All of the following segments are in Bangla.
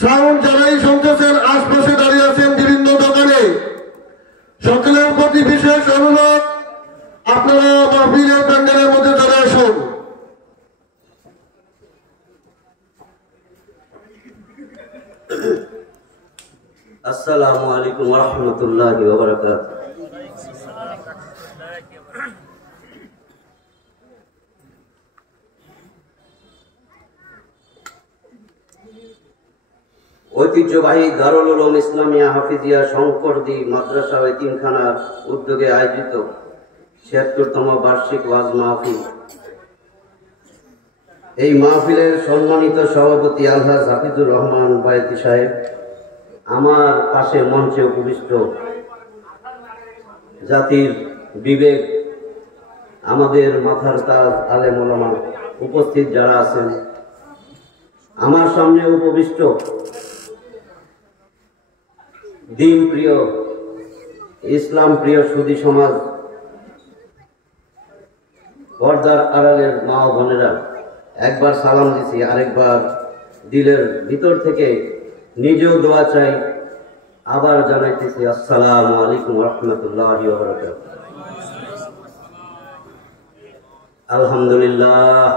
সাউন্ড যারাই শুনতেছেন, আশপাশে দাঁড়িয়ে আছেন বিভিন্ন দোকানে, সকলের প্রতি বিশেষ অনুরোধ, আপনারা মাহফিলের প্যান্ডেলের মধ্যে চলে আসুন। আসসালামু আলাইকুম ওয়া রাহমাতুল্লাহি ওয়া বারাকাতুহু। ঐতিহ্যবাহী দারুল উলুম ইসলামিয়া হাফিজিয়া শঙ্করদী মাদ্রাসা ও এতিমখানার উদ্যোগে আয়োজিত ৭৬তম বার্ষিক ওয়াজ মাহফিল। এই মাহফিলের সম্মানিত সভাপতি আলহাজ হাফিজুর রহমান বায়েতি সাহেব, আমার পাশে মঞ্চে উপবিষ্ট জাতির বিবেক, আমাদের মাথার তাজ আলেম ওলামা উপস্থিত যারা আছেন, আমার সামনে উপবিষ্ট দিন প্রিয়, ইসলাম প্রিয় সুধী সমাজ, পর্দার আড়ালের মা ও বোনেরা, একবার সালাম দিছি, আরেকবার দিলের ভিতর থেকে নিজেও দোয়া চাই, আবার জানাইতেছি আসসালামু আলাইকুম ওয়া রাহমাতুল্লাহি ওয়া বারাকাতুহু। আলহামদুলিল্লাহ,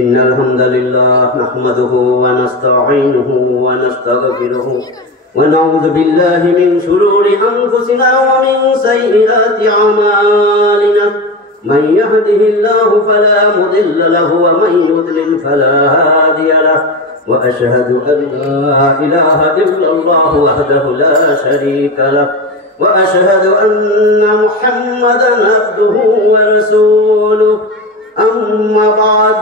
ইন্নাল হামদালিল্লাহ নাহমাদুহু ওয়া নাস্তাঈনুহু ওয়া নাস্তাগফিরুহু ওয়া নাউযু বিল্লাহি মিন শুরুরি আনফুসিনা ওয়া মিন সাইয়্যাতি আমালিনা। من يهده الله فلا مضل له ومن يضلل فلا هادي له وأشهد أن لا إله إلا الله وحده لا شريك له وأشهد أن محمدا عبده ورسوله أما بعد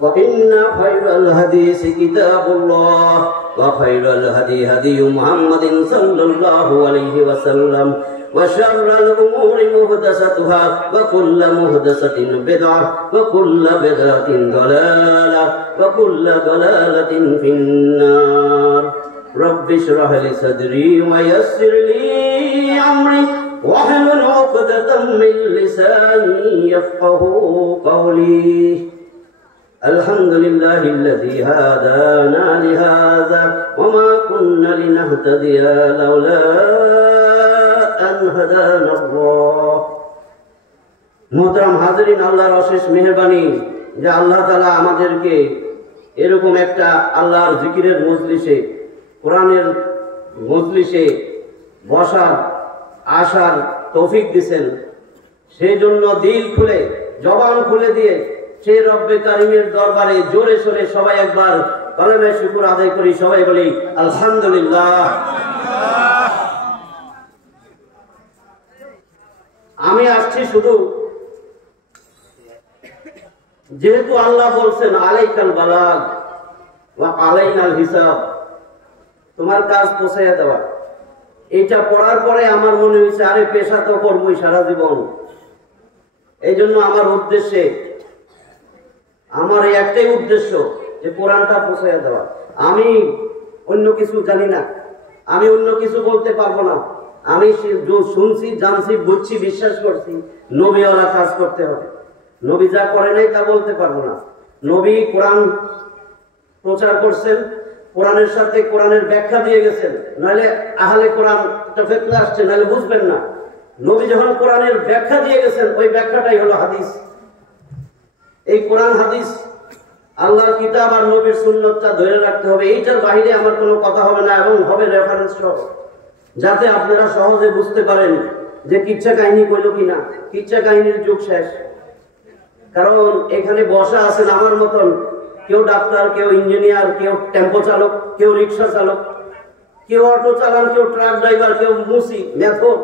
فإن خير الحديث كتاب الله وخير الهدي هدي محمد صلى الله عليه وسلم وشر الأمور محدثاتها وكل محدثة بدعة وكل بدعة ضلالة وكل ضلالة في النار. رب اشرح لي صدري ويسر لي أمري واحلل عقدة من لساني يفقهوا قولي. الحمد لله الذي هدانا لهذا وما كنا لنهتدي لولا أن هدانا الله. মোহতারাম হাজিরিন, আল্লাহর অশেষ মেহেরবানি যে আল্লাহ তাআলা আমাদেরকে এরকম একটা আল্লাহর জিকিরের মজলিসে, কোরআনের মজলিসে বসার আসার তৌফিক দিয়েছেন। সেই জন্য দিল খুলে, জবান খুলে দিয়ে সেই রব্বে কারিমের দরবারে জোরে সোরে সবাই একবার কালেমা শুকর আদায় করি। সবাই বলি আলহামদুলিল্লাহ। আমি আসছি শুধু, যেহেতু আল্লাহ বলছেন আলাইকাল বালাগ ওয়া আলাইনাল হিসাব, তোমার কাজ পৌঁছাইয়া দেওয়া। এটা পড়ার পরে আমার মনে হয়েছে আরে পেশা তো করবই সারা জীবন। এই জন্য আমার উদ্দেশ্যে, আমার একটাই উদ্দেশ্য যে কোরআনটা পৌঁছাইয়া দেওয়া। আমি অন্য কিছু জানি না, আমি অন্য কিছু বলতে পারবো না। আমি শুনছি, জানছি, বুঝছি, বিশ্বাস করছি নবীওয়ালা কাজ করতে হবে। নবী যা করে নাই তা বলতে পারবো না। নবী কোরআন প্রচার করছেন, কোরআনের সাথে কোরআনের ব্যাখ্যা দিয়ে গেছেন, নাহলে আহলে কোরআন একটা ফিতনা আসছে, নাহলে বুঝবেন না। নবী যখন কোরআনের ব্যাখ্যা দিয়ে গেছেন, ওই ব্যাখ্যাটাই হলো হাদিস। এই কোরআন হাদিস, আল্লাহর কিতাব আর নবীর সুন্নতটা ধরে রাখতে হবে। এইটার বাইরে আমার কোনো কথা হবে না, এবং হবে রেফারেন্স সহ, যাতে আপনারা সহজে বুঝতে পারেন যে কিচ্ছা কাহিনী কইল কিনা। কিচ্ছা কাহিনীর যুগ শেষ। কারণ এখানে বসা আছেন আমার মতন, কেউ ডাক্তার, কেউ ইঞ্জিনিয়ার, কেউ টেম্পো চালক, কেউ রিক্সা চালক, কেউ অটো চালান, কেউ ট্রাক ড্রাইভার, কেউ মুসি, মেথর,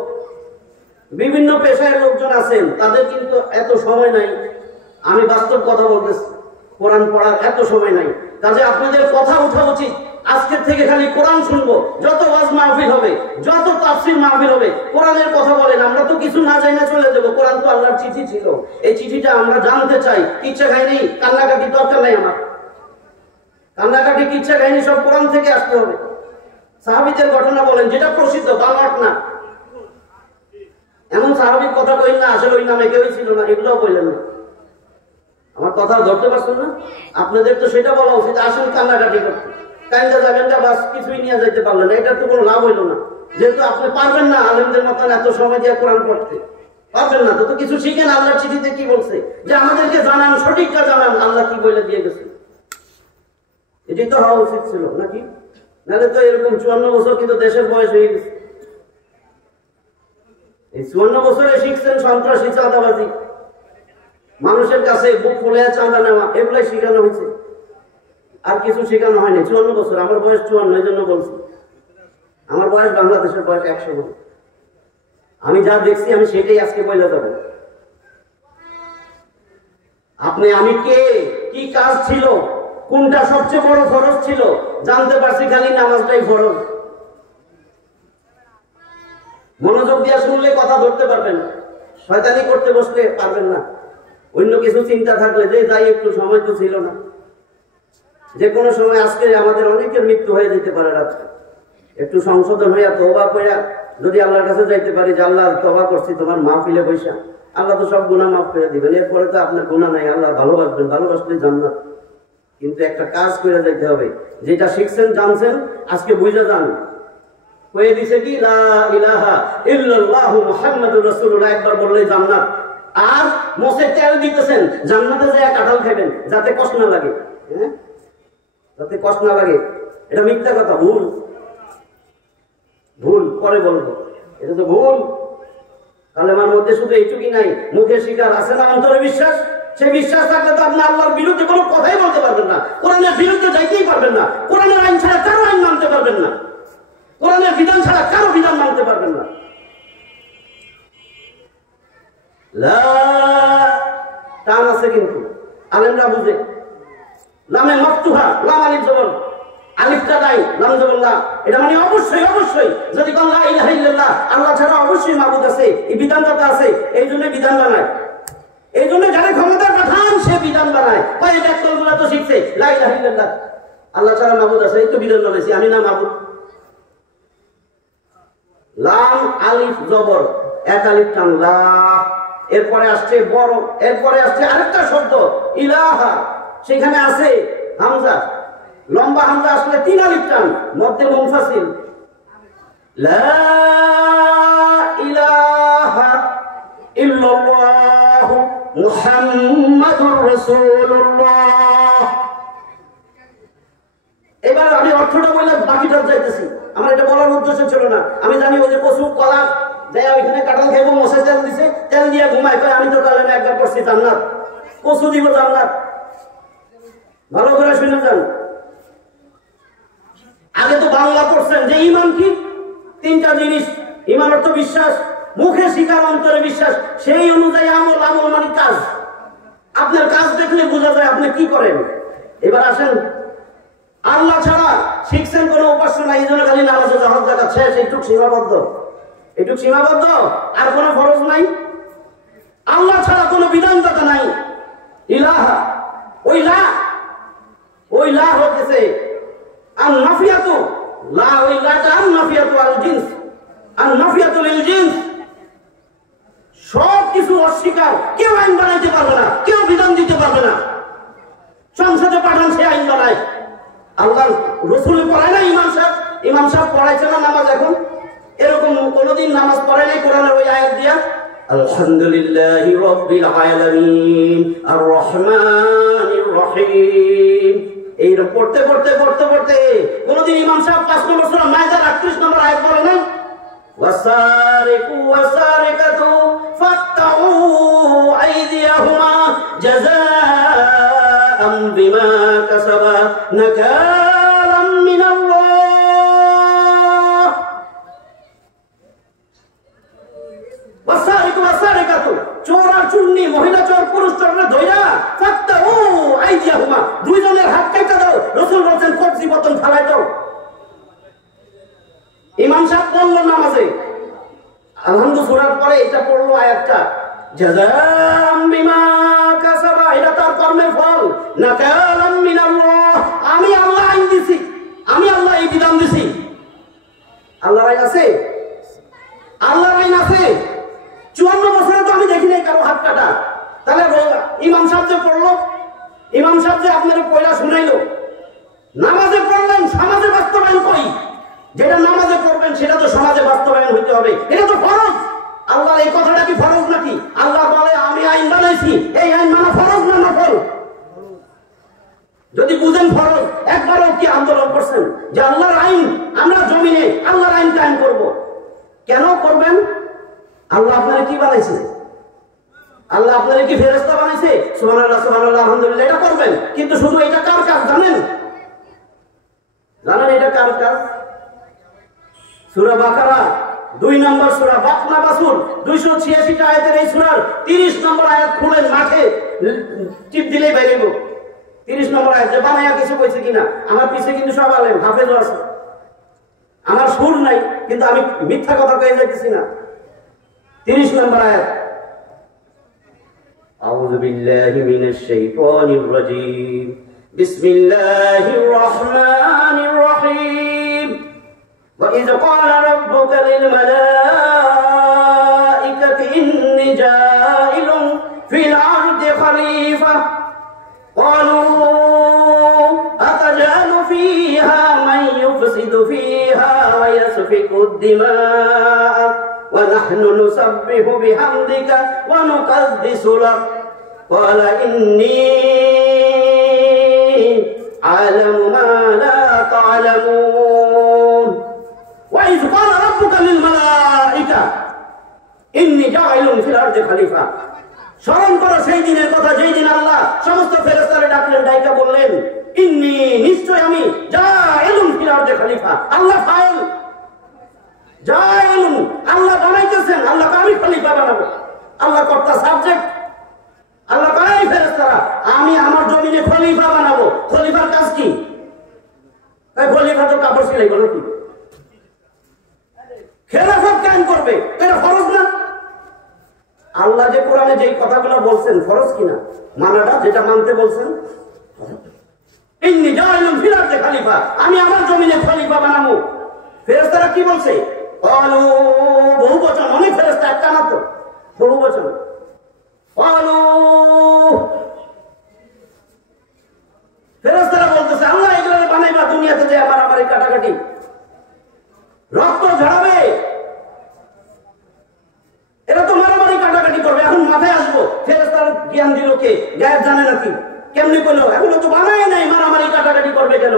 বিভিন্ন পেশায় লোকজন আছেন। তাদের কিন্তু এত সময় নাই। আমি বাস্তব কথা বলতেছি, কোরআন পড়ার এত সময় নাই। কাজে আপনাদের কথা উঠা উচিত। আজকের থেকে খালি কোরআন শুনবো। যত ওয়াজ মাহফিল হবে, যত তাফসীর মাহফিল হবে, কোরআনের কথা বলেন। আমরা তো কিছু না জানি না চলে যাবো। কোরআন তো আল্লাহর চিঠি ছিল, এই চিঠিটা আমরা জানতে চাই। কিচ্ছা কাহিনী, কান্নাকাটি দরকার নাই আমার। কান্নাকাটি, কিচ্ছা কাহিনী সব কোরআন থেকে আসতে হবে। সাহাবীদের ঘটনা বলেন, যেটা প্রসিদ্ধ, বানোয়াট না। এমন সাহাবীর কথা কইন না আসলে ওই নামে কেউই ছিল না, এগুলোও বললেন না। আমার আমার কথা ধরতে পারছেন না? আপনাদের তো সেটা বলা উচিত, আসেন কান্নাকাটি করতে, কান্দা যাবেন না, বাস কিছুই নিয়ে যাইতে পারলেন না, এটা তো কোনো লাভ হইল না। যেহেতু আপনি পারবেন না আলেমদের মতন এত সময় দিয়ে কোরআন পড়তে, পারবেন না তো কিছু শিখেন। আল্লাহর চিঠিতে কি বলছে যে আমাদেরকে জানান, সঠিকটা জানান, আল্লাহ কি বলে দিয়ে গেছে। এটাই তো হওয়া উচিত ছিল নাকি? নাহলে তো এরকম 54 বছর কিন্তু দেশের বয়স হয়ে গেছে। এই 54 বছরে শিখছেন সন্ত্রাসী, চাঁদাবাজি, মানুষের কাছে বুক ফুলে চাঁদা নেওয়া, এগুলাই শেখানো হয়েছে, আর কিছু শেখানো হয়নি। 54 বছর, আমার বয়স 54, এই জন্য বলছি। আমার বয়স বাংলাদেশের বয়স 100 বছর। আমি যা দেখছি আমি সেটাই আজকে বলে যাব। আপনি আমি কে, কি কাজ ছিল, কোনটা সবচেয়ে বড় ফরজ ছিল জানতে পারছি, খালি নামাজটাই ফরজ। মনোযোগ দিয়ে শুনলে কথা ধরতে পারবেন, শয়তানি করতে বসলে পারবেন না। অন্য কিছু চিন্তা থাকলে যে যাই, একটু সময় তো ছিল না, যে কোনো সময় আজকে আমাদের অনেকের মৃত্যু হয়ে যেতে পারে রাত্রে। একটু সংশোধন হইয়া তওবা কইরা যদি আল্লাহর কাছে যাইতে পারি যে আল্লাহ তওবা করছি, তোমার মাহফিলে বৈশা, আল্লাহ তো সব গুনাহ মাফ করে দিবেন। এরপরে তো আপনার গুনাহ নাই, আল্লাহ ভালোবাসবেন, ভালোবাসলে জান্নাত। কিন্তু একটা কাজ করে যাইতে হবে, যেটা শিখছেন জানছেন আজকে বুঝে যান। কয়ে দিছে কি লা ইলাহা ইল্লাল্লাহু মুহাম্মাদুর রাসূলুল্লাহ, একবার বললেই জান্নাত। আর মোসে তেল দিতেছেন, জান্নাতে যায় কাঁঠাল খাবেন যাতে কষ্ট না লাগে, হ্যাঁ, যাতে কষ্ট না লাগে। এটা মিথ্যা কথা, ভুল, ভুল, পরে বলবো, এটা তো ভুল। কালেমার মধ্যে শুধু এইটুকুই নাই, মুখে স্বীকার আছে না অন্তরে বিশ্বাস। সেই বিশ্বাস থাকলে তো আপনি আল্লাহর বিরুদ্ধে কোনো কথাই বলতে পারবেন না, কোরআনের বিরুদ্ধে যাইতেই পারবেন না, কোরআনের আইন ছাড়া কারো আইন মানতে পারবেন না, কোরআনের বিধান ছাড়া কারো বিধান মানতে পারবেন না। টান আছে কিন্তু আলেমরা বুঝে। লামে মফতুহা, লাম আলিফ জবর, আলিফটা নাই, লাম জবর লা, এটা মানে অবশ্যই অবশ্যই যদি কোন লা ইলাহা ইল্লাল্লাহ, আল্লাহ ছাড়া অবশ্যই মাবুদ আছে, এই বিধানটা আছে, এই জন্য বিধান বানায়। এই জন্য যারা ক্ষমতার পাঠান সে বিধান বানায়। কয় ব্যক্তিগুলো তো শিখছে লা ইলাহা ইল্লাল্লাহ, আল্লাহ ছাড়া মাবুদ আছে, এই তো বিধান বানাইছি, আমি না মাবুদ। লাম আলিফ জবর, এক আলিফ টান লা, এরপরে আসছে বড়, এরপরে আসছে আরেকটা শব্দ ইলাহা, সেখানে আছে হামজা, লম্বা হামজা আসলে 3 আলিফ টান, মধ্যে মুনফাসিল। লা ইলাহা ইল্লাল্লাহ মুহাম্মাদুর রাসূলুল্লাহ। এবার আমি অর্থটা বললাম, বাকিটা যাইতেছি, আমার এটা বলার উদ্দেশ্য ছিল না। আমি জানি ওই যে কচু কলা যাই ওইখানে কাঁঠাল খাইবো, মশা তেল দিছে, তেল দিয়ে ঘুমাই, কয় আমি তো কালে না একবার করছি জান্নাত, কচু দিব জান্নাত। ভালো করে শুনে যান। আগে তো বাংলা পড়ছেন যে ইমান কি, 3টা জিনিস, ইমান অর্থ বিশ্বাস, মুখে স্বীকার, অন্তরে বিশ্বাস, সেই অনুযায়ী আমল, আমল মানে কাজ। আপনার কাজ দেখলে বোঝা যায় আপনি কি করেন। এবার আসেন, আল্লাহ ছাড়া শিখছেন কোনো উপাস্য নাই, এই জন্য খালি নামাজে জাহাজ জাকাত শেষ, এইটুক সীমাবদ্ধ, এইটুক সীমাবদ্ধ, আর কোনো ফরজ নাই। আল্লাহ ছাড়া কোনো বিধানদাতা নাই। ইলাহা, ওই লা হতেছে আন নাফিয়াতু, লা ওই লাটা আন নাফিয়াতু আল জিনস, আন নাফিয়াতু লিল জিনস। সব কিছু অস্বীকার, কেউ আইন বানাইতে পারবে না, কেউ বিধান দিতে পারবে না। সংসদে পাঠান সে আইন বানায়, আল্লাহর রাসূল পড়ায় না। ইমাম সাহেব পড়াইছে না নামাজ এখন? এরকম কোনদিন নামাজ পড়ায় নাই কোরআনের ওই আয়াত দিয়া, আলহামদুলিল্লাহি রাব্বিল আলামিন আর রহমানির রহিম। এইরকম পড়তে পড়তে পড়তে পড়তে কোনদিন ইমাম সাহেব 5 নম্বর সূরা মায়েদার 38 নম্বর আয়াত বলে নাই, ওয়াসারিকু ওয়াসারিকাতু ফাক্তাউ আইদিয়াহুমা জাযাআম বিমা কাসাবা নাকালাম মিনাল্লাহ। ওয়াসারিকু ওয়াসারিকাতু, চোর আর চুন্নি, মহিলা চোর পুরুষ চোররা ধইরা ফাক্তাউ আইদিয়াহুমা, দুইজনের হাত কেটে দাও। রাসূল বলেন কবজি বতন ফালাই দাও। ইমাম সাহেব পড়ল নামাজে আলহামদুলিল্লাহ সূরার পরে এটা পড়লো আয়াতটা, জাযাম বিমা কাসাবা, এটা তার কর্মের ফল, নাকালাম মিনাল্লাহ, আমি আল্লাহ আইন দিছি, আমি আল্লাহ এই বিধান দিছি। আল্লাহর আইন আছে, আল্লাহর আইন আছে। 54 বছরে তো আমি দেখি নাই কারো হাত কাটা। তাহলে ইমাম সাহেব যে পড়লো যেটা নামাজে পড়বেন সেটা তো সমাজে বাস্তবায়ন হইতে হবে, এটা তো ফরজ। আল্লাহর এই কথাটা কি ফরজ নাকি? আল্লাহ বলে আমি আইন বানাইছি, এই আইন মানা ফরজ না নফল? যদি বুঝেন ফরজ, একবারও কি আন্দোলন করছেন যে আল্লাহর আইন আমরা জমিনে আল্লাহর আইন কায়েম করব? কেন করবেন? আল্লাহ আপনারা কি বানাইছে? আল্লাহ আপনারা কি ফেরেশতা বানাইছে? সুবহানাল্লাহ সুবহানাল্লাহ আলহামদুলিল্লাহ এটা করবেন, কিন্তু শুধু এটা কার কাজ জানেন? জানেন এটা কার কাজ? সূরা বাকারা 2 নম্বর সূরা বাকনা বাসুর 286 টা আয়াতের এই সূরার 30 নম্বর আয়াত খুলেন, মাঠে টিপ দিলেই বেরিয়ে 30 নম্বর আয়াত। যে বানায়া কিছু কইছে কিনা? আমার পিছে কিন্তু সব আলেম হাফেজও আছে, আমার সুর নাই কিন্তু আমি মিথ্যা কথা কয়ে যাইতেছি না। 30 নম্বর আয়াত, আউযু বিল্লাহি মিনাশ শাইতানির রাজীম, বিসমিল্লাহির রহমানির রহিম। وَإِذْ قَالَ رَبُّكَ لِلْمَلَائِكَةِ إِنِّي جَاعِلٌ فِي الْأَرْضِ خَلِيفَةً قَالُوا أَتَجْعَلُ فِيهَا مَن يُفْسِدُ فِيهَا وَيَسْفِكُ الدِّمَاءَ وَنَحْنُ نُسَبِّحُ بِحَمْدِكَ وَنُقَدِّسُ لَكَ قَالَ إِنِّي أَعْلَمُ مَا لَا تَعْلَمُونَ وَإِذْ قَالَ رَبُّكَ لِلْمَلَائِكَةِ إِنِّي جَاعِلٌ فِي الْأَرْضِ خَلِيفَةً। স্মরণ করো সেই দিনের কথা, যেই দিন আল্লাহ সমস্ত ফেরেশতারে ডাকলেন, ডাইকা বললেন ইন্নী নিশ্চয় আমি জাইলুন ফিল আরদি খলিফা। আল্লাহ ফাইল, জাইলুন আল্লাহ বানাইতেছেন, আল্লাহকে আমি খলিফা বানাবো। আল্লাহ কর্তা, সাবজেক্ট। আল্লাহ কয় ফেরেশতারা আমি আমার জমিনে খলিফা বানাবো। খলিফার কাজ কি? খলিফা তো কাপড় সিলাইব নাকি? খেলাফত কায়েম করবে, এটা ফরজ না? আল্লাহ যে কোরআনে যেই কথাগুলো বলছেন ফরজ কিনা মানাটা, যেটা মানতে বলছেন, ইন্নী জাইলুন ফিল আরদি খলিফা, আমি আমার জমিনে খলিফা বানাবো। ফেরেশতারা কি বলছে? ক্বালু, বহু বচন, অনেক ফেরেশতা, একটা না তো, বহু বচন। ক্বালু, ফেরেশতারা বলতেছে আল্লাহ এগুলো বানাইবা দুনিয়াতে যে আমার আমার কাটাকাটি রক্ত ঝরাবে, এরা তো মারামারি কাটাকাটি করবে। এখন মাথায় আসবো ফেরেশতার জ্ঞান দিল কে? গায়েব জানে নাকি? কেমনি করলো? এখনো তো বানায় নাই, মারামারি কাটাকাটি করবে কেন?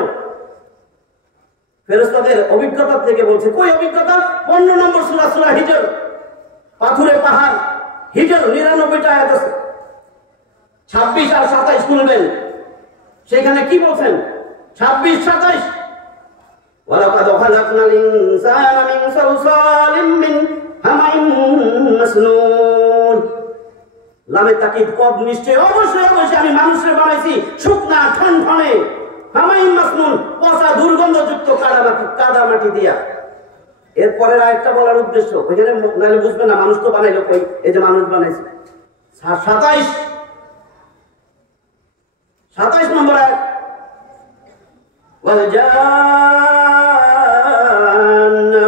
ফেরেশতাদের অভিজ্ঞতা থেকে বলছে। কই অভিজ্ঞতা? 15 নম্বর সূরা, সূরা হিজর। পাথুরে পাহাড় হিজর 99টা আয়াত আছে, 26 আর 27 শুনবেন। সেখানে কি বলছেন? 26, 27, ওয়ালাকাদ খালাকনাল ইনসানা মিন সালসালিম মিন হামাইম মাসনুন। লামে তাকিদ কব, নিশ্চয় অবশ্যই অবশ্যই আমি মানুষের বানাইছি শুকনা ঠনঠনে, হামাইম মাসনুন পচা দুর্গন্ধযুক্ত কাদা মাটি দিয়া। এরপরের আরেকটা বলার উদ্দেশ্য ওইখানে নাহলে বুঝবে না মানুষ তো বানাইলো কই, এই যে মানুষ বানাইছে। 27 নম্বর আয়াত, ওয়াল জান্না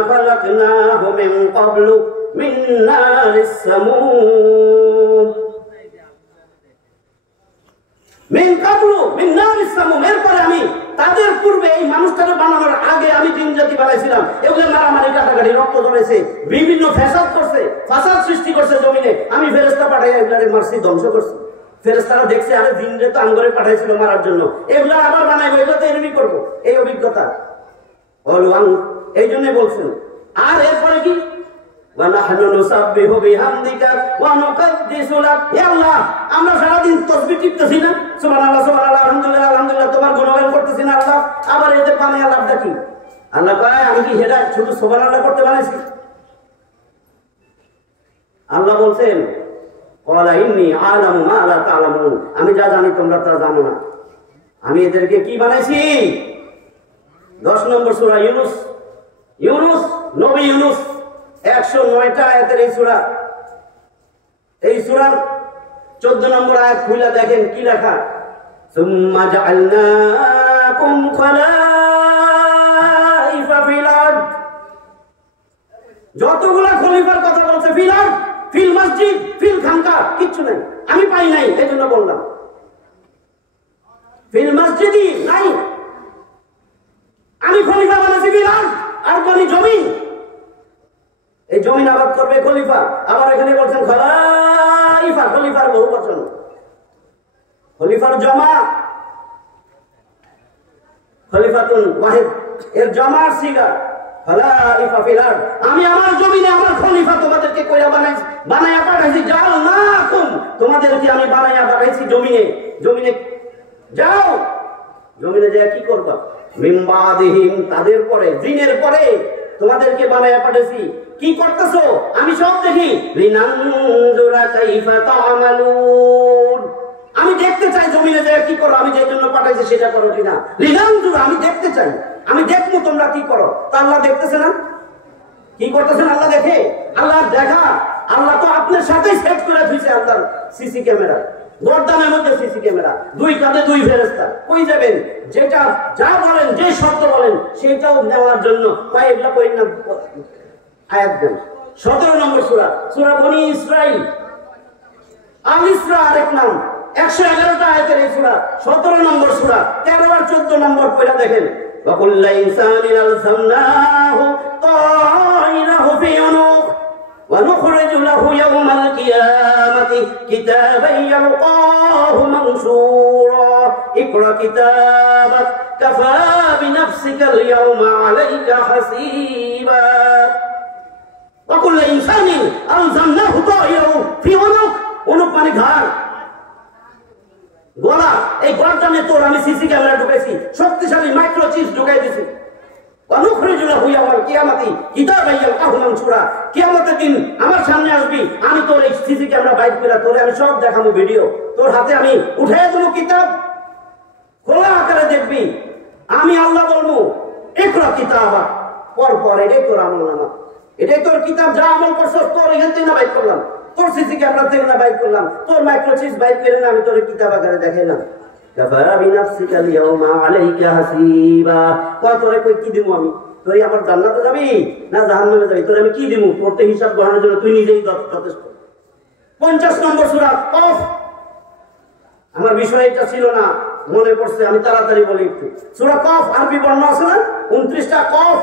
খালাকনাহু মিন ক্বাবলু মিন নারিস সামুম। মিন ক্বাবলু মিন নারিস সামুম, এরপরে আমি তাদের পূর্বে এই মানুষটাকে বানানোর আগে আমি জিন জাতি বানাইছিলাম। এগুলো মারামারি কাটাকাটি, রক্ত জমেছে, বিভিন্ন ফ্যাসাদ করছে, ফাসাদ সৃষ্টি করছে জমিনে। আমি ফেরেশতা পাঠাই এগুলারে মারছি, ধ্বংস করছি। ফেরেশতারা দেখছে আরে জিনরে তো আঙ্গরে পাঠাইছিল মারার জন্য, এগুলা আবার বানাইবো, এগুলো তো এরকমই করবো, এই অভিজ্ঞতা। এই জন্য বলছেন। আর এরপরে কি? ওয়ানাহনু নুসাব্বিহু বিহামদিকা ওয়া নুকাদ্দিসু লাক। হে আল্লাহ, আমরা সারাদিন তাসবিহ টিপতেছি না, সুবহানাল্লাহ সুবহানাল্লাহ আলহামদুলিল্লাহ আলহামদুলিল্লাহ, তোমার গুণগান করতেছি না আল্লাহ, আবার এদের বানায় লাভটা কি? আল্লাহ কয় আমি কি সেটা শুধু সুবহানাল্লাহ করতে বানাইছি? আল্লাহ বলছেন ক্বালা ইন্নী আ'লামু মা লা তা'লামুন, আমি যা জানি তোমরা তা জানো না। আমি এদেরকে কি বানাইছি? 10 নম্বর সূরা ইউনূস, ইউনূস নবী ইউনূস 109টা আয়াতের এই সূরা। এই সূরার 14 নম্বর আয়াত খুলে দেখেন কি লেখা, সুম্মা জাআলনাকুম খলাইফা ফিল আরদ। যতগুলা খলিফার কথা বলছে ফিল আরদ, ফিল মসজিদ, ফিল খানকা, কিচ্ছু নাই, আমি পাই নাই, এই জন্য বললাম ফিল মসজিদি নাই। আমি খলিফা বানাইছি ফিল আরদ, আর কোন জমি, এই জমিন আবাদ করবে খলিফা। আবার এখানে বলছেন খলিফা, খলিফার বহু বচন, খলিফার জমা, খলিফাতুন ওয়াহিদ এর জমার সিগা খলিফা ফিল আরদ। আমি আমার জমিনে আমার খলিফা তোমাদেরকে কইরা বানাইয়া পাঠাইছি। যাও না কুম, তোমাদেরকে আমি বানাইয়া পাঠাইছি জমিনে। জমিনে যাও, জমিনে যায় কি করবা? মিন বাদিহিম, তাদের পরে, জিনের পরে তোমাদেরকে বানাইয়া পাঠাইছি। কি করতেছো আমি সব দেখি। লিনানজুরা কাইফা তা'মালুন, আমি দেখতে চাই জমিনে যায় কি করো, আমি যে জন্য পাঠাইছি সেটা করো কিনা। লিনানজুরা, আমি দেখতে চাই, আমি দেখবো তোমরা কি করো। তা আল্লাহ দেখতেছে না? কি করতেছেন আল্লাহ দেখে? আল্লাহ দেখা, আল্লাহ তো আপনার সাথেই সেট করে দিয়েছে আল্লাহর সিসি ক্যামেরা, গর্দানের মধ্যে সিসি ক্যামেরা, দুই কাঁধে দুই ফেরেশতা। কই যাবেন? যেটা যা বলেন, যে শব্দ বলেন সেটাও নেওয়ার জন্য কয় এগুলা কই না আয়াত দেন। 17 নম্বর সূরা, সূরা বনী ইসরাইল। আল ইসরা আরেক নাম, 111টা আয়াতের এই সূরা, 17 নম্বর সূরা, 13 আর 14 নম্বর পড়া দেখেন। وَكُلَّ إِنسَانٍ أَلْزَمْنَاهُ طَائِرَهُ فِي عُنُقِهِ وَنُخْرِجُ لَهُ يَوْمَ الْقِيَامَةِ كِتَابًا يَلْقَاهُ مَنشُورًا اقْرَأْ كِتَابَكَ كَفَى بِنَفْسِكَ الْيَوْمَ عَلَيْكَ حَسِيبًا وَكُلَّ إِنسَانٍ أَلْزَمْنَاهُ طَائِرَهُ فِي عُنُقِهِ। উনুক মানে ঘাড়, গলা। এই গলাটানে তোর আমি সিসি ক্যামেরা ঢুকাইছি, শক্তিশালী মাইক্রোচিপ ঢুকাই দিছি। অনুখরিজু লাহু ইয়াওমাল কিয়ামাতি কিতাবান ইয়ালকাহু মানসুরা, কিয়ামতের দিন আমার সামনে আসবি, আমি তোর এই সিসি ক্যামেরা বাইর করে তোরে আমি সব দেখাবো ভিডিও, তোর হাতে আমি উঠাই দেবো কিতাব, খোলা আকারে দেখবি। আমি আল্লাহ বলবো ইকরা কিতাবা, পর এটাই তোর আমলনামা, এটাই তোর কিতাব, যা আমল করছস তোর এখান থেকে না বাইর করলাম, তোর সিসি ক্যামেরা থেকে না বাইর করলাম, তোর মাইক্রোচিপ বাইর করে না আমি তোর কিতাব আকারে দেখাইলাম। কাফা বিনাফসিকা আল-ইয়াওমা আলাইকা হাসিবা, তোরে কই কি দিমু আমি? তুই আমার জান্নাতে যাবি না জাহান্নামে যাবি? তোরে আমি কি দিমু? তোরতে হিসাব গ্রহণের জন্য তুই নিজেই যথেষ্ট। 50 নম্বর সূরা কফ। আমার বিষয় এটা ছিল না, মনে পড়ছে, আমি তাড়াতাড়ি বলি একটু। সূরা কফ আরবি বর্ণ আছে না, 29টা কফ।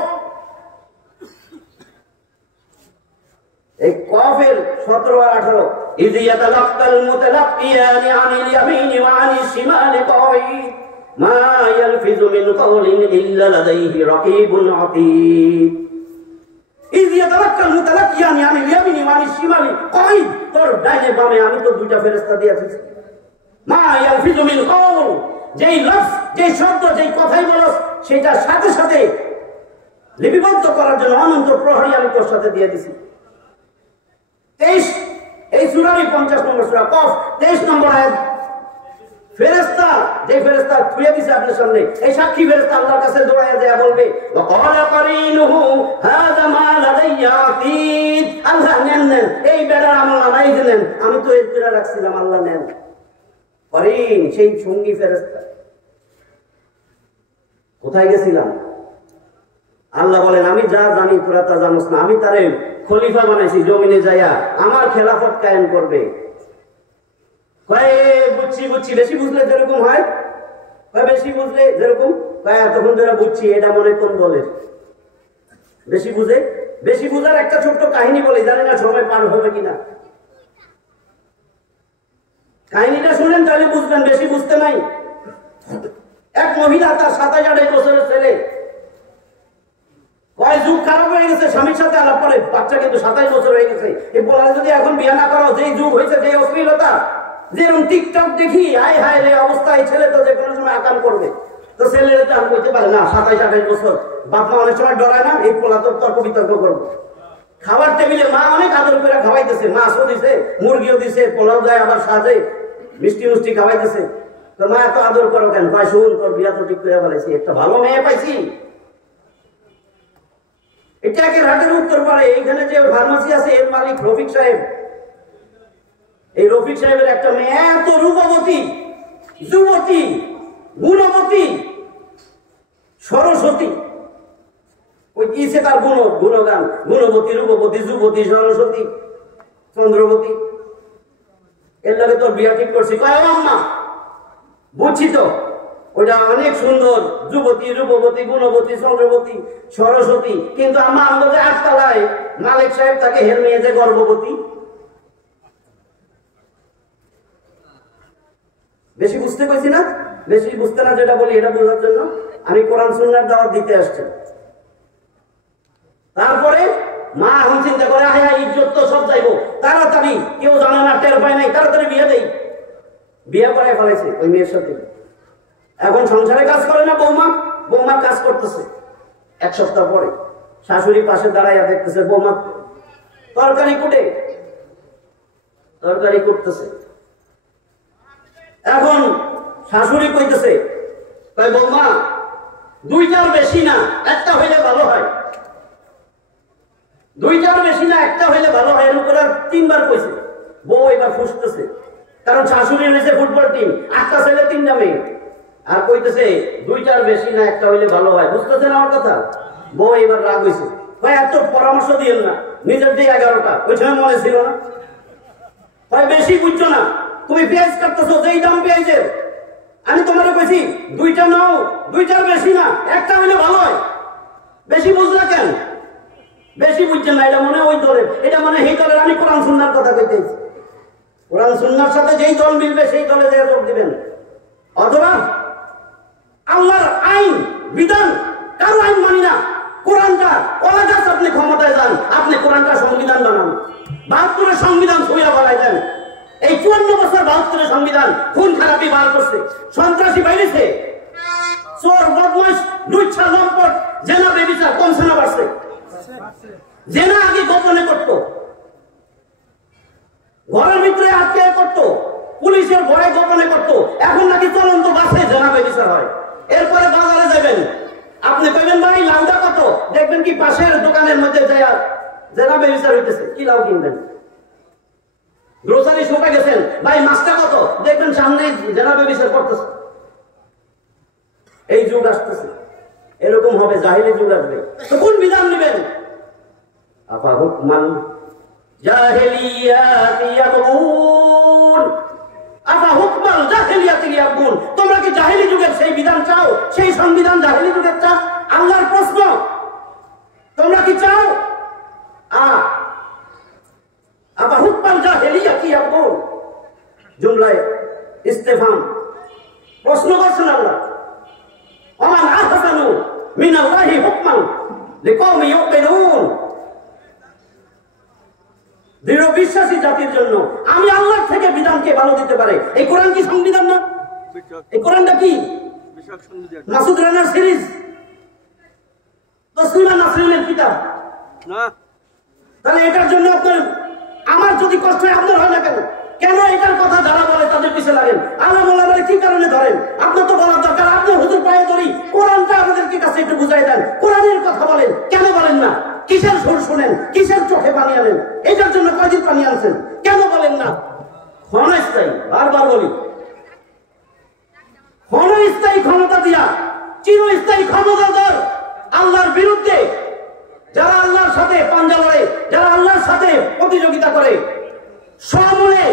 এই কফের 17 আর 18, ইয ইয়াতালাক্কাল মুতালাক্কিয়ানি আনিল ইয়ামিনি ওয়া আনিশ শিমালি কাঈদ মা ইয়ালফিযু মিন কাওলিন ইল্লা লাদাইহি রাকীবুন আতীদ। ইয ইয়াতালাক্কাল মুতালাক্কিয়ানি আনিল ইয়ামিনি ওয়া আনিশ শিমালি কাঈদ, তোর ডাইনে বামে আমি তো দুইটা ফেরেশতা দিয়েছি। মা ইয়ালফিযু মিন কাওল, যেই লফজ, যেই শব্দ, যেই কথাই বলস সেটা সাথে সাথে লিপিবদ্ধ করার জন্য অনন্ত প্রহরী আমি তোর সাথে দিয়ে দিছি। 23 এই সূরারই 50 নম্বর সূরা কফ, 23 নম্বর আয়াত। ফেরেশতা, যে ফেরেশতা থুয়ে দিছে আপনার সামনে, এই সাক্ষী ফেরেশতা আল্লাহর কাছে দৌড়ায়া যায় বলবে ওয়া ক্বালা কারিনুহু হাযা মা লাদাইয়া আতীদ, আল্লাহ নেন, এই বেড়ার আমলনামা এই নেন, আমি তো এর করে রাখছিলাম, আল্লাহ নেন। করিন সেই সঙ্গী ফেরেশতা কোথায় গেছিলাম? আল্লাহ বলেন আমি যা জানি তোরা তা জানোস না, আমি তারে খলিফা বানাইছি, জমিনে যাইয়া আমার খেলাফত কায়েম করবে। বুঝছি, বেশি বুঝলে যেরকম হয়, বেশি বুঝলে যেরকম তখন তোরা বুঝছি, এটা মনে কোন দলের? বেশি বুঝে, বেশি বুঝার একটা ছোট্ট কাহিনী বলি, জানি না সময় পার হবে কিনা। কাহিনীটা শুনেন তাহলে বুঝবেন, বেশি বুঝতে নাই। এক মহিলা, তার 27-28 বছরের ছেলে, কয় যুগ খারাপ হয়ে গেছে, স্বামীর সাথে আলাপ করে, বাচ্চা কিন্তু 27 বছর হয়ে গেছে। এই বলার যদি এখন বিয়ে না করো, যেই যুগ হয়েছে, যে অশ্লীলতা, যেরকম টিকটক দেখি, আয় হায় রে অবস্থা, এই ছেলে তো যে কোনো সময় আকাম করবে। তো ছেলেরা তো আর বলতে পারে না, 27-28 বছর, বাপ মা অনেক সময় ডরায় না, এই পোলা তো তর্ক বিতর্ক করবো। খাবার টেবিলে মা অনেক আদর করে খাওয়াইতেছে, মাছও দিছে, মুরগিও দিছে, পোলাও দেয়, আবার সাজে মিষ্টি খাওয়াইতেছে। তো মা এত আদর করো কেন? কয় শুন, তোর বিয়া তো ঠিক করে বলেছি, একটা ভালো মেয়ে পাইছি। এটাকে রাতের উত্তর পারে, এইখানে যে ফার্মাসি আছে এর মালিক রফিক সাহেব। এই রফিক সাহেবের একটা মেয়ে এত রূপবতী, যুবতী, গুণবতী, সরস্বতী, ওই কিসে তার গুণগান, গুণবতী, রূপবতী, যুবতী, সরস্বতী, চন্দ্রবতী, এর লাগে তোর বিয়া ঠিক করছি। কয় আম্মা বুঝছি তো, ওইটা অনেক সুন্দর, যুবতী, রূপবতী, গুণবতী, চন্দ্রবতী, সরস্বতী। কিন্তু আমার আমাদের আটতলায় মালিক সাহেব তাকে হেরমিয়ে যে গর্ভবতী। বেশি বুঝতে কইছি না? বেশি বুঝতে না যেটা বলি এটা বোঝার জন্য আমি কোরআন সুন্নাহর দাওয়াত দিতে আসছি। তারপরে মা এখন চিন্তা করে, হ্যাঁ ইজ্জত তো সব যাইবো, তাড়াতাড়ি, কেউ জানে না, টের পায় নাই, তাড়াতাড়ি বিয়ে দেই। বিয়ে করায় ফেলাইছে ওই মেয়ের সাথে। এখন সংসারে কাজ করে না বৌমা, বৌমা কাজ করতেছে। এক সপ্তাহ পরে শাশুড়ি পাশে দাঁড়াইয়া দেখতেছে বৌমা তরকারি কুটে, তরকারি কুটতেছে। এখন শাশুড়ি কইতেছে, তাই বৌমা দুইটার বেশি না, একটা হইলে ভালো হয়, দুইটার বেশি না, একটা হইলে ভালো হয়। এর উপরে 3 বার কইছে। বউ এবার ফুসতেছে, কারণ শাশুড়ি হয়েছে ফুটবল টিম, 8টা ছেলে 3টা মেয়ে, আর কইতেছে দুইটার বেশি না, একটা হইলে ভালো হয়। বুঝতেছেন আমার কথা? বউ এবার রাগ হয়েছে, ভাই এত পরামর্শ দিয়েন না, নিজের দিয়ে 11টা, ওই সময় মনে ছিল না। ভাই বেশি বুঝছো না, তুমি পেঁয়াজ কাটতেছো, যেই দাম পেঁয়াজের, আমি তোমার কইছি দুইটা নাও, দুইটার বেশি না, একটা হইলে ভালো হয়। বেশি বুঝলা কেন? বেশি বুঝছেন না, এটা মনে ওই দলের, এটা মনে এই দলের। আমি কোরআন সুন্নাহর কথা কইতেছি, কোরআন সুন্নাহর সাথে যেই দল মিলবে সেই দলে যে যোগ দিবেন। অথবা আল্লাহর আইন বিধান, কারো আইন মানি না, কোরআনটা অলাগাছ, আপনি ক্ষমতায় যান, আপনি কোরআনটা সংবিধান বানান। 72 সংবিধান ছুঁয়া বলাই দেন। এই 54 বছর 72 সংবিধান খুন খারাপি বার করছে, সন্ত্রাসী বাইরেছে, চোর বদমাশ লুচ্ছা লম্পট জেনা বেবিচার কমছে না বাড়ছে? জেনা আগে গোপনে করত, ঘরের ভিতরে আটকে করত, পুলিশের ভয়ে গোপনে করত, এখন নাকি চলন্ত বাসে জেনা বেবিচার হয়। এরপরে বাজারে যাবেন, আপনি কইবেন ভাই লাউটা কত, দেখবেন কি পাশের দোকানের মধ্যে যায় জেনা বেবিচার হইতেছে, কি লাউ কিনবেন? গ্রোসারি শপে গেছেন, ভাই মাছটা কত, দেখবেন সামনে জেনা বেবিচার করতেছে। এই যুগ আসতেছে, এরকম হবে, জাহিলি যুগ আসবে। তো কোন বিধান নেবেন? আফা হুকমান জাহিলিয়াতি ইয়াবগুন, আফা হুকমাল জাহিলিয়াতি ইয়াবগুন। তোমরা কি জাহিলি যুগের সেই বিধান চাও? সেই সংবিধান জাহিলি যুগের চাও? আল্লাহর প্রশ্ন, তোমরা কি চাও? আফা হুকমাল জাহিলিয়াতি ইয়াবগুন, জুমলায় ইস্তেফাম, প্রশ্ন করছেন আল্লাহ। ওমান আহসানু মিনাল্লাহি হুকমান লিকাওমি ইউকিনুন, দৃঢ় বিশ্বাসী জাতির জন্য আমি আল্লাহ থেকে বিধানকে ভালো দিতে পারে। এই কোরআন কি সংবিধান না? এই কোরআনটা কি মাসুদ রানার সিরিজ, তসলিমা নাসরিনের কিতাব না? তাহলে এটার জন্য আপনার, আমার যদি কষ্ট হয় আপনার হয় না কেন? কেন এটার কথা যারা বলে তাদের পিছে লাগেন? আল্লাহ বলে কি কারণে ধরেন? আপনার তো বলার দরকার, আপনি হুজুর পায়ে ধরি, কোরআনটা আমাদেরকে কাছে একটু বুঝাই দেন, কোরআনের কথা বলেন, কেন বলেন না? কিসের সুর শুনেন, কিসের চোখে পানি আনেন? এটার জন্য কয়দিন পানি আনছেন, কেন বলেন না? ক্ষণস্থায়ী, বারবার বলি, ক্ষণস্থায়ী ক্ষমতা দিয়া চিরস্থায়ী ক্ষমতাধর আল্লাহর বিরুদ্ধে যারা আল্লাহর সাথে পাঞ্জা লড়ে, যারা আল্লাহর সাথে প্রতিযোগিতা করে, সমূলে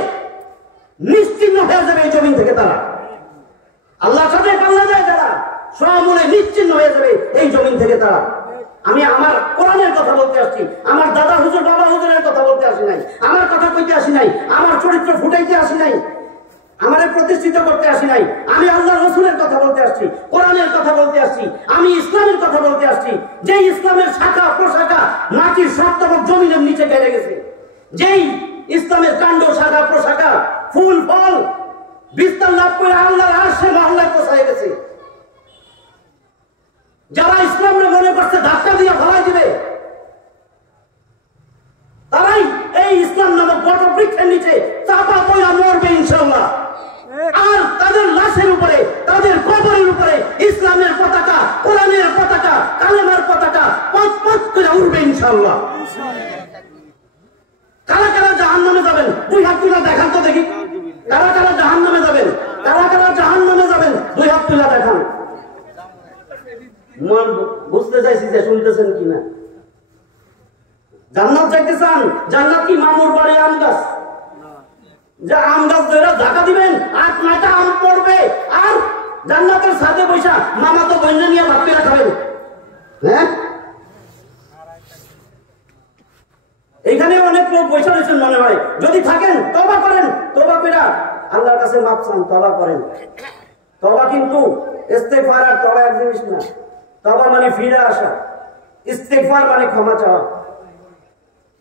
নিশ্চিহ্ন হয়ে যাবে এই জমিন থেকে। তারা আল্লাহর সাথে পাল্লা যায়, যারা সমূলে নিশ্চিহ্ন হয়ে যাবে এই জমিন থেকে। তারা, আমি আমার কোরআনের কথা বলতে আসছি, আমার দাদা হুজুর বাবা হুজুরের কথা বলতে আসি নাই, আমার কথা কইতে আসি নাই, আমার চরিত্র ফুটাইতে আসি নাই, আমারে প্রতিষ্ঠিত করতে আসি নাই। আমি আল্লাহ রসুলের কথা বলতে আসছি, কোরআনের কথা বলতে আসছি, আমি ইসলামের কথা বলতে আসছি। যে ইসলামের শাখা প্রশাখা মাটির সপ্তম জমিনের নিচে গেড়ে গেছে, যেই ইসলামের কাণ্ড শাখা প্রশাখা ফুল ফল বিস্তার লাভ করে আল্লাহর আরশে মহল্লায় পৌঁছায় গেছে, যারা ইসলামকে মনে করছে ধাক্কা দিয়ে ফলাই দিবে, তারাই এই ইসলাম নামক বট বৃক্ষের নিচে চাপা পড়া মরবে ইনশাআল্লাহ। আর তাদের লাশের উপরে, তাদের কবরের উপরে ইসলামের পতাকা, কোরআনের পতাকা, কালেমার পতাকা পথ পথ করে উঠবে ইনশাআল্লাহ। কারা কারা জাহান্নামে যাবেন 2 হাত তুলে দেখান তো দেখি। কারা কারা জাহান্নামে যাবেন, কারা কারা জাহান্নামে যাবেন 2 হাত তুলে দেখান। মন বুঝতে চাইছি যে শুনতেছেন কিনা। জান্নাত যাইতে চান? জান্নাত কি মামুর বাড়ি আম গাছ? যে আম গাছ ধরে ঢাকা দিবেন, 8-9টা আম পড়বে, আর জান্নাতের সাথে বৈশা মামা তো বন্যা নিয়ে ভাত পেরা খাবেন। হ্যাঁ, এখানে অনেক লোক বৈশা রয়েছেন মনে হয়। যদি থাকেন তওবা করেন, তওবা পেরা আল্লাহর কাছে মাপ চান, তওবা করেন। তওবা কিন্তু ইস্তেগফার আর তওবা এক জিনিস না। তওবা মানে ফিরে আসা, ইস্তেগফার মানে ক্ষমা চাওয়া।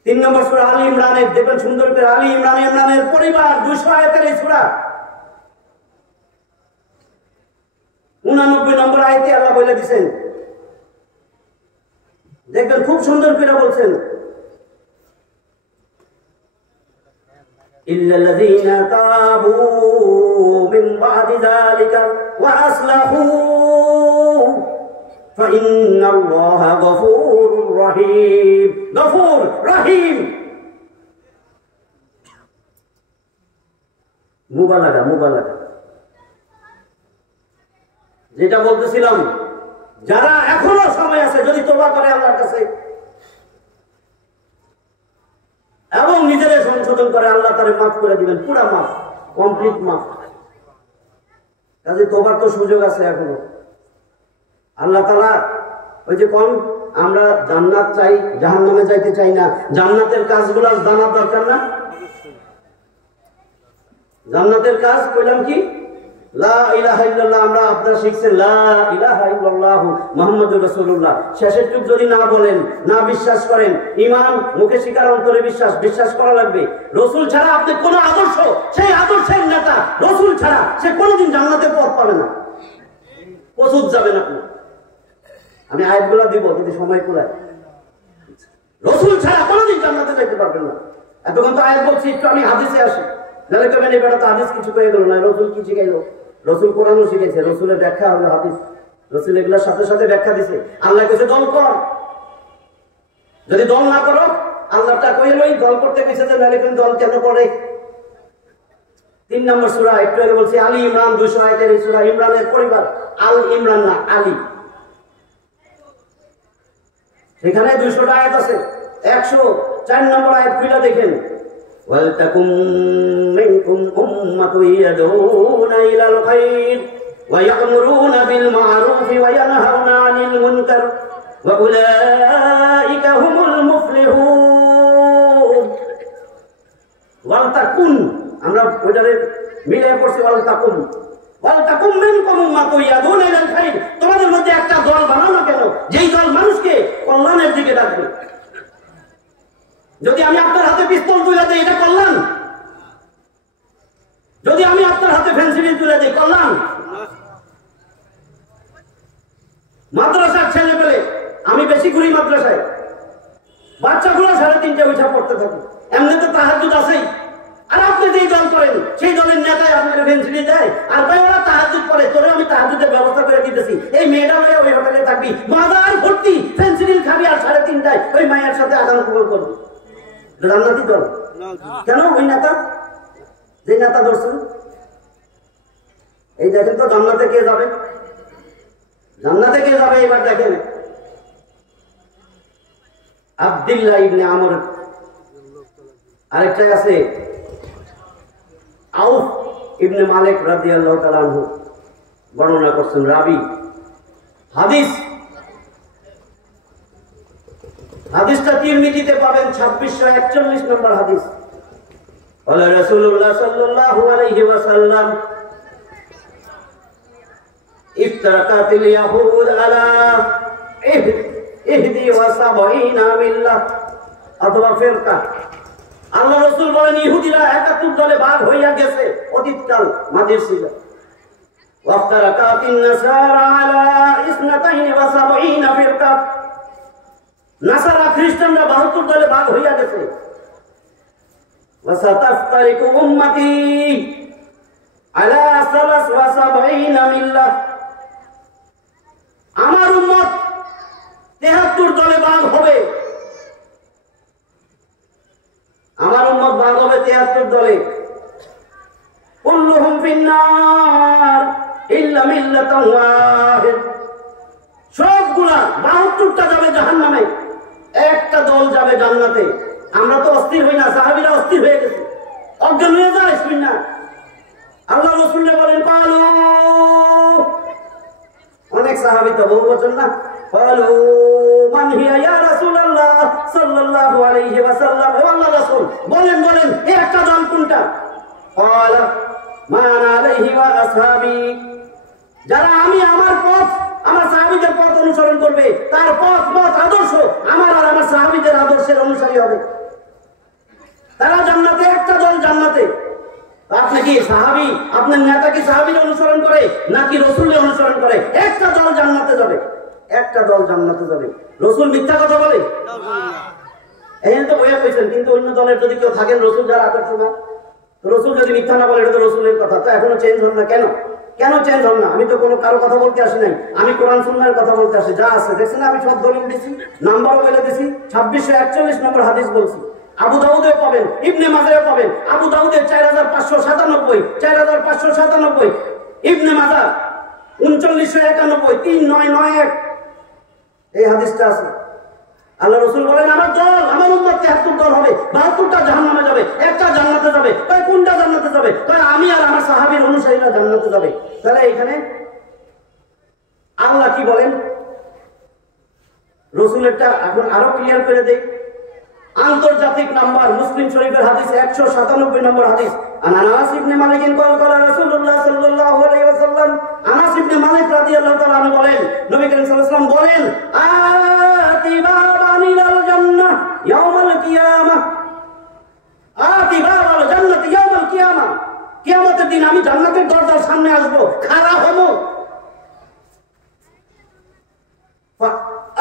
3 নম্বর সূরা আলী ইমরানের দেখবেন সুন্দর করে, আলী ইমরানের পরিবার 200 আয়াতের এই সূরা 89 নম্বর আয়াতে আল্লাহ বলে দিবেন, দেখবেন খুব সুন্দর করে বলছেন, ইল্লাল্লাযীনা তাবু মিন বাদি যালিকা ওয়া আসলাহু ফাইন্নাল্লাহা গফুরুর রহিম। গফুর, রহিম, মুবালাগা। যেটা বলতেছিলাম, যারা এখনো সময় আছে যদি তওবা করে আল্লাহর কাছে এবং নিজের সংশোধন করে, আল্লাহ তারে মাফ করে দিবেন, পুরা মাফ, কমপ্লিট মাফ। কাজে তওবার তো সুযোগ আছে এখনো। আল্লাহ তাআলা ওই যে কোন আমরা জান্নাত চাই, জাহান্নামে যাইতে চাই না, জান্নাতের কাজগুলো জানার দরকার না? জান্নাতের কাজ কইলাম কি? লা ইলাহা ইল্লাল্লাহ। আমরা আপনারা শিখছেন লা ইলাহা ইল্লাল্লাহু মুহাম্মাদুর রাসূলুল্লাহ। শেষের টুক যদি না বলেন, না বিশ্বাস করেন, ঈমান মুখে স্বীকার, অন্তরে বিশ্বাস করা লাগবে। রাসূল ছাড়া আপনি কোন আদর্শ, সেই আদর্শের নেতা রাসূল ছাড়া সে কোনোদিন জান্নাতে পথ পাবে না, পৌঁছতে যাবেন আপনি। আমি আয়াতগুলো দিব যদি সময় কুলায়। রাসূল ছাড়া কোনোদিন জান্নাতে যেতে পারবেন না। এতক্ষণ তো আয়াত বলছি, একটু আমি হাদিসে আসি। নাহলে কবেন এই বেটা তো হাদিস কিছু কয়ে গেল না। রাসূল কি শিখাইলো? রাসূল কোরআনও শিখেছে, রাসূলের ব্যাখ্যা হলো হাদিস। রাসূল এগুলোর সাথে সাথে ব্যাখ্যা দিছে। আল্লাহ কইছে দল কর, যদি দল না করো আল্লাহটা কইলই দল করতে কইছে, যে নাহলে কোন দল কেন করে? 3 নম্বর সূরা, একটু আগে বলছি আলী ইমরান 200 আয়াতের এই সূরা, ইমরানের পরিবার, আল ইমরান না আলী। এখানে 200টা আয়াত আছে। 104 নম্বর আয়াত খুলে দেখেন, ওয়ালতাকুম মিনকুম উম্মাতুন ইয়াদউনা ইলাল খায়র ওয়া ইয়া'মুরুনা বিল মা'রুফ ওয়া ইয়ানহাউনা আনিল মুনকার ওয়া উলাইকা হুমুল মুফলিহুন। ওয়ালতাকুন, আমরা ওইটারে মিলে পড়ছি, ওয়ালতাকুম মিনকুম উম্মাতুন ইয়াদউনা ইলাল খায়র। তোমাদের মধ্যে একটা দল বানাও না কেন, যেই দল মানুষকে কল্যাণের দিকে ডাকবে। যদি আমি আপনার হাতে পিস্তল তুলে দিই, এটা কল্যাণ? যদি আমি আপনার হাতে ফেন্সিডিল তুলে দিই, কল্যাণ? মাদ্রাসার ছেলে পেলে, আমি বেশি ঘুরি মাদ্রাসায়, বাচ্চাগুলো 3:30 উঠা পড়তে থাকে, এমনি তো তাহাজ্জুদ আছেই। আর আপনি যেই দল করেন সেই দলের নেতায় আপনাকে ফেন্সিডিল দেয়, আর ভাই ওরা তাহাজ্জুদ পড়ে, তোরে আমি তাহাজ্জুদের ব্যবস্থা করে দিতেছি, এই মেয়েটা হয়ে ওই হোটেলে থাকবি, মাদার ভর্তি ফেন্সিডিল খাবি, আর 3:30টায় ওই মায়ের সাথে আদান প্রদান করবি। জান্নাতি দল কেন? ওই নেতা, যে নেতা ধরছেন, এই দেখেন তো জান্নাতে কে যাবে, জান্নাতে কে যাবে এবার দেখেন। আব্দুল্লাহ ইবনে আমর, আরেকটা আছে আউফ ইবনে মালিক রাদিয়াল্লাহু তাআলা আনহু বর্ণনা করছেন, রাবি। হাদিসটা তিরমিজিতে পাবেন 2641 নম্বর হাদিস। বলে রাসূলুল্লাহ সাল্লাল্লাহু আলাইহি ওয়াসাল্লাম, ইফতারাকাতিল ইয়াহুদ আলা 71 মিল্লাহ অথবা ফিরকা। আল্লাহ রাসূল বলেন ইহুদিরা 71 দলে ভাগ হইয়া গেছে অতীতকাল মাদের ছিল। ওয়াফতারাকাতিন নাসারা আলা 72 ফিরকা। নাসারা খ্রিস্টানরা 72 দলে ভাগ হইয়া গেছে। ওয়াসাতাফতারিকু উম্মতি আলা 73 মিল্লাহ। আমার উম্মত 73 দলে ভাগ হবে। আমার উম্মত ভাগ হবে 73 দলে। কুল্লুহুম ফিন্নার ইল্লা মিল্লাতান ওয়াহিদ। সবগুলা 72টা যাবে জাহান্নামে, একটা দল যাবে জান্নাতে। আমরা তো অস্থির হই না, সাহাবীরা অস্থির হয়ে গেছে, অজ্ঞান হয়ে যায়। শুন না, আল্লাহ রাসূল বলেন, কালু অনেক সাহাবী তো বহুবচন না। ক্বালু মান হিয়া ইয়া রাসূলুল্লাহ সাল্লাল্লাহু আলাইহি ওয়াসাল্লাম, ও আল্লাহর রাসূল বলেন বলেন এই একটা দল কোনটা? ক্বালা মান আলাইহি ওয়া আসহাবি, যারা আমি আমার পথ আমার সাহাবীদের পথ অনুসরণ করবে, তার পথ মত আদর্শ আমার আর আমার সাহাবীদের আদর্শের অনুসারী হবে, তারা জান্নাতে। একটা দল জান্নাতে। আপনি কি সাহাবী, আপনার নেতা কি সাহাবীর অনুসরণ করে নাকি রাসূলের অনুসরণ করে? একটা দল জান্নাতে যাবে, একটা দল জান্নাতে যাবে। রাসূল মিথ্যা কথা বলে? এই তো বইয়া কইছেন, কিন্তু অন্য দলের যদি কেউ থাকেন রাসূল যারা আদর্শ না, রাসূল যদি মিথ্যা না বলে এটা তো রাসূলের কথা, তো এখনো চেঞ্জ হল না কেন? কেন চেঞ্জ হল না? আমি তো কোনো কারো কথা বলতে আসি নাই, আমি কোরআন সুন্নাহর কথা বলতে আসি। যা আছে দেখছেন আমি সব দলিল দিছি, নাম্বারও বলে দিছি। 2641 নম্বর হাদিস বলছি। আবু দাউদে পাবেন, ইবনে মাজাহে পাবেন। আবু দাউদে 4597, 4597, ইবনে মাজাহ 3991, 3991 এই হাদিসটা আছে। আল্লাহ রাসূল বলেন আমার দল, আমার উম্মত 73 দল হবে, 72টা জাহান্নামে যাবে, একটা জান্নাতে যাবে। তাই কোনটা জান্নাতে যাবে? তাই আমি আর আমার সাহাবীর অনুসারীরা জান্নাতে যাবে। তাহলে এখানে আল্লাহ কি বলেন? রাসূলেরটা এখন আরো ক্লিয়ার করে দেই। আন্তর্জাতিক নাম্বার মুসলিম শরীফের হাদিস 197 নম্বর হাদিস। আনাস ইবনে মালিক কল রাসূলুল্লাহ সাল্লাল্লাহু আলাইহি ওয়াসাল্লাম, আনাস ইবনে মালিক রাদিয়াল্লাহু তাআলা আনহু বলেন, নবী করিম সাল্লাল্লাহু আলাইহি ওয়াসাল্লাম বলেন, আতিবাবানিল জান্নাহ ইয়াউমাল কিয়ামাহ, আতিবাবাল জান্নাত ইয়াউমাল কিয়ামাহ, কিয়ামতের দিন আমি জান্নাতের দরজার সামনে আসব, খাড়া হব।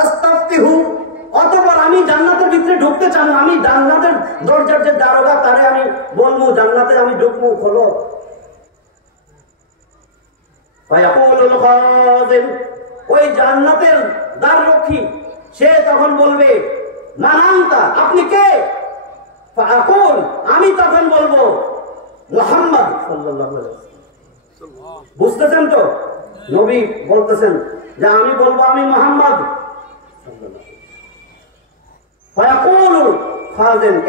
আস্তাফতিহু, অতঃপর আমি জান্নাতের ভিতরে ঢুকতে চান, আমি জান্নাতের দরজার যে দারোগা তারে আমি বলবো জান্নাতে আমি ঢুকবো, খোলো। ফায়াকুলুল খাজিন, ওই জান্নাতের দ্বাররক্ষী সে তখন বলবে মান আনতা, আপনি কে? ফাআকুল, আমি তখন বলবো মুহাম্মদ সাল্লাল্লাহু আলাইহি ওয়াসাল্লাম। বুঝতেছেন তো? নবী বলতেছেন যে আমি বলবো আমি মুহাম্মদ সাল্লাল্লাহু।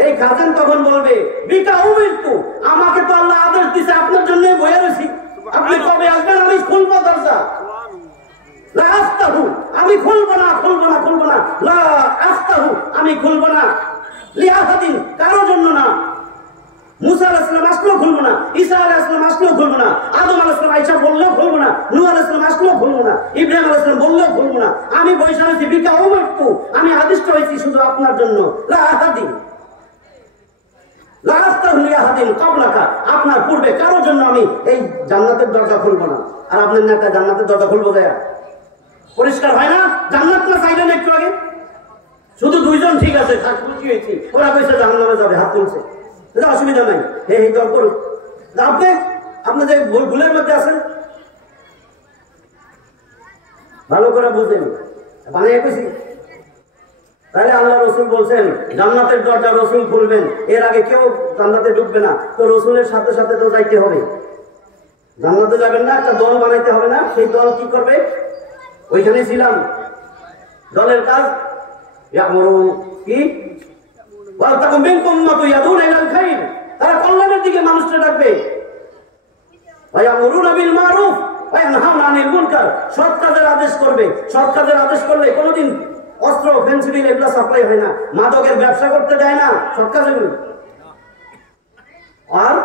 এই খাজেন তখন বলবে বিকা উমিরতু, আমাকে তো আল্লাহ আদেশ দিয়েছে, আপনার জন্য বয়ে রয়েছি, আপনি কবে আসবেন? আমি খুলবো দরজা। লা আফতাহু, আমি খুলবো না, খুলবো না, খুলবো না। লা আফতাহু, আমি খুলবো না। লিআহাদিন, কারোর জন্য না। মুসা আলাইহিস সালাম আসলেও খুলবো না, ঈসা আলাইহিস সালাম আসলেও খুলবো না, আদম আলাইহিস সালাম আয়েশা বললেও খুলবো না, নূহ আলাইহিস সালাম আসলেও খুলবো না, ইব্রাহিম আলাইহিস সালাম বললেও খুলবো না। আমি বৈশা হয়েছি বিকা উমিরতু, আমি আদিষ্ট হয়েছি শুধু আপনার জন্য। লা আহাদিন লা আফতাহু লিআহাদিন ক্বাবলাকা, আপনার পূর্বে কারোর জন্য আমি এই জান্নাতের দরজা খুলবো না। আর আপনার নেতা জান্নাতের দরজা খুলবো যায়? পরিষ্কার হয় না? জান্নাত না চাইলেন একটু আগে, শুধু দুইজন ঠিক আছে, থাক খুশি হয়েছি, ওরা কইছে জাহান্নামে যাবে, হাত তুলছে, অসুবিধা নাই, এই দল করুক। আপনি আপনি যে ভুলের মধ্যে আছেন ভালো করে বুঝেন, বানিয়ে কইছি। তাহলে আল্লাহ রসুল বলছেন জান্নাতের দরজা রসুল খুলবেন, এর আগে কেউ জান্নাতে ঢুকবে না। তো রসুলের সাথে সাথে তো যাইতে হবে, জান্নাতে যাবেন না, একটা দল বানাইতে হবে না? সেই দল কি করবে? ওইখানে ছিলাম, দলের কাজ কি তারা কল্যাণের দিকে মানুষকে ডাকবে, সৎ কাজের আদেশ করবে। সৎ কাজের আদেশ করলে কোনোদিন অস্ত্র, ফেন্সিডিল এগুলো সাপ্লাই হয় না, মাদকের ব্যবসা করতে দেয় না, সৎ কাজে। আর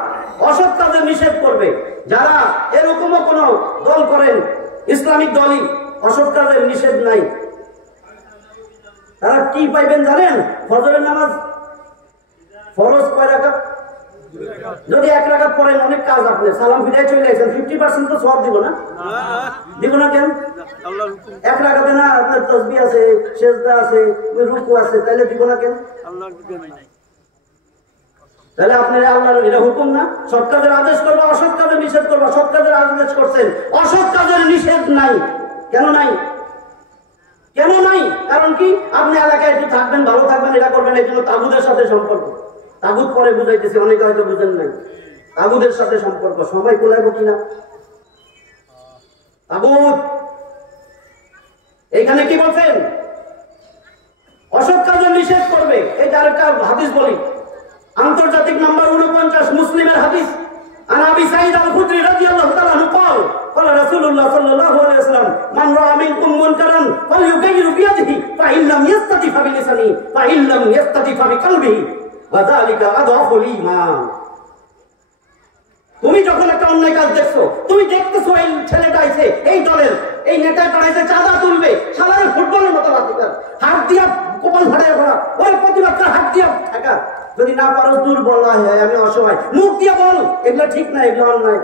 অসৎ কাজে নিষেধ করবে। যারা এরকমও কোন দল করেন, ইসলামিক দলই, অসৎ কাজের নিষেধ নাই, তারা কি পাইবেন জানেন? ফজরের নামাজ ফরজ কয় রাকাত? যদি 1 রাকাত পড়েন অনেক কাজ, আপনি সালাম ফিরাই চলে আসেন, 50% তো সওয়াব দিব না? দিব না কেন? 1 রাকাতে না আপনার তাসবিহ আছে, সিজদা আছে, রুকু আছে, তাহলে দিব না কেন? তাহলে আপনার আল্লাহর এটা হুকুম না? সৎ কাজের আদেশ করবো, অসৎ কাজের নিষেধ করবো। সৎ কাজের আদেশ করছেন, অসৎ কাজের নিষেধ নাই। কেন নাই? কেন নাই? কারণ কি? আপনি এলাকায় একটু থাকবেন, ভালো থাকবেন, এটা করবেন, এই জন্য তাগুদের সাথে সম্পর্ক। তাগুদ পরে বুঝাইতেছি, অনেকে হয়তো বুঝেন নাই। তাগুদের সাথে সম্পর্ক সময় কোলাইব কিনা? তাগুদ এইখানে কি বলছেন? অসৎ কাজের নিষেধ করবে। এই আরেকটা হাদিস বলি, আন্তর্জাতিক নাম্বার 49 মুসলিমের হাদিস, عن ابي سعيد الخدري رضي الله تعالى عنه قال قال رسول الله صلى الله عليه وسلم من راى منكم منكرا فليغير بيده فان لم يستطع فبلسانه فان لم يستطع فبقلبه وذلك اضعف الايمان তুমি যখন একটা অন্যায় কাজ দেখছো, তুমি দেখতেছো এই ছেলেটা আইছে, এই দলের এই নেতা পাড়াইছে, চাঁদা তুলবে, সালারে ফুটবলের মতো লাঠিকার হাত দিয়া কপাল ফাটায় ভরা, ওই প্রতিবাদটা হাত দিয়া থাকা। যদি না পারো দুর্বল হয়, আমি অসহায়, মুখ দিয়ে বল এগুলো ঠিক না, এগুলো অন্যায়।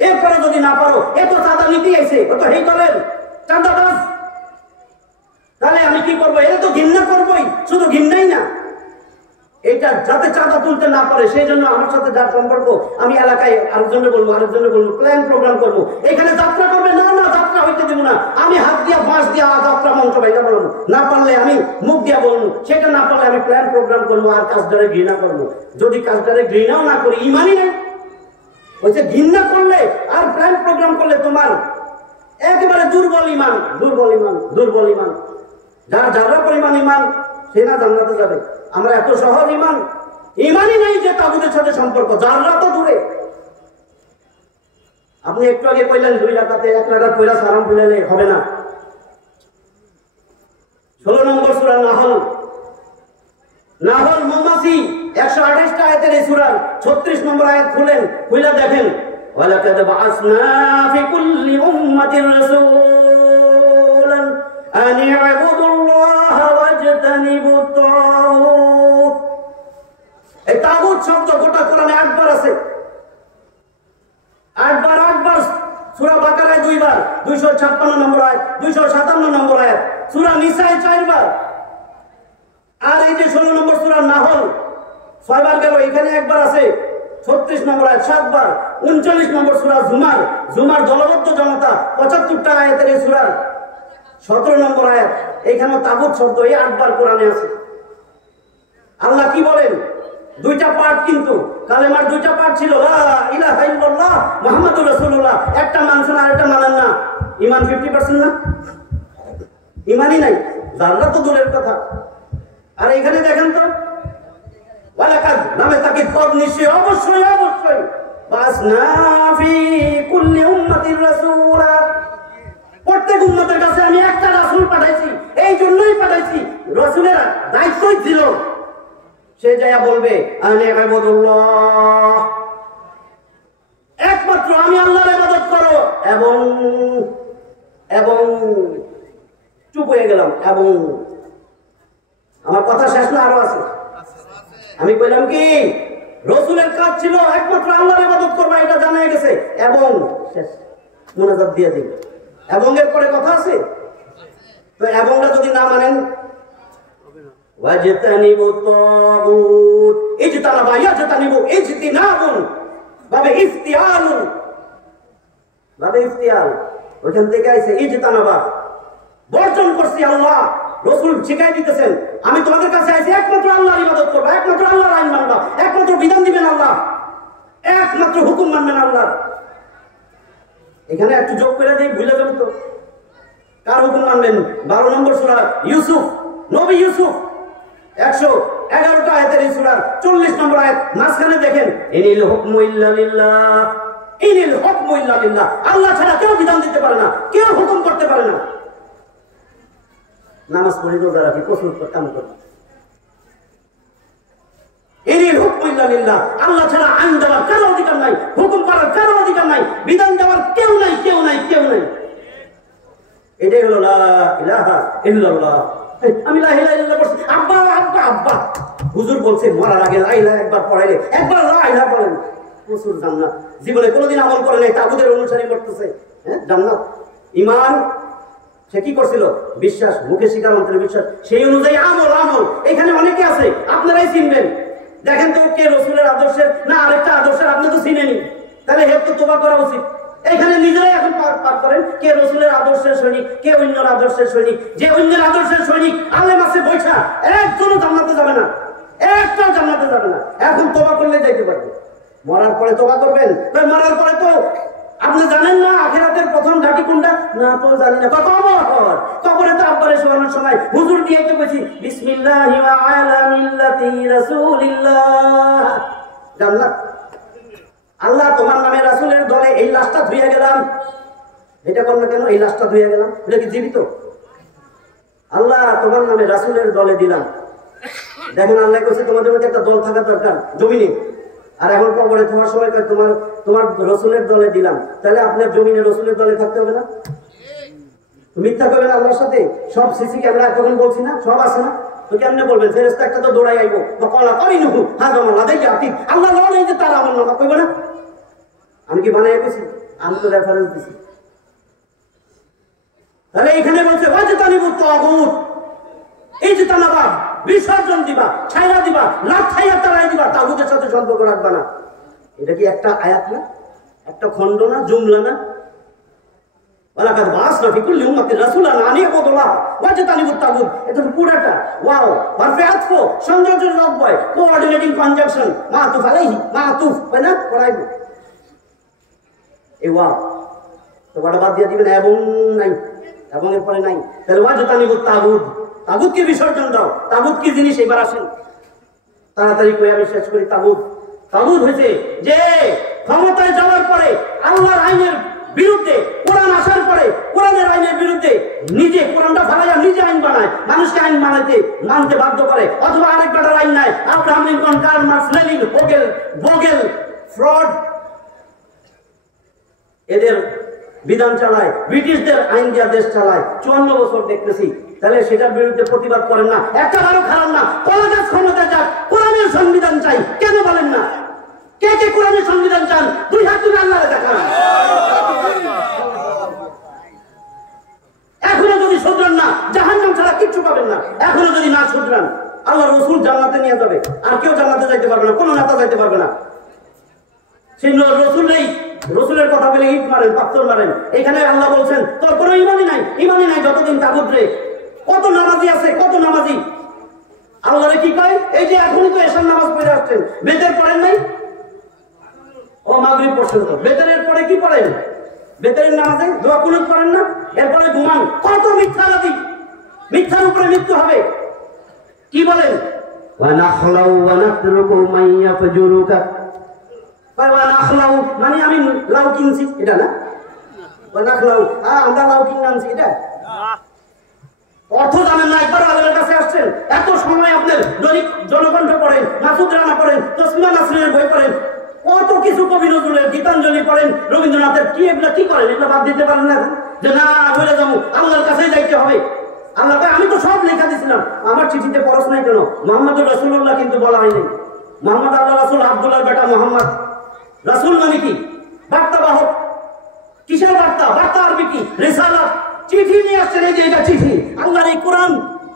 এরপরে যদি না পারো, এ তো চাঁদা নিতে আইছে, ও তো এই দলের চাঁদাবাজ, তাহলে আমি কি করবো? এটা তো ঘৃণা করবোই, শুধু ঘৃণাই না, এটা যাতে চাঁদা তুলতে না পারে সেই জন্য আমার সাথে যার সম্পর্ক, আমি এলাকায় আরেকজনে বলবো, প্ল্যান প্রোগ্রাম করবো, এখানে যাত্রা করবে না, না যাত্রা হইতে দেবো না, আমি হাত দিয়া বাঁশ দিয়া যাত্রা মঞ্চ বাইরে বলবো, না পারলে আমি মুখ দিয়া বলবো, সেটা না পারলে আমি প্ল্যান প্রোগ্রাম করবো, আর কাজটারে ঘৃণা করবো। যদি কাজটারে ঘৃণাও না করি, ইমানই নেই, বলছে ঘৃণা করলে আর প্ল্যান প্রোগ্রাম করলে তোমার একেবারে দুর্বল ইমান, দুর্বল ইমান, দুর্বল ইমান। যার যারা পরিমাণ ইমান সে না জান্নাতে যাবে। আমরা এত সহজ ইমান, ইমানই নাই যে তাগুতের সাথে সম্পর্ক, যারা তো দূরে। আপনি একটু আগে কইলেন 2 রাকাতে 1 রাকাত পয়লা সালাম ফিরালে হবে না। 16 নম্বর সূরা নাহল, নাহল মৌমাছি 128টা আয়াতের এই সূরার 36 নম্বর আয়াত খুলেন, খুলে দেখেন, ওয়ালাকাদ বাআসনা ফি কুল্লি উম্মাতির রাসূলান আন ইবুদুল্লাহ ওয়াজতানিবুত তাগুত। এই তাগুত শব্দ গোটা কোরআনে 8 বার আছে, 8 বার সূরা বাকারায় 2 বার, 256 নম্বর আয়াত, 257 নম্বর আয়াত, সূরা নিসায় 4 বার, আর এই যে 16 নম্বর সূরা নাহল 6 বার গেল, এখানে 1 বার আছে 36 নম্বর আয়াত 7 বার, 39 নম্বর সূরা জুমার দলবদ্ধ জনতা 75টা আয়াতের এই সূরার 17 নম্বর আয়াত, এখানে তাগুত শব্দ এই 8 বার কোরআনে আছে। আল্লাহ কি বলেন? 2টা পার্ট, কিন্তু কালেমার 2টা পার্ট ছিল, লা ইলাহা ইল্লাল্লাহ মুহাম্মাদুর রাসূলুল্লাহ, একটা মানছেন আর একটা মানেন না, ঈমান 50% না, ঈমানই নাই, যারা তো দূরের কথা। আর এখানে দেখেন তো, ওয়ালাকাদ নামে তাকিদ কদ, নিশ্চয়ই অবশ্যই অবশ্যই, বাসনা ফি কুল্লি উম্মাতির রাসূলা, প্রত্যেক উম্মতের কাছে আমি একটা রাসূল পাঠাইছি, এই জন্যই পাঠাইছি, রাসূলের দায়িত্বই ছিল সে যায়া বলবে আনি ইবাদুল্লাহ, একমাত্র আমি আল্লাহর ইবাদত করো, এবং এবং চুপ হয়ে গেলাম, এবং আমার কথা শেষ না, আরো আছে। আমি কইলাম কি, রাসূলের কাজ ছিল একমাত্র আল্লাহর ইবাদত করবা, এটা জানা গেছে, এবং শেষ মুনাজাত দিয়ে দিন, এবং এর পরে কথা আছে। তো এবংটা যদি না মানেন, ওয়াজতানিবুত তাগুত, ইজতানাবা ইয়াজতানিবু ইজতিনাবুন, বাবে ইফতিয়ালুন, বাবে ইফতিয়াল, ওখান থেকে আইছে ইজতানাবা, বর্জন করছি। আল্লাহ রাসূল শিখাই দিতেছেন, আমি তোমাদের কাছে আইছি একমাত্র আল্লাহর ইবাদত করবা, একমাত্র আল্লাহর আইন মানবা, একমাত্র বিধান দিবেন আল্লাহ, একমাত্র হুকুম মানবেন আল্লাহ। এখানে একটু যোগ করে দেই, ভুলে যাবেন তো, কার হুকুম মানবেন? 12 নম্বর সূরা ইউসুফ, নবী ইউসুফ 111টা আয়াতের এই সূরার 40 নম্বর আয়াত, মাঝখানে দেখেন, ইনিল হুকমু ইল্লা লিল্লাহ, ইনিল হুকমু ইল্লা লিল্লাহ, আল্লাহ ছাড়া কেউ বিধান দিতে পারে না, কেউ হুকুম করতে পারে না। নামাজ পড়ি, রোজা রাখি, কসুর কাম করি, ইনিল হুকমু ইল্লা লিল্লাহ, আল্লাহ ছাড়া আইন দেওয়ার কারো অধিকার নাই, হুকুম করার কারো অধিকার নাই, বিধান দেওয়ার কেউ নাই, কেউ নাই, কেউ নাই। এটাই হলো লা ইলাহা ইল্লাল্লাহ। আমি লা ইলাহা ইল্লাল্লাহ বলছি, আব্বা আব্বা আব্বা, হুজুর বলছে মরার আগে লা ইলাহা একবার পড়াইলে, একবার লা ইলাহা বলেন, প্রচুর জান্নাত। জীবনে কোনোদিন আমল করে নাই, তাগুতের অনুসারী করতেছে, হ্যাঁ জান্নাত। ঈমান সে কি করছিল? বিশ্বাস, মুখে স্বীকার, অন্তরে বিশ্বাস, সেই অনুযায়ী আমল। আমল এখানে অনেকে আছে, আপনারাই চিনবেন। দেখেন তো কে রাসূলের আদর্শের না আরেকটা আদর্শের, আপনি তো চিনেনই, তাহলে হের তো তোবা করা উচিত। এখানে নিজেরাই এখন পার করেন কে রাসূলের আদর্শের সৈনিক, কে অন্যের আদর্শের সৈনিক। যে অন্যের আদর্শের সৈনিক আলেম আছে বৈঠা, একজনও জান্নাতে যাবে না, একটাও জান্নাতে যাবে না। এখন তোবা করলে যাইতে পারবে, মরার পরে তোবা করবেন। মরার পরে তো আপনি জানেন না আখিরাতের প্রথম ঘাটি কোনটা? না তো জানি না। কবর, কবরে তো আব্বারে শোয়ানোর সময় হুজুর দিয়ে তো বলছি বিসমিল্লাহি ওয়া আলা মিল্লাতি রাসূলিল্লাহ, জান্নাত। আল্লাহ তোমার নামে রাসূলের দলে এই লাশটা ধুইয়া গেলাম, এটা কর না কেন, এই লাশটা ধুইয়া গেলাম, এটা কি জীবিত? আল্লাহ তোমার নামে রাসূলের দলে দিলাম। দেখেন আল্লাহ কইছে তোমাদের মধ্যে একটা দল থাকা দরকার জমিনে, আর এখন কবরে তোমার সময় তোমার তোমার রসুলের দলে দিলাম, তাহলে আপনার জমিনে রসুলের দলে থাকতে হবে না? মিথ্যা করবেন আল্লাহর সাথে? সব সিসি ক্যামেরা তখন বলছি না, সব আছে না, তো কেমনে বলবেন? ফেরেশতা একটা তো দৌড়াই আইবো, বা কলা করি নহু হাজামা লাদাই আতিক, আল্লাহ লড়াই যে তারা আমার নামা কইবে না? আমি কি বানাই গেছি? আমি তো রেফারেন্স দিছি। তাহলে এখানে বলছে ওয়াজতানিবুত তাগুত, এই যে তানাবা বিসর্জন দিবা, ছাইরা দিবা, লাখ ছাইয়া তাড়াই দিবা, তাগুতের সাথে সম্পর্ক রাখবা না। এটা কি একটা আয়াত না, একটা খণ্ড না, জুমলা না? ওয়ালাকাদ বাসনা ফি কুল্লি উম্মাতিন রাসূলান আন ইয়াবুদুল্লাহ ওয়াজতানিবুত তাগুত, এটা তো পুরাটা ওয়াও হরফে আতফ, সংযোজন রব্বয়, কোঅর্ডিনেটিং কনজাংশন, মাতুফ আলাইহি, মাতুফ না পড়াইবো এই ওয়াও, তো বড় বাদ দিয়ে দিবেন এবং নাই, এবং এর পরে নাই। তাহলে ওয়াজতানিবুত তাগুত, তাগুতকে বিসর্জন দাও। তাগুত কি জিনিস এবার আসেন তাড়াতাড়ি কই আমি শেষ করি। তাগুত, তাগুত হয়েছে যে ক্ষমতায় যাওয়ার পরে আল্লাহর আইনের বিরুদ্ধে, কোরআন আসার পরে কোরআনের আইনের বিরুদ্ধে নিজে কোরআনটা ফালাইয়া নিজে আইন বানায়, মানুষকে আইন বানাইতে মানতে বাধ্য করে, অথবা আরেক বেটার আইন নাই, Abraham Lincoln, Karl Marx, Lenin, Vogel, fraud, এদের বিধান চালায়, ব্রিটিশদের আইন দিয়া দেশ চালায়, 54 বছর দেখতেছি। তাহলে সেটার বিরুদ্ধে প্রতিবাদ করেন না, একটা বারো খারাপ না, কলেজের ক্ষমতা যাক, কোরআনের সংবিধান চাই, কেন বলেন না? কে কে কোরআনের সংবিধান চান? দুই হাত তুলে আল্লাহরে দেখান। এখনো যদি শুধরান না, জাহান্নাম ছাড়া কিচ্ছু পাবেন না। এখনো যদি না শুধরান, আল্লাহ রসুল জান্নাতে নিয়ে যাবে, আর কেউ জান্নাতে যাইতে পারবে না, কোনো নেতা যাইতে পারবে না। সেই রসুল নেই, রসুলের কথা বলে ইট মারেন, পাথর মারেন। এখানে আল্লাহ বলছেন তোর কোনো ইমানই নাই, ইমানই নাই যতদিন তাগুত রে। কত নামাজি আছে, কত নামাজি আল্লাহরে কি কয়? এই যে এখনই তো এশার নামাজ পড়ে আসছেন, বেতের পড়েন নাই? ও মাগরিব পড়ছেন তো, বেতের পরে কি পড়েন? বেতের নামাজে দোয়া কুনুত পড়েন না? এরপরে ঘুমান। কত মিথ্যাবাদী, মিথ্যার উপরে মৃত্যু হবে। কি বলেন? ওয়া নাখলাউ ওয়া নাতরুকু মান ইয়াফজুরুকা, মানে আমি লাউ কিনছি, এটা না? আমরা লাউ কিনে আনছি, এটা অর্থ জানেন না। একবার আলেমের কাছে আসছেন, এত সময় আপনার দৈনিক জনকণ্ঠ পড়েন, মাসুদ রানা পড়েন, তসলিমা নাসরিনের বই পড়েন, কত কিছু, কবি নজরুলের গীতাঞ্জলি পড়েন, রবীন্দ্রনাথের, কি এগুলা কি করেন? এগুলো বাদ দিতে পারেন না যে না বলে যাবো আল্লাহর কাছেই যাইতে হবে? আল্লাহ আমি তো সব লেখা দিছিলাম, আমার চিঠিতে পরশ নাই কেন? মোহাম্মদুর রাসূলুল্লাহ কিন্তু বলা হয়নি। মোহাম্মদ আল্লাহ রাসূল, আব্দুল্লাহর বেটা মোহাম্মদ। রাসূল মানে কি? বার্তা বাহক। কিসের বার্তা? বার্তা আরবি কি? রিসালাত। চিঠি নিয়ে আসছেন, এই যে এটা চিঠি, আল্লাহর এই কোরআন,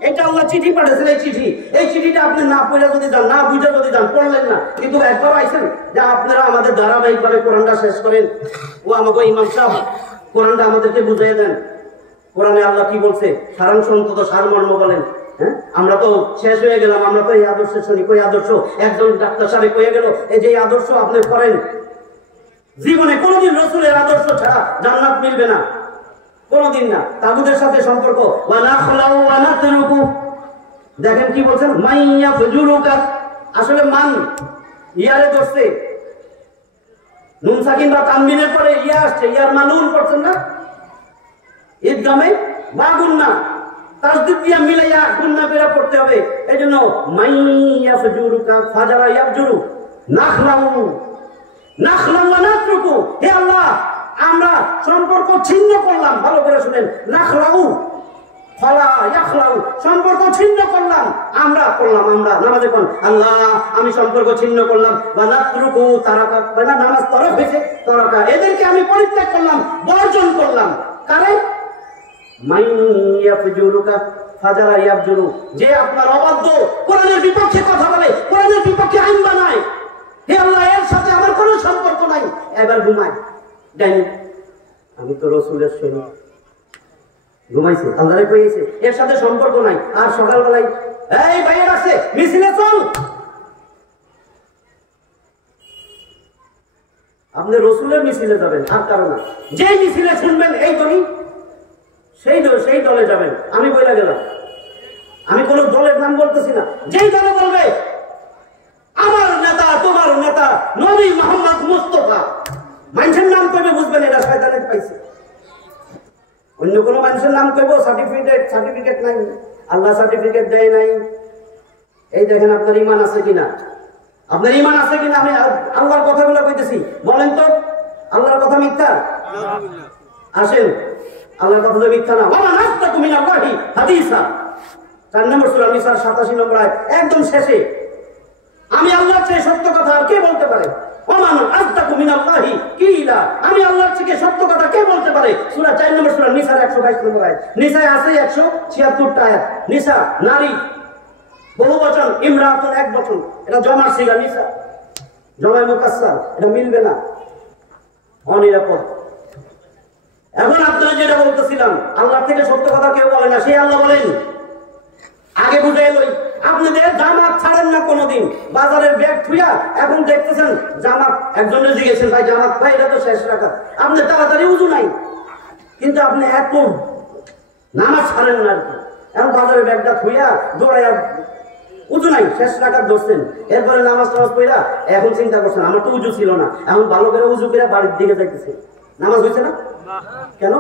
এটা আল্লাহ চিঠি পাঠিয়েছেন। এই চিঠি, এই চিঠিটা আপনি না পড়ে যদি যান, না বুঝে যদি যান, পড়লেন না, কিন্তু একবার আইছেন যে আপনারা আমাদের ধারাবাহিকভাবে কোরআনটা শেষ করেন, ও আমাকে ইমাম সাহেব কোরআনটা আমাদেরকে বুঝিয়ে দেন। কোরআনে আল্লাহ কি বলছে সারাংশ, অন্তত সারমর্ম বলেন। হ্যাঁ, আমরা তো শেষ হয়ে গেলাম, আমরা তো এই আদর্শ শুনি। কই আদর্শ? একজন ডাক্তার সাহেব কয়ে গেল এই যে আদর্শ আপনি করেন, জীবনে কোনোদিন রসুলের আদর্শ ছাড়া জান্নাত মিলবে না, কোনোদিন না। তাগুদের সাথে সম্পর্ক। ওয়া নাখলাউ ওয়া নাতরুকু, দেখেন কি বলছেন, মাইয়া ফুজুরুকা, আসলে মান ইয়ারে ধরছে, নুন সাকিন বা তানবিনের পরে ইয়া আসছে, ইয়ার মালুন করছেন না, ঈদগামে বা গুন্না তাসদীদ দিয়া মিলাইয়া গুন্না বেরা পড়তে হবে। এইজন্য মাইয়া ফুজুরুকা ফাজারা ইয়াফজুরু, নাখলাউ নাখলাউ ওয়া নাতরুকু, হে আল্লাহ আমরা সম্পর্ক ছিন্ন করলাম। ভালো করে শুনেন, নাখলাউ ফালা ইয়াখলাউ, সম্পর্ক ছিন্ন করলাম, আমরা করলাম, আমরা নামাজে কোন আল্লাহ আমি সম্পর্ক ছিন্ন করলাম। ওয়া নাতরুকু তারাকা, মানে নামাজ তরক হয়েছে, তরকা, এদেরকে আমি পরিত্যাগ করলাম, বর্জন করলাম। কারে? মাইয়াফজুরুকা ফাজারা ইয়াফজুরু, যে আপনার অবাধ্য, কোরআনের বিপক্ষে কথা বলে, কোরআনের বিপক্ষে আইন বানায়, হে আল্লাহ এর সাথে আমার কোনো সম্পর্ক নাই, এবার ঘুমায়। জানি আমি তো রসুলের সৈনিক, ঘুমাইছে, আল্লাহরে কইছে এর সাথে সম্পর্ক নাই। আর সকালবেলায় এই ভাইয়ের আছে মিছিলে চল, আপনি রসুলের মিছিলে যাবেন, আর কারো না। যেই মিছিলে শুনবেন এই ধ্বনি, সেই দলে যাবেন। আমি বলে গেলাম, আমি কোন দলের নাম বলতেছি না। যেই দলে বলবে আমার নেতা, তোমার নেতা, নবী মোহাম্মদ মুস্তাফা। মানুষের নাম কইবে বুঝবেন এটা শয়তানের পাইছে। অন্য কোন মানুষের নাম কইব সার্টিফিকেট নাই, আল্লাহ সার্টিফিকেট দেয় নাই। এই দেখেন আপনার ঈমান আছে কিনা, আপনার ঈমান আছে কিনা। আমি আল্লাহর কথাগুলো কইতেছি, বলেন তো আল্লাহর কথা মিথ্যা? আসেন, আল্লাহর কথা তো মিথ্যা না। ওয়া মান আসদাকু মিনাল্লাহি হাদিসা, 4 নম্বর সূরা নিসার 87 নম্বর আয়াত, একদম শেষে। আমি আল্লাহর চেয়ে সত্য কথা আর কে বলতে পারে? ওয়া মান আসদাকু মিনাল্লাহি কিলা, আমি আল্লাহর চেয়ে সত্য কথা কে বলতে পারে? সূরা 4 নম্বর সূরা নিসার 122 নম্বর আয়াত। নিসায় আছে 176টা আয়াত। নিসা নারী বহু বচন, ইমরাতুন এক বচন, এটা জমার সিগা নিসা, জমায় মুকাসসার, এটা মিলবে না, অনিরাপদ। এখন আপনারা যেটা বলতেছিলাম, আল্লাহ থেকে সত্য কথা কেউ বলে না, সেই আল্লাহ বলেন। আগে বুঝে এলোই, আপনাদের জামাত ছাড়েন না কোনোদিন। বাজারের ব্যাগ থুইয়া এখন দেখতেছেন জামাত, একজনের জিজ্ঞেসেন ভাই জামাত ভাই এটা তো শেষ রাখাত, আপনি তাড়াতাড়ি উজু নাই, কিন্তু আপনি এত নামাজ ছাড়েন না আর কি। এখন বাজারের ব্যাগটা থুইয়া দৌড়াইয়া উজু নাই, শেষ রাখাত ধরছেন, এরপরে নামাজ টামাজ পড়া এখন চিন্তা করছেন আমার তো উজু ছিল না, এখন ভালো করে উজু করে বাড়ির দিকে যাইতেছে। নামাজ হয়েছে না কেন?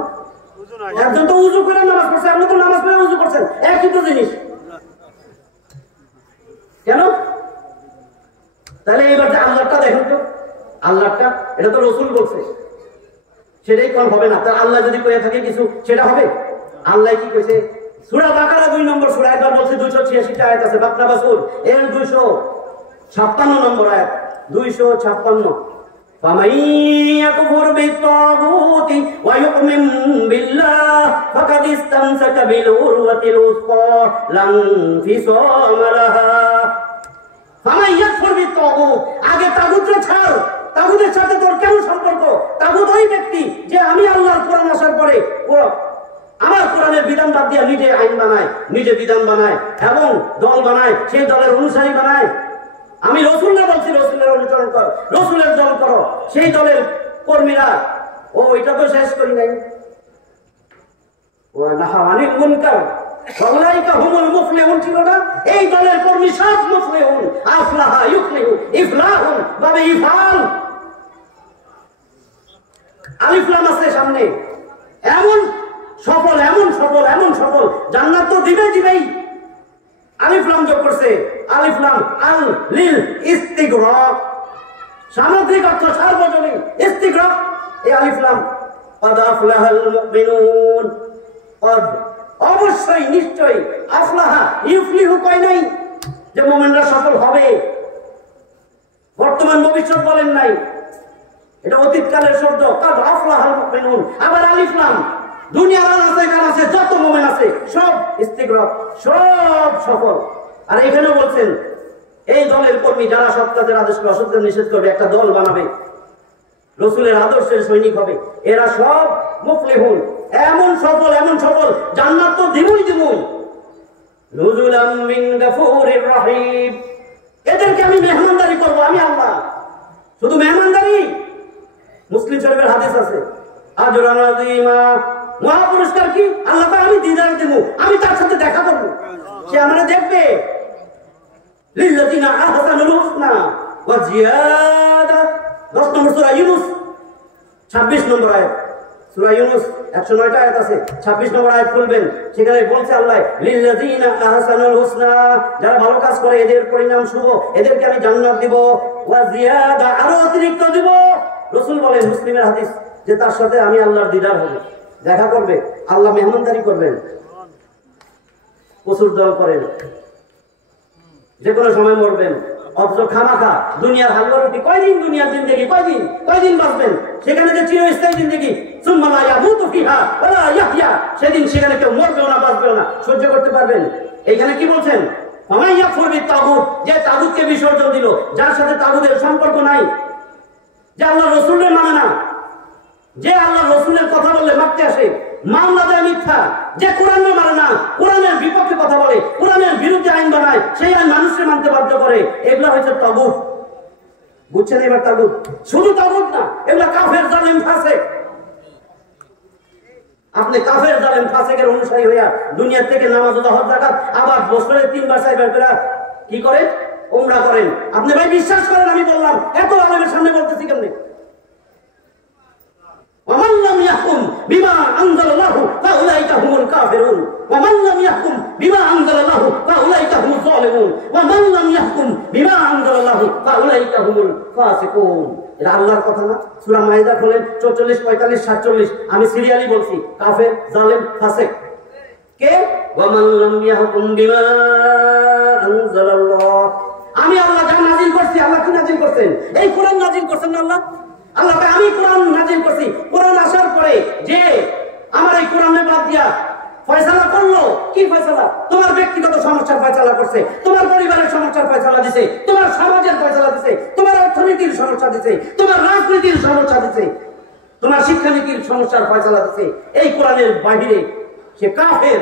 একজন তো উজু করে নামাজ পড়ছে, আপনি তো নামাজ পড়ে উজু করছেন, একই তো জিনিস। কেন? তাহলে এইবার যে আল্লাহটা দেখেন তো, আল্লাহটা এটা তো রাসূল বলছে, সেটাই কোন হবে না। তার আল্লাহ যদি কয়ে থাকে কিছু, সেটা হবে? আল্লাহ কি কইছে? সূরা বাকারা 2 নম্বর সূরা, একবার বলছে 286টা আয়াত আছে, বাকরা বাসুর এর 256 নম্বর আয়াত, 256। فَمَن يَكْفُرْ بِالطَّاغُوتِ وَيُؤْمِن بِاللَّهِ فَقَدِ اسْتَمْسَكَ بِالْعُرْوَةِ الْوُثْقَى لَا انفِصَامَ لَهَا। فَمَن يَكْفُرْ بِالطَّاغُوتِ, আগে তাগুতরে ছাড়। তাগুতের সাথে তোর কেন সম্পর্ক? তাগুত ওই ব্যক্তি যে আমি আল্লাহর কোরআন আসার পরে আমার কোরআনের বিধান বাদ দিয়ে নিজে আইন বানায়, নিজে বিধান বানায় এবং দল বানায়, সেই দলের অনুসারী বানায়। আমি রাসূলকে বলছি রাসূলের অনুসরণ কর, রাসূলের দল করো, সেই দলের কর্মীরা ও এটা তো শেষ করি নাই। ওয়া নাহা আনিল মুনকার ওয়ালাইকা হুমুল মুফলিহুন ছিল না? এই দলের কর্মী সব মুফলিহুন, আফলাহা ইউফলিহু, ইফলাহুন বাবে ইফাল, আলিফ লাম আছে সামনে। এমন সফল, এমন সফল, এমন সফল, জান্নাত তো দিবেই। আলিফ লাম যোগ করছে, আলিফ লাম আল লিল ইস্তিগরাক, সামগ্রিক অর্থ সার্বজনীন ইস্তিগরাক। এই আলিফ লাম ক্বাদ আফলাহাল মুমিনুন, ক্বাদ অবশ্যই নিশ্চয়ই, আফলাহা ইউফলিহু কয় নাই যে মুমিনরা সফল হবে, বর্তমান ভবিষ্যৎ বলেন নাই, এটা অতীতকালের শব্দ। ক্বাদ আফলাহাল মুমিনুন, আবার আলিফ লাম দুনিয়ার আছে গান আছে, যত মুমিন আছে সব ইস্তিগরাক, সব সফল। আর এখানেও বলছেন এই দলের কর্মী যারা সৎ কাজের আদেশ করে অসৎ কাজ নিষেধ করবে, একটা দল বানাবে, রাসূলের আদর্শের সৈনিক হবে, এরা সব মুফলিহুন, এমন সফল, এমন সফল, জান্নাত তো দিবই। নুজুলাম মিন গাফুরির রহিম, এদেরকে আমি মেহমানদারি করব, আমি আল্লাহ। শুধু মেহমানদারি, মুসলিম শরীফের হাদিস আছে, আজরান আযীমা, মহা পুরস্কার কি? আল্লাহ পাক আমি দিদার দেব, আমি তার সাথে দেখা করব, সে আমারে দেখবে। লিল্লাযিনা আহসানুল হুসনা ওয়া জিয়াদা, 10 নম্বর সূরা ইউনূস 26 নম্বর আয়াত। সূরা ইউনূস 109টা আয়াত আছে, 26 নম্বর আয়াত খুলবেন, সেখানে বলছে আল্লাহ লিল্লাযিনা আহসানুল হুসনা, যারা ভালো কাজ করে এদের পরিণাম শুভ, এদেরকে আমি জান্নাত দিব, ওয়া জিয়াদা, আরো অতিরিক্ত দিব। রাসূল বলেন, মুসলিমের হাদিস, যে তার সাথে আমি আল্লাহর দিদার হবে, দেখা করবে, আল্লাহ মেহমানদারি করবেন। প্রচুর দল করেন, যে কোনো সময় মরবেন, অথচ খামাখা দুনিয়ার হালুয়া রুটি, কয়দিন দুনিয়ার জিন্দেগি, কয়দিন বাঁচবেন? সেখানে যে চিরস্থায়ী জিন্দেগি, সুম্মা লা ইয়ামুতু ফিহা ওয়া লা ইয়াহইয়া, সেদিন সেখানে কেউ মরবেও না, বাঁচবেও না, সহ্য করতে পারবেন? এইখানে কি বলছেন? ফামান ইয়াকফুর বিত-তাগুত, যে তাগুতকে বিসর্জন দিল, যার সাথে তাগুতের সম্পর্ক নাই, যে আল্লাহ রাসূলের মানে না, যে আল্লাহ রাসূলের কথা বললে মারতে আসে, মামলা দেয় মিথ্যা, যে কোরআনের মানে না, কোরআনের বিপক্ষে কথা বলে, কোরআনের বিরুদ্ধে আইন বানায়, সেই আইন মানুষকে মানতে বাধ্য করে, এগুলা হচ্ছে তাগুত। বুঝছেন এবার? তাগুত শুধু তাগুত না, এগুলা কাফের, জালেম, ফাসিক। আপনি কাফের, জালেম, ফাসিকের অনুসারী হইয়া দুনিয়া থেকে নামাজ, হজ, যাকাত, আবার বছরে 3 বার 4 বার করে কি করে? ওমরা করেন। আপনি ভাই বিশ্বাস করেন আমি বললাম, এত আলেমের সামনে বলতেছি কেমনে? ومن لم يحكم بما انزل الله فاولئك هم الكافرون ومن لم يحكم بما انزل الله فاولئك هم الظالمون ومن لم يحكم بما انزل الله فاولئك هم الفاسقون। এটা আল্লাহর কথা না? সূরা মাইদা খোলেন 44, 45, 47, আমি সিরিয়ালি বলছি, কাফের, জালেম, ফাসিক কে? ومن لم يحكم بما انزل الله। আমি আল্লাহ যা নাজিল করছি, আল্লাহ কি নাজিল করছেন? এই কোরআন নাজিল করছেন না আল্লাহ? আল্লাহ আমি কোরআন নাজিল করছি, কোরআন আসার পরে যে আমার এই কোরআনে বাদ দিয়া ফয়সালা করলো, কি ফয়সালা? তোমার ব্যক্তিগত সমস্যার ফয়সালা করছে, তোমার পরিবারের সমস্যার ফয়সালা দিছে, তোমার সমাজের ফয়সালা দিছে, তোমার অর্থনীতির সমস্যা দিছে, তোমার রাজনীতির সমস্যা দিছে, তোমার শিক্ষানীতির সমস্যার ফয়সালা দিছে। এই কোরআনের বাহিরে সে কাফের।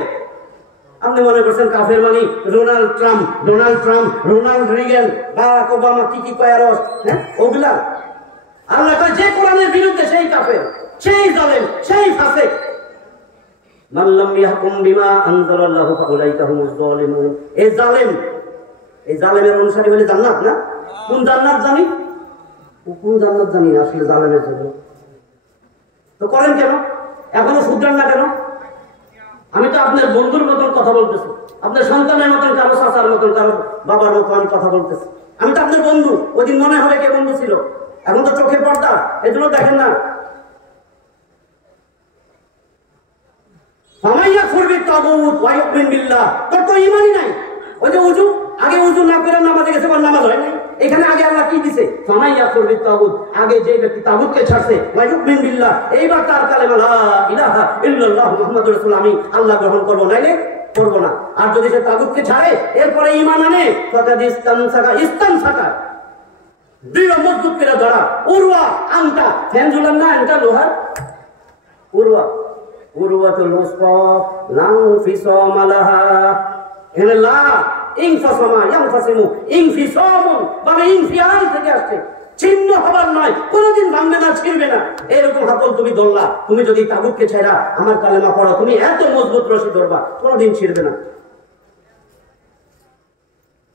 আপনি মনে করছেন কাফের মানে Donald Trump, Ronald regain, Barack Obama, কি কয় আরো, হ্যাঁ ওগুলা? আল্লাহ কয় যে কোরআনের বিরুদ্ধে সেই কাফের, সেই জালেম, সেই ফাসিক। মান লাম ইয়াহকুম বিমা আনজালাল্লাহু ফাউলাইকা হুমুজ যালিমুন। এই জালেমের অনুসারী হলে জান্নাত না? কোন জান্নাত জানি? কোন জান্নাত জানি আসলে জালেমের জন্য। তো করেন কেন? এখনো শুধরান না কেন? আমি তো আপনার বন্ধুর মতন কথা বলতেছি, আপনার সন্তানের মতন, কারো চাচার মতন, কারো বাবার মতন আমি কথা বলতেছি। আমি তো আপনার বন্ধু। ওই দিন মনে হবে কে বন্ধু ছিল, এখন তো চোখে পর্দা, এজন্য দেখেন না। তোর তো ইমানই নাই। ওই যে উজু, আগে উজু না করে নামাজে গেছে, নামাজ হয় নাই। এখানে আগে আল্লাহ কি দিছে? ফামাইয়া ফুরবি তাগুত। আগে যে ব্যক্তি তাগুতকে ছাড়ছে, ওয়ায়ুমিন বিল্লাহ, এইবার তার কালেমা লা ইলাহা ইল্লাল্লাহু মুহাম্মাদুর রাসূল, আমি আল্লাহ গ্রহণ করব, নাইলে করব না। আর যদি সে তাগুতকে ছাড়ে এরপরে ঈমান আনে, ফাকাদ ইস্তামসাকা, দৃঢ় মজবুত করে ধরা। উরওয়া আনতা, ফ্যান ঝুলান না, আনতা লোহার উরওয়াতুল উসফা লাং ফিসামা লাহা। এখানে লা ইনফাসামা ইয়ানফাসিমু, ইনফিসামুন মানে ইনফিয়াল থেকে আসছে, ছিন্ন হবার নয়, কোনোদিন ভাঙবে না, ছিড়বে না। এরকম হাতল তুমি ধরলা, তুমি যদি তাগুতকে ছাড়া আমার কালেমা পড়ো, তুমি এত মজবুত রশি ধরবা, কোনোদিন ছিড়বে না।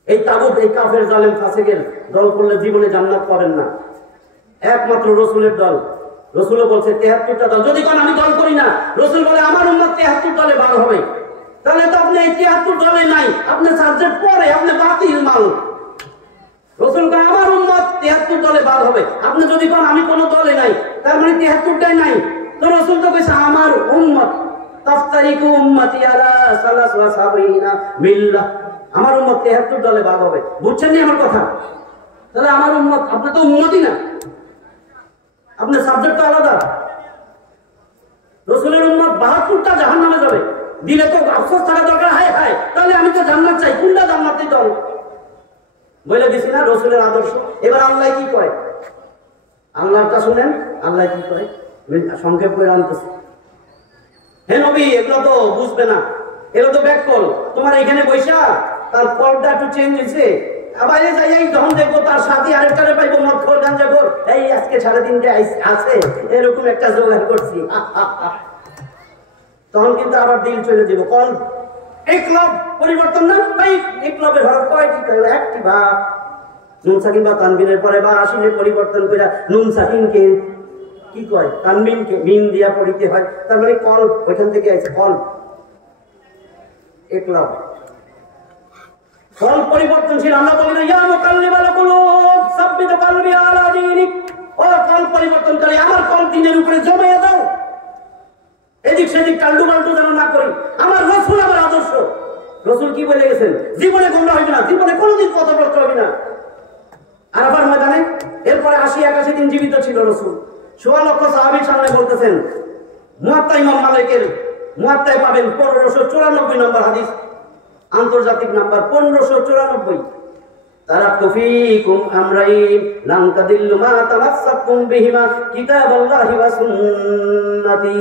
এই তাগুত, এই কাফের, জালেম, ফাসিকের দল করলে জীবনে জান্নাত পাবেন না। একমাত্র রসুলের দল। রসুলও বলছে 73টা দল। যদি কোন আমি দল করি না, রসুল বলে আমার উম্মত 73 দলে বার হবে, তাহলে তো আপনি এই 73 দলে নাই, আপনি সাবজেক্ট পরে, আপনি বাতিল মাল। রসুল কয় আমার উম্মত 73 দলে বার হবে, আপনি যদি কোন আমি কোন দলে নাই, তার মানে 73টাই নাই। তো রসুল তো কইছে আমার উম্মত তাফতারিকু উম্মতি আলা 73 মিল্লাহ, আমার উম্মত 73 দলে ভাগ হবে। বুঝছেন নি আমার কথা? তাহলে আমার উম্মত, আপনি তো উম্মতই না, আপনার সাবজেক্ট তো আলাদা। রসুলের উম্মত 72টা জাহান্নামে যাবে, দিলে তো আফসোস থাকা দরকার, হায় হায় তাহলে আমি তো জান্নাত চাই, কোনটা জান্নাতের দল বলে দিছি না রসুলের আদর্শ। এবার আল্লাহ কি কয়, আল্লাহটা শুনেন, আল্লাহ কি কয় সংক্ষেপ করে আনতেছে। হে নবী, এগুলো তো বুঝবে না, এগুলো তো ব্যাক কল, তোমার এখানে বৈশা তার কলটা একটু চেঞ্জ হয়েছে, বাইরে যাই যখন দেখবো তার সাথে আরেকটারে পাইবো মদখোর গাঞ্জাখোর, এই আজকে 3:30 আছে, এরকম একটা জোগাড় করছি, তখন কিন্তু আবার দিল চলে যাবো। কল একলব পরিবর্তন না, একলবের হরফ কয়টি? একটি। বা নুন সাকিন বা তানবিনের পরে বা আসিনের পরিবর্তন করে নুন সাকিনকে কি কয়, তানবিনকে মিন দিয়া পড়িতে হয়, তার মানে কল ওইখান থেকে আছে, কল একলব। কল পরিবর্তনশীল। আল্লাহ বলেন ইয়া মুকাল্লিবাল কুলুব সাব্বিত কলবি আলা দীনিক, ও কল পরিবর্তনকারী, আমার কল দিনের উপরে জমায়ে দাও, এদিক সেদিক টাল্টু বাল্টু যেন না করি। আমার রসুল, আমার আদর্শ। রসুল কি বলে গেছেন? জীবনে গোমরা হইবে না, জীবনে কোনোদিন পথভ্রষ্ট হবে না। আরাফার ময়দানে এরপরে 80-81 দিন জীবিত ছিল রসুল। 16 লক্ষ সাহাবীর সামনে বলতেছেন, মুয়াত্তা ইমাম মালিকের মুয়াত্তায় পাবেন 1594 নম্বর হাদিস, আন্তর্জাতিক নাম্বার 1594। তারাকতু ফীকুম আমরাইন লান তাদিল্লু মা তামাসসাকতুম বিহিমা কিতাবাল্লাহি ওয়া সুন্নতি।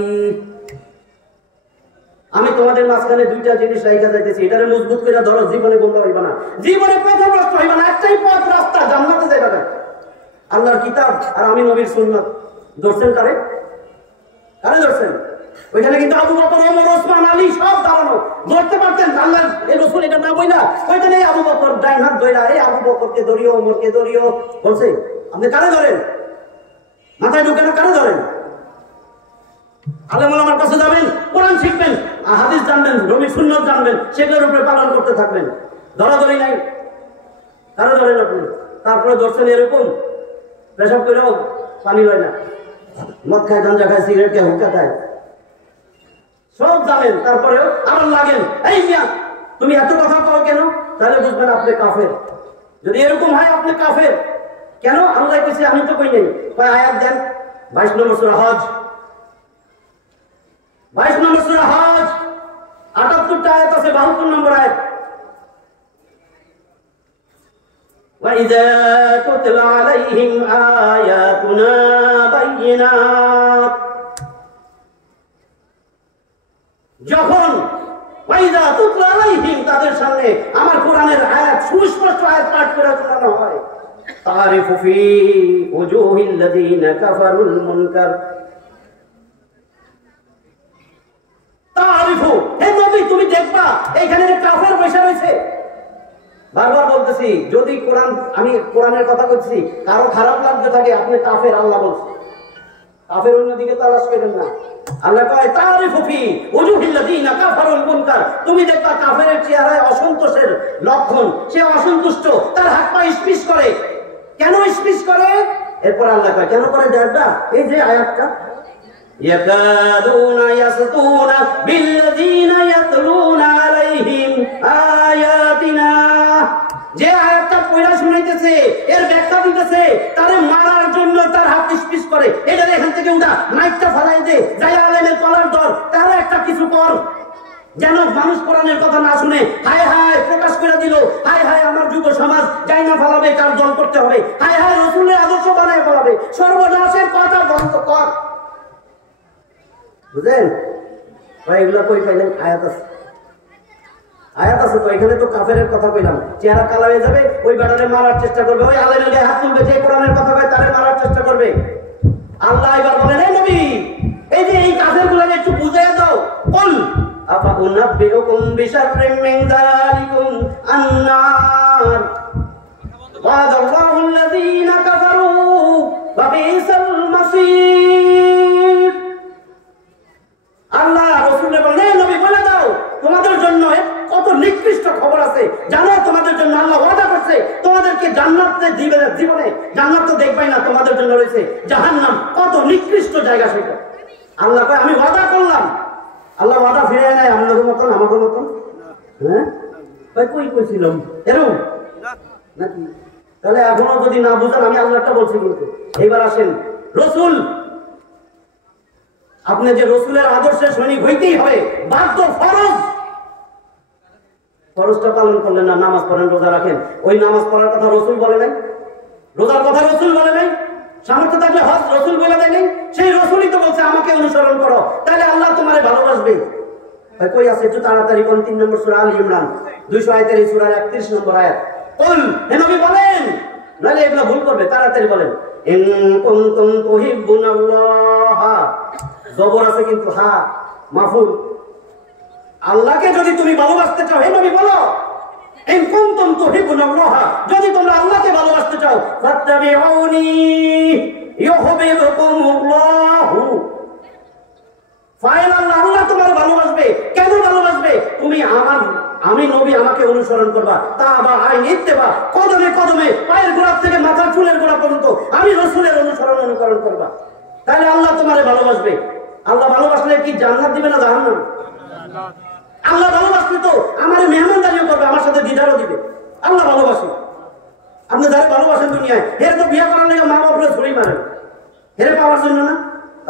আমি তোমাদের মাঝখানে 2টা জিনিস রাইখা যাইতেছি, এটারে মজবুত করে ধরো, জীবনে গোমরা হইবা না, জীবনে পথভ্রষ্ট হইবা না। একটাই পথ, রাস্তা, জান্নাতে যাইবা না, আল্লাহর কিতাব আর আমি নবীর সুন্নাত। ধরছেন কারে? কারে ধরছেন? ওইখানে কিন্তু আবু বকর, ওমর, ওসমান, আলী সব দাঁড়ানো, ধরতে পারতেন আল্লাহ এই রাসূল এটা না বইলা। ওইখানে আবু বকর ডাইন হাত ধইরা, এই আবু বকরকে ধরিও, ওমরকে ধরিও বলছে। আপনি কারে ধরেন? মাথায় ঢুকে না, কারে ধরেন? আলেম ওলামার কাছে যাবেন, কোরআন শিখবেন, হাদিস জানবেন, নবী সুন্নাত জানবেন, সেগুলোর উপরে পালন করতে থাকবেন। ধরাধরি নাই, কারে ধরেন আপনি? তারপরে ধরছেন এরকম পেশাব করেও পানি লয় না, মদ খায়, গাঁজা খায়, সিগারেট খায়, হুক্কা খায়, সব জানেন, তারপরেও আবার লাগেন। এই মিয়া তুমি এত কথা কও কেন? তাহলে বুঝবেন আপনি কাফের। যদি এরকম হয় আপনি কাফের। কেন? আল্লাহ কইছে, আমি তো কই নাই। কয় আয়াত দেন। 22 নম্বর সূরা হজ, 22 নম্বর সূরা হজ, 78টা আয়াত আছে, 72 নম্বর আয়াত। وَإِذَا تُتْلَى عَلَيْهِمْ آيَاتُنَا بَيِّنَاتٍ, যখন ওয়াইদা তুতলা আলাইহিম তাদের সামনে আমার কোরআনের আয়াত, সুস্পষ্ট আয়াত পাঠ করে শোনানো হয়, তারিফু ফি উজুহিল লাযিনা কাফারুল মুনকার, তারিফু, হে নবী তুমি দেখবা এইখানে কাফের বসে রয়েছে। বারবার বলতেছি, যদি কোরআন, আমি কোরআনের কথা বলছি, কারো খারাপ লাগতে থাকে আপনি কাফের, আল্লাহ বলছে। কাফের অন্যদিকে তালাশ করেন না। আল্লাহ কয় তারিফু ফি উজুহিল লাযিনা কাফারুল মুনকার, তুমি দেখবা কাফেরের চেহারায় অসন্তোষের লক্ষণ, সে অসন্তুষ্ট, তার হাত পা স্পিস করে। কেন স্পিস করে? এরপর আল্লাহ কয় কেন করে দেখবা, এই যে আয়াতটা, ইয়াকাদুনা ইয়াসতুনা বিল্লাযিনা ইয়াতলুনা আলাইহিম আয়াতিনা, যে আয়াতটা পড়া শুনাইতেছে, এর ব্যাখ্যা দিতেছে, তারে মারার জন্য তার হাত স্পিস করে। এটা এখান থেকে উঠা, মাইকটা ফালাই দে, যাই আলেমের কলার ধর, তারা একটা কিছু কর, যেন মানুষ কোরআনের কথা না শুনে হায় হায় প্রকাশ করে দিল, হায় হায় আমার যুব সমাজ যাই না ফলাবে, কার দল করতে হবে, হায় হায় রাসূলের আদর্শ বানায় ফলাবে, সর্বনাশের কথা বন্ধ কর। বুঝলেন? এগুলো কই পাইলেন? আয়াত আছে, আয়াত আছে তো। এখানে তো কাফেরের কথা কইলাম, চেহারা কালা হয়ে যাবে, ওই বেটারে মারার চেষ্টা করবে, ওই আলেমের গায়ে হাত তুলবে, যে কোরআনের কথা কয় তারে মারার চেষ্টা করবে। আল্লাহ এবার বলেন, এই নবী এই যে এই কাফেরগুলোকে একটু বুঝিয়ে দাও। কুল আফা উনাব্বিউকুম বিশাররিম মিন যালিকুম আন-নার ওয়াদাল্লাহু আল্লাযীনা কাফারু ওয়া বিসাল মাসীর। আল্লাহ রাসূলকে বলেন, নবী বলে দাও তোমাদের জন্য কত নিকৃষ্ট খবর আছে জানো? তোমাদের জন্য আল্লাহ ওয়াদা করছে তোমাদেরকে জান্নাতে দিবে, জীবনে জান্নাত তো দেখবাই না, তোমাদের জন্য রয়েছে জাহান্নাম, কত নিকৃষ্ট জায়গা সেটা। আল্লাহ কয় আমি ওয়াদা করলাম। আল্লাহ ওয়াদা ফিরে নেয় আপনাদের মতন, আমাদের মতন। হ্যাঁ ভাই কই কইছিলাম এরকম নাকি? তাহলে এখনো যদি না বুঝেন, আমি আল্লাহটা বলছি কিন্তু। এইবার আসেন, রাসূল, আপনি যে রাসূলের আদর্শের সৈনিক হইতেই হবে, বাধ্য, ফরজ। ফরজটা পালন করলেন না, নামাজ পড়েন, রোজা রাখেন, ওই নামাজ পড়ার কথা রাসূল বলে নাই, রোজার কথা রাসূল বলে নাই, সামর্থ্য থাকলে হজ রাসূল বলে দেয় নাই, সেই রাসূলই তো বলছে আমাকে অনুসরণ করো, তাহলে আল্লাহ তোমারে ভালোবাসবে। কই আছে? একটু তাড়াতাড়ি কোন? 3 নম্বর সূরা আলী ইমরান 200 আয়াতের এই সূরার 31 নম্বর আয়াত। কুল, হে নবী বলেন, নালে এগুলা ভুল করবে, তাড়াতাড়ি বলেন, ইন কুনতুম তুহিব্বুনাল্লাহ, জবর আছে কিন্তু, হা মাফুল, আল্লাহকে যদি তুমি ভালোবাসতে চাও, হে নবী বলো, ইন কুনতুম তুহিব্বুনাল্লাহ, যদি তোমরা আল্লাহকে ভালোবাসতে চাও, ফাত্তাবিউনি ইউহিব্বুকুমুল্লাহ, ফাইনাল আল্লাহ তোমার ভালোবাসবে। কেন ভালোবাসবে? তুমি আমি নবী, আমাকে অনুসরণ করবা, তা বা আইন ইত্তেবা, কদমে কদমে, পায়ের গোড়া থেকে মাথার চুলের গোড়া পর্যন্ত আমি রাসূলের অনুকরণ করবা, তাহলে আল্লাহ তোমারে ভালোবাসবে। আল্লাহ ভালোবাসলে কি জান্নাত দিবে না জাহান্নাম? আল্লাহ ভালোবাসলে তো আমার মেহমানদারিও করবে, আমার সাথে দিদারও দিবে। আল্লাহ ভালোবাসে। আপনি যারা ভালোবাসেন দুনিয়ায়, এর তো বিয়ে করার লেগে মা বাপরে ছুরি মারেন, হেরে পাওয়ার জন্য না।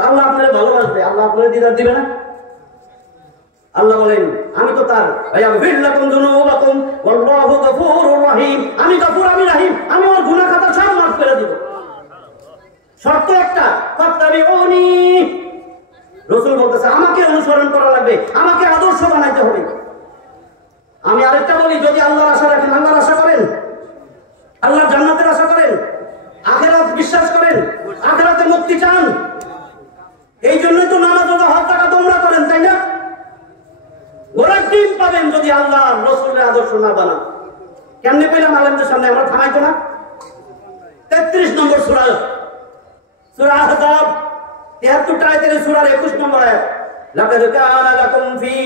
আল্লাহ আপনারা ভালোবাসবে, আল্লাহ আপনারা দিদার দিবে না? আল্লাহ বলেন আমি তো তার, আমি গফুর, আমি রহিম, আমি ওর গুনাহ খাতা সব মাফ করে দিব। শর্ত একটা, ফাত্তাবিউনি, রাসূল বলতেছে আমাকে অনুসরণ করা লাগবে, আমাকে আদর্শ বানাইতে হবে। আমি আরেকটা বলি, যদি আল্লাহর আশা রাখেন, আল্লাহর আশা করেন, আল্লাহর জান্নাতের আশা করেন, আখিরাত বিশ্বাস করেন, আখিরাতে মুক্তি চান, এই জন্যই তো নামাজ, রোজা, হজ, যাকাত, উমরা না বানান। কেমনে পেলাম আলেমদের সামনে? আমরা থামাইতো না। 33 নম্বর সূরা, সূরা আহজাব 73 আয়াতের সূরার 21 নম্বর আয়াত, লাকাদ কানা লাকুম ফি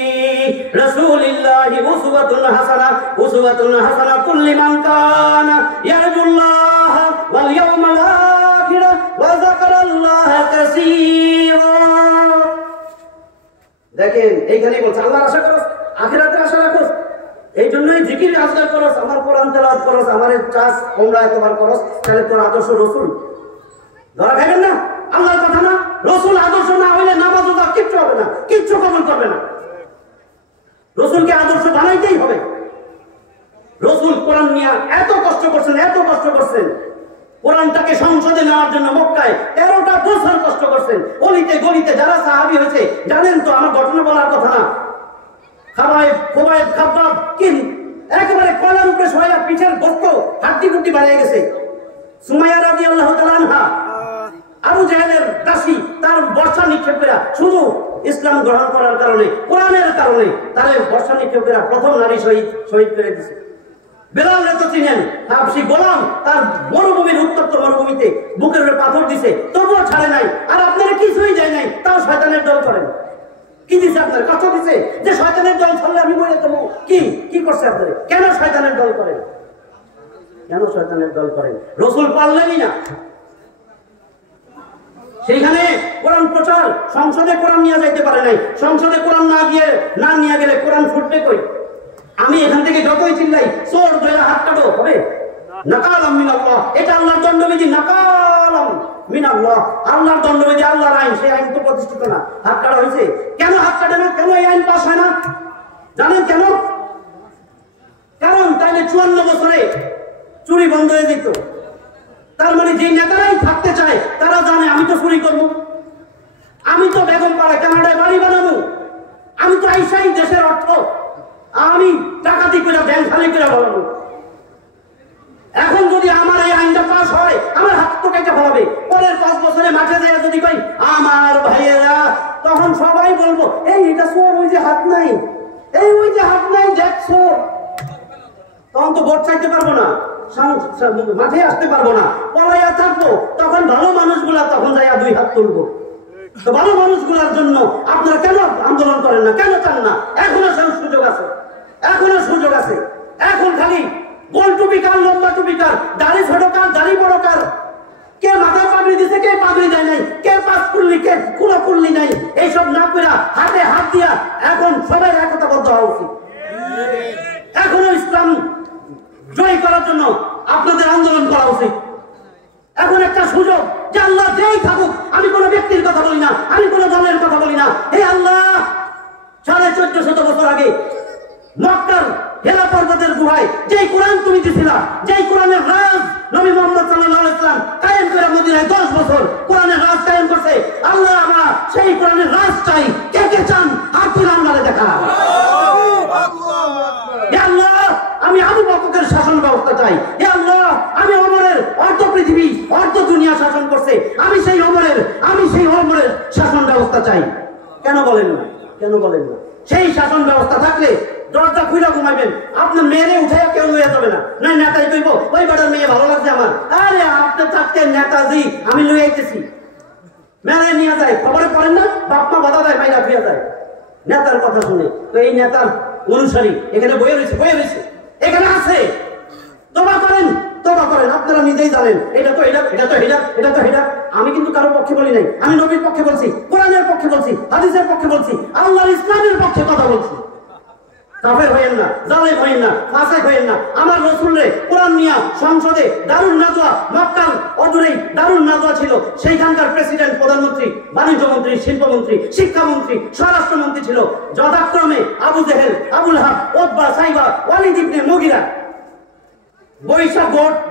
রাসূলিল্লাহি উসওয়াতুন হাসানা কুল্লি মান কানা ইয়ারজুল্লাহ ওয়াল ইয়াউমাল আখির ওয়া যাকারাল্লাহা কাসীরা। দেখেন এইখানেই বলছে আল্লাহর আশা করো, আখিরাতের আশা রাখো, এই জন্যই জিকির আজগার করো, আমার কোরআন তেলাওয়াত করো, আমার চাষ ওমরা এতবার করো, তাহলে তোর আদর্শ রসুল ধরা খাবেন না। আল্লাহর কথা না, রসুল আদর্শ না হইলে নামাজ ওটা কিচ্ছু হবে না, কিচ্ছু কবুল করবে না। রসুলকে আদর্শ বানাইতেই হবে। রসুল কোরআন নিয়ে এত কষ্ট করছেন, কোরআনটাকে সংসদে নেওয়ার জন্য মক্কায় 13টা বছর কষ্ট করছেন। অলিতে গলিতে যারা সাহাবী হয়েছে জানেন তো, আমার ঘটনা বলার কথা না। একেবারে কলার উপরে শোয়া, পিঠের গোস্ত হাড্ডি গুড্ডি বানিয়ে গেছে। সুমাইয়া রাদিয়াল্লাহু তাআলা আনহা, আবু জাহেলের দাসী, তার বর্ষা নিক্ষেপ করা, শুধু ইসলাম গ্রহণ করার কারণে, কোরআনের কারণে তার বর্ষা নিক্ষেপ করা প্রথম নারী শহীদ করে দিয়েছে। বেলাল তো চিনেন, হাবশী গোলাম, তার মরুভূমির উত্তপ্ত মরুভূমিতে বুকের উপরে পাথর দিছে, তবুও ছাড়ে নাই। আর আপনারা কিছুই দেয় নাই, তাও শয়তানের দল করেন। কি দিছে আপনার? কষ্ট দিছে যে শয়তানের দল ছাড়লে আমি বলে দেবো। কি করছে আপনারা? কেন শয়তানের দল করেন? কেন শয়তানের দল করেন? রসুল পারলেনই না। সেইখানে কোরআন প্রচার, সংসদে কোরআন নিয়ে যাইতে পারে নাই। সংসদে কোরআন না নিয়ে গেলে কোরআন ফুটবে কই? আমি এখান থেকে যতই চিল্লাই, চোর ধরে হাত কাটো, হবে? নাকালাম মিনাল্লাহ, এটা আল্লাহর দণ্ডবিধি। নাকালাম মিনাল্লাহ, আল্লাহর দণ্ডবিধি, আল্লাহর আইন, সেই আইন তো প্রতিষ্ঠিত না। হাত কাটা হয়েছে কেন? হাত কাটে না কেন? এই আইন পাস হয় না, জানেন কেন? কারণ তাইলে 54 বছরে চুরি বন্ধ হয়ে যেত। তার মানে যে নেতারাই থাকতে চায় তারা জানে আমি তো চুরি করবো, আমি তো বেগম পাড়া কানাডায় বাড়ি বানাবো, আমি তো আইসাই দেশের অর্থ আমি ডাকাতি করে ব্যাংক খালি করে বলাবো। এখন যদি আমার এই আইনটা পাস হয়, আমার হাত তো কেটে ফেলাবে। পরের 5 বছরে মাঠে যায় যদি কই আমার ভাইয়েরা, তখন সবাই বলবো এই এটা চোর, ওই যে হাত নাই, এই ওই যে হাত নাই, দেখ চোর। তখন তো ভোট চাইতে পারবো না, মাঠে আসতে পারবো না, পলাইয়া থাকবো। তখন ভালো মানুষগুলা তখন যাইয়া 2 হাত তুলবো। তো ভালো মানুষগুলার জন্য আপনারা কেন আন্দোলন করেন না? কেন চান না? এখনো সুযোগ আছে, এখনো সুযোগ আছে। এখন খালি গোল টুপি কার, লম্বা টুপি কার, দাড়ি ছোট কার, দাড়ি বড় কার, কে মাথায় পাগড়ি দিছে, কে পাগড়ি দেয় নাই, কে পাঁচ কুল্লি, কে কুলো কুল্লি নাই, এইসব না করে হাতে হাত দিয়া এখন সবাই একতাবদ্ধ হওয়া উচিত। এখনো ইসলাম জয় করার জন্য আপনাদের আন্দোলন করা উচিত। এখন একটা সুযোগ যে আল্লাহ যেই থাকুক, আমি কোনো ব্যক্তির কথা বলি না, আমি কোনো দলের কথা বলি না। হে আল্লাহ, 1450 বছর আগে মক্কার হেরা পর্বতের গুহায় যেই কোরআন তুমি দিছিলা, যেই কোরআনের রাজ নবী মুহাম্মদ সাল্লাল্লাহু আলাইহি ওয়াসাল্লাম কায়েম করে মদিনায় 10 বছর কোরআনের রাজ কায়েম করছে। আল্লাহ, আমরা সেই কোরআনের রাজ চাই। কে কে চান? হাত তুলে আমাদের দেখা। হে আল্লাহ, আমি আবু বকরের শাসন ব্যবস্থা চাই। হে আল্লাহ, আমি ওমরের অর্ধ পৃথিবী অর্ধ দুনিয়া শাসন করছে, আমি সেই ওমরের শাসন ব্যবস্থা চাই। কেন বলেন না? কেন বলেন না? সেই শাসন ব্যবস্থা থাকলে দরজা খুলে ঘুমাইবেন, আপনার মেয়েরে উঠে কেউ লইয়া যাবে না। না নেতাই কইব ওই বেটার মেয়ে ভালো লাগছে আমার, আরে আপনি থাকতে নেতাজি আমি লই আইতেছি, মেয়ে নিয়ে যায়। খবরে পড়েন না, বাপ মা বাধা দেয়, মাইরা ফিরে যায় নেতার কথা শুনে। তো এই নেতার অনুসারী এখানে বয়ে রয়েছে, এখানে আছে। তোবা করেন, আপনারা নিজেই জানেন এটা তো এটা। আমি কিন্তু কারোর পক্ষে বলি নাই, আমি নবীর পক্ষে বলছি, কোরআনের পক্ষে বলছি, হাদিসের পক্ষে বলছি, আল্লাহর ইসলামের পক্ষে কথা বলছি। কাফের হইেন না, জালেম হইেন না, ফাসিক হইেন না। আমার রাসূলের কোরআন নিয়ে সংসদে দারুন নাজওয়া, মক্কার অদূরেই দারুন নাজওয়া ছিল। সেইখানকার প্রেসিডেন্ট, প্রধানমন্ত্রী, বাণিজ্য মন্ত্রী, শিল্পমন্ত্রী, শিক্ষামন্ত্রী, স্বরাষ্ট্রমন্ত্রী ছিল যথাক্রমে আবু জেহেল, আবু লাহাব, উতবা, সাইবা, ওয়ালিদ ইবনে মুগিরা। বৈশা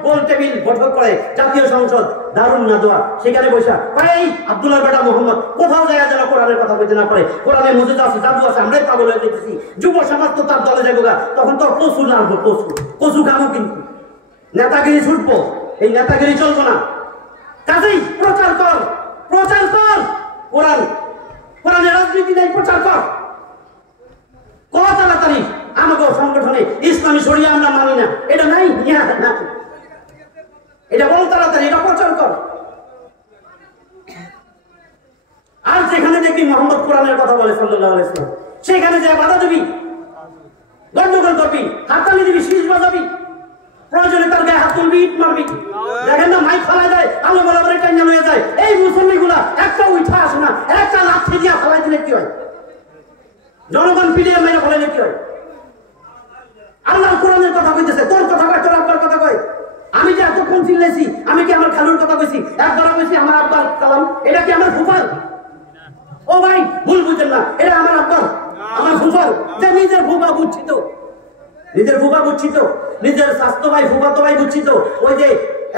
গোল টেবিল বৈঠক করে জাতীয় সংসদ দারুন নাজওয়া, সেখানে বৈশা এই আব্দুল্লাহ বেটা মোহাম্মদ কোথাও যায় যেন কোরআনের কথা বলতে না পারে। কোরআনে মুজিজা আছে, জাদু আছে, আমরাই পাগল হয়ে যেতেছি। যুব সমাজ তো তার দলে যাবো, তখন তো কচু লাগবো, কচু খাবো, কিন্তু নেতাগিরি ছুটবো। এই নেতাগিরি চলবো না। কাজেই প্রচার কর কোরআনের রাজনীতি নাই, প্রচার কর তাড়াতাড়ি। আমাকে সংগঠনে ইসলামী শরিয়া আমরা মানি না, এটা নাই না, এটা বল তাড়াতাড়ি, এটা প্রচার কর। আর যেখানে দেখবি মোহাম্মদ কোরআনের কথা বলে সাল্লাল্লাহু আলাইহি ওয়াসাল্লাম, সেখানে যে বাধা দিবি, গন্ডগোল করবি, হাততালি দিবি, শীষ বাজাবি, প্রয়োজনে তার গায়ে হাত তুলবি, ইট মারবি। দেখেন না মাইক ফেলা যায়, আলো বরাবরে টাইনা হয়ে যায়। এই মুসল্লিগুলা একটা উঠা আসে না, একটা লাঠি দিয়া ফেলাই দিলে কি হয়? জনগণ পিড়িয়ে মেরে ফেলাইলে কি হয়? আল্লাহ কোরআনের কথা কইতেছে, তোর কথা কয়, তোর আব্বার কথা কয়। আমি যে এতক্ষণ চিল্লাইছি, আমি কি আমার খালুর কথা কইছি? একবার কইছি আমার আব্বার কালাম, এটা কি আমার ফুফার? ও ভাই ভুল বুঝেন না, এটা আমার আব্বার, আমার ফুফার। যে নিজের ফুফা বুঝছি তো, নিজের ফুফা বুঝছি তো, নিজের স্বাস্থ্য ভাই ফুফাতো ভাই বুঝছি তো। ওই যে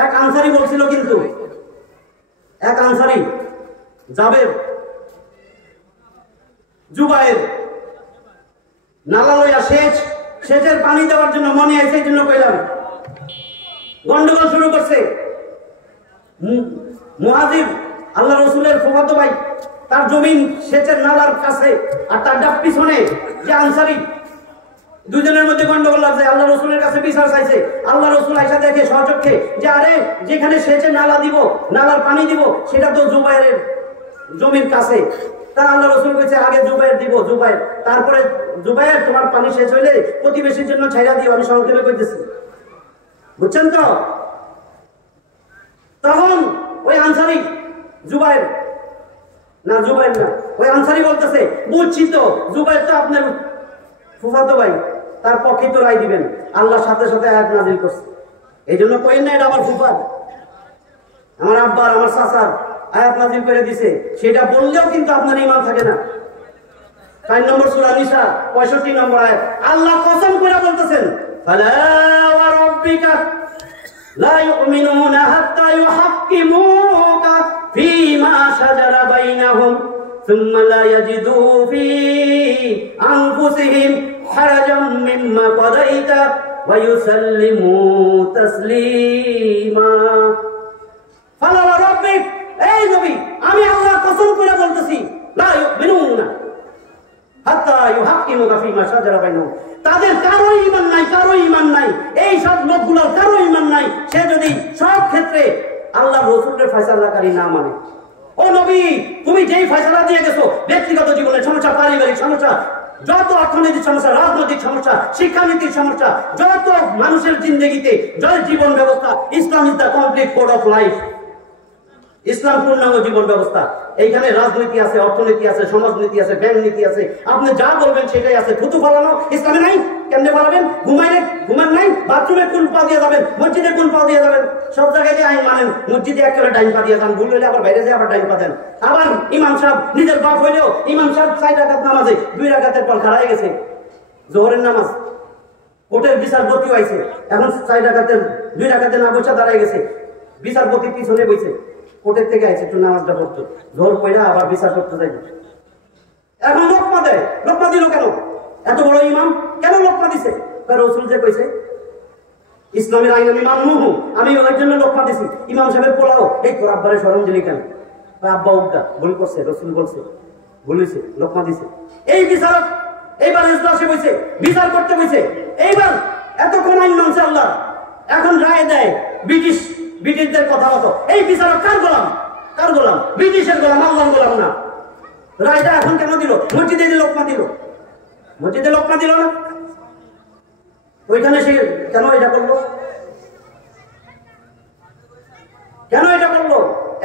এক আনসারি বলছিল, কিন্তু এক আনসারি জাবের জুবায়ের নালা লইয়া সেচের পানি দেওয়ার জন্য মনে হয়, সেই জন্য কইলাম গন্ডগোল শুরু করছে। মুহাজির আল্লাহ রসুলের ফুফাতো ভাই, তার জমিন সেচের নালার কাছে, আর তার ডাক পিছনে যে আনসারি, দুজনের মধ্যে গন্ডগোল লাগছে। আল্লাহ রসুলের কাছে বিচার চাইছে। আল্লাহ রসুল আয়সা দেখে সহচক্ষে যে আরে যেখানে সেচের নালা দিব, নালার পানি দিব, সেটা তো জুবাইরের জমির কাছে। তার আল্লাহ রসুল কইছে আগে জুবাইর দিব, জুবাইর, তারপরে জুবাইর তোমার পানি শেষ হইলে প্রতিবেশীর জন্য ছাইরা দিও। আমি সংক্ষেপে কইতেছি, বুঝছেন তো? তখন ওই আনসারি জুবাইর না, ওই আনসারি বলতেছে বুঝছি তো, জুবাইর তো আপনার ফুফাতো ভাই, তার পক্ষে তো রায় দিবেন। আল্লাহ সাথে সাথে আয়াত নাযিল করছে। এই জন্য কইন না এটা আমার ফুফার, আমার আব্বার, আমার চাচার, আয়াত নাযিল করে দিছে। সেটা বললেও কিন্তু আপনার ঈমান থাকে না। 4 নম্বর সূরা নিসা 65 নম্বর আয়াত, আল্লাহ কসম করে বলতেছেন, ফালা ওয়া রাব্বিকা লা ইউমিনুনা হাত্তা ইউহাক্কিমুকা ফীমা শাজারা বাইনাহুম সুম্মা লা ইয়াজিদু ফী আনফুসিহিম হারাজাম মিম্মা কাদাইতা ওয়া ইউসাল্লিমু তাসলিমা। ফালা ওয়া রাব্বিক, এই নবী আমি আল্লাহ কসম করে বলতেছি, লা ইউমিনুনা হাত্তা ইউহাক্কিমুকা ফীমা শাজারা বাইনাহুম, তাদের কারো ঈমান নাই, এই সব লোকগুলোর কারো ঈমান নাই, সে যদি সব ক্ষেত্রে আল্লাহ রাসূলের ফয়সালাকারী না মানে। ও নবী, তুমি যেই ফয়সালা দিয়ে গেছো, ব্যক্তিগত জীবনের সমস্যা, পারিবারিক সমস্যা, যত অর্থনৈতিক সমস্যা, রাজনৈতিক সমস্যা, শিক্ষানীতির সমস্যা, যত মানুষের জিন্দেগিতে জয় জীবন ব্যবস্থা, Islam is the complete code of life. ইসলাম পূর্ণাঙ্গ জীবন ব্যবস্থা। এইখানে রাজনীতি আছে, অর্থনীতি আছে, সমাজনীতি আছে, ব্যাংক নীতি আছে, আপনি যা বলবেন সেটাই আছে। থুতু ফালানো ইসলামে নাই, কেমনে ফালাবেন? ঘুমান নাই, বাথরুমে কোন পা দিয়ে যাবেন, মসজিদে কোন পা দিয়ে যাবেন, সব জায়গায় আইন মানেন। মসজিদে একেবারে ডাইন পা দিয়ে যান, ভুল হইলে আবার বাইরে যায় আবার ডাইন পা দেন। আবার ইমাম সাহেব নিজের বাপ হইলেও ইমাম সাহেব 4 রাকাত নামাজে 2 রাকাতের পর খাড়াই গেছে, জোহরের নামাজ, কোর্টের বিচারপতি হয়েছে, এখন 4 রাকাতের 2 রাকাতে না বসে দাঁড়ায় গেছে, বিচারপতি পিছনে বইছে, কোর্টের থেকে আইছে একটু নামাজটা পড়তো, জোর পড়া আবার বিচার করতে যাইবে। এখন লোকমা দেয়, লোকমা দিল কেন? এত বড় ইমাম কেন লোকমা দিছে? রাসূল যে কইছে ইসলামের আইন আমি মানমুহ, আমি ওই জন্য লোকমা দিছি। ইমাম সাহেবের পোলাও এই তোর আব্বারে শরম দিলি কেন? আব্বা উল্টা ভুল করছে, রাসূল বলছে ভুল হইছে, লোকমা দিছে। এই বিচারক এইবার ইজলাসে বইছে, বিচার করতে বইছে। এইবার এতক্ষণ আইন মানছে আল্লাহ, এখন রায় দেয় ব্রিটিশদের কথা মতো। এই বিচারক কার গোলাম? ব্রিটিশের গোলাম, আল্লাহর গোলাম না। রায়টা এখন কেন দিল? মসজিদে লোকমা দিল, মসজিদে লোকমা দিল না, ওইখানে সে কেন এটা করলো?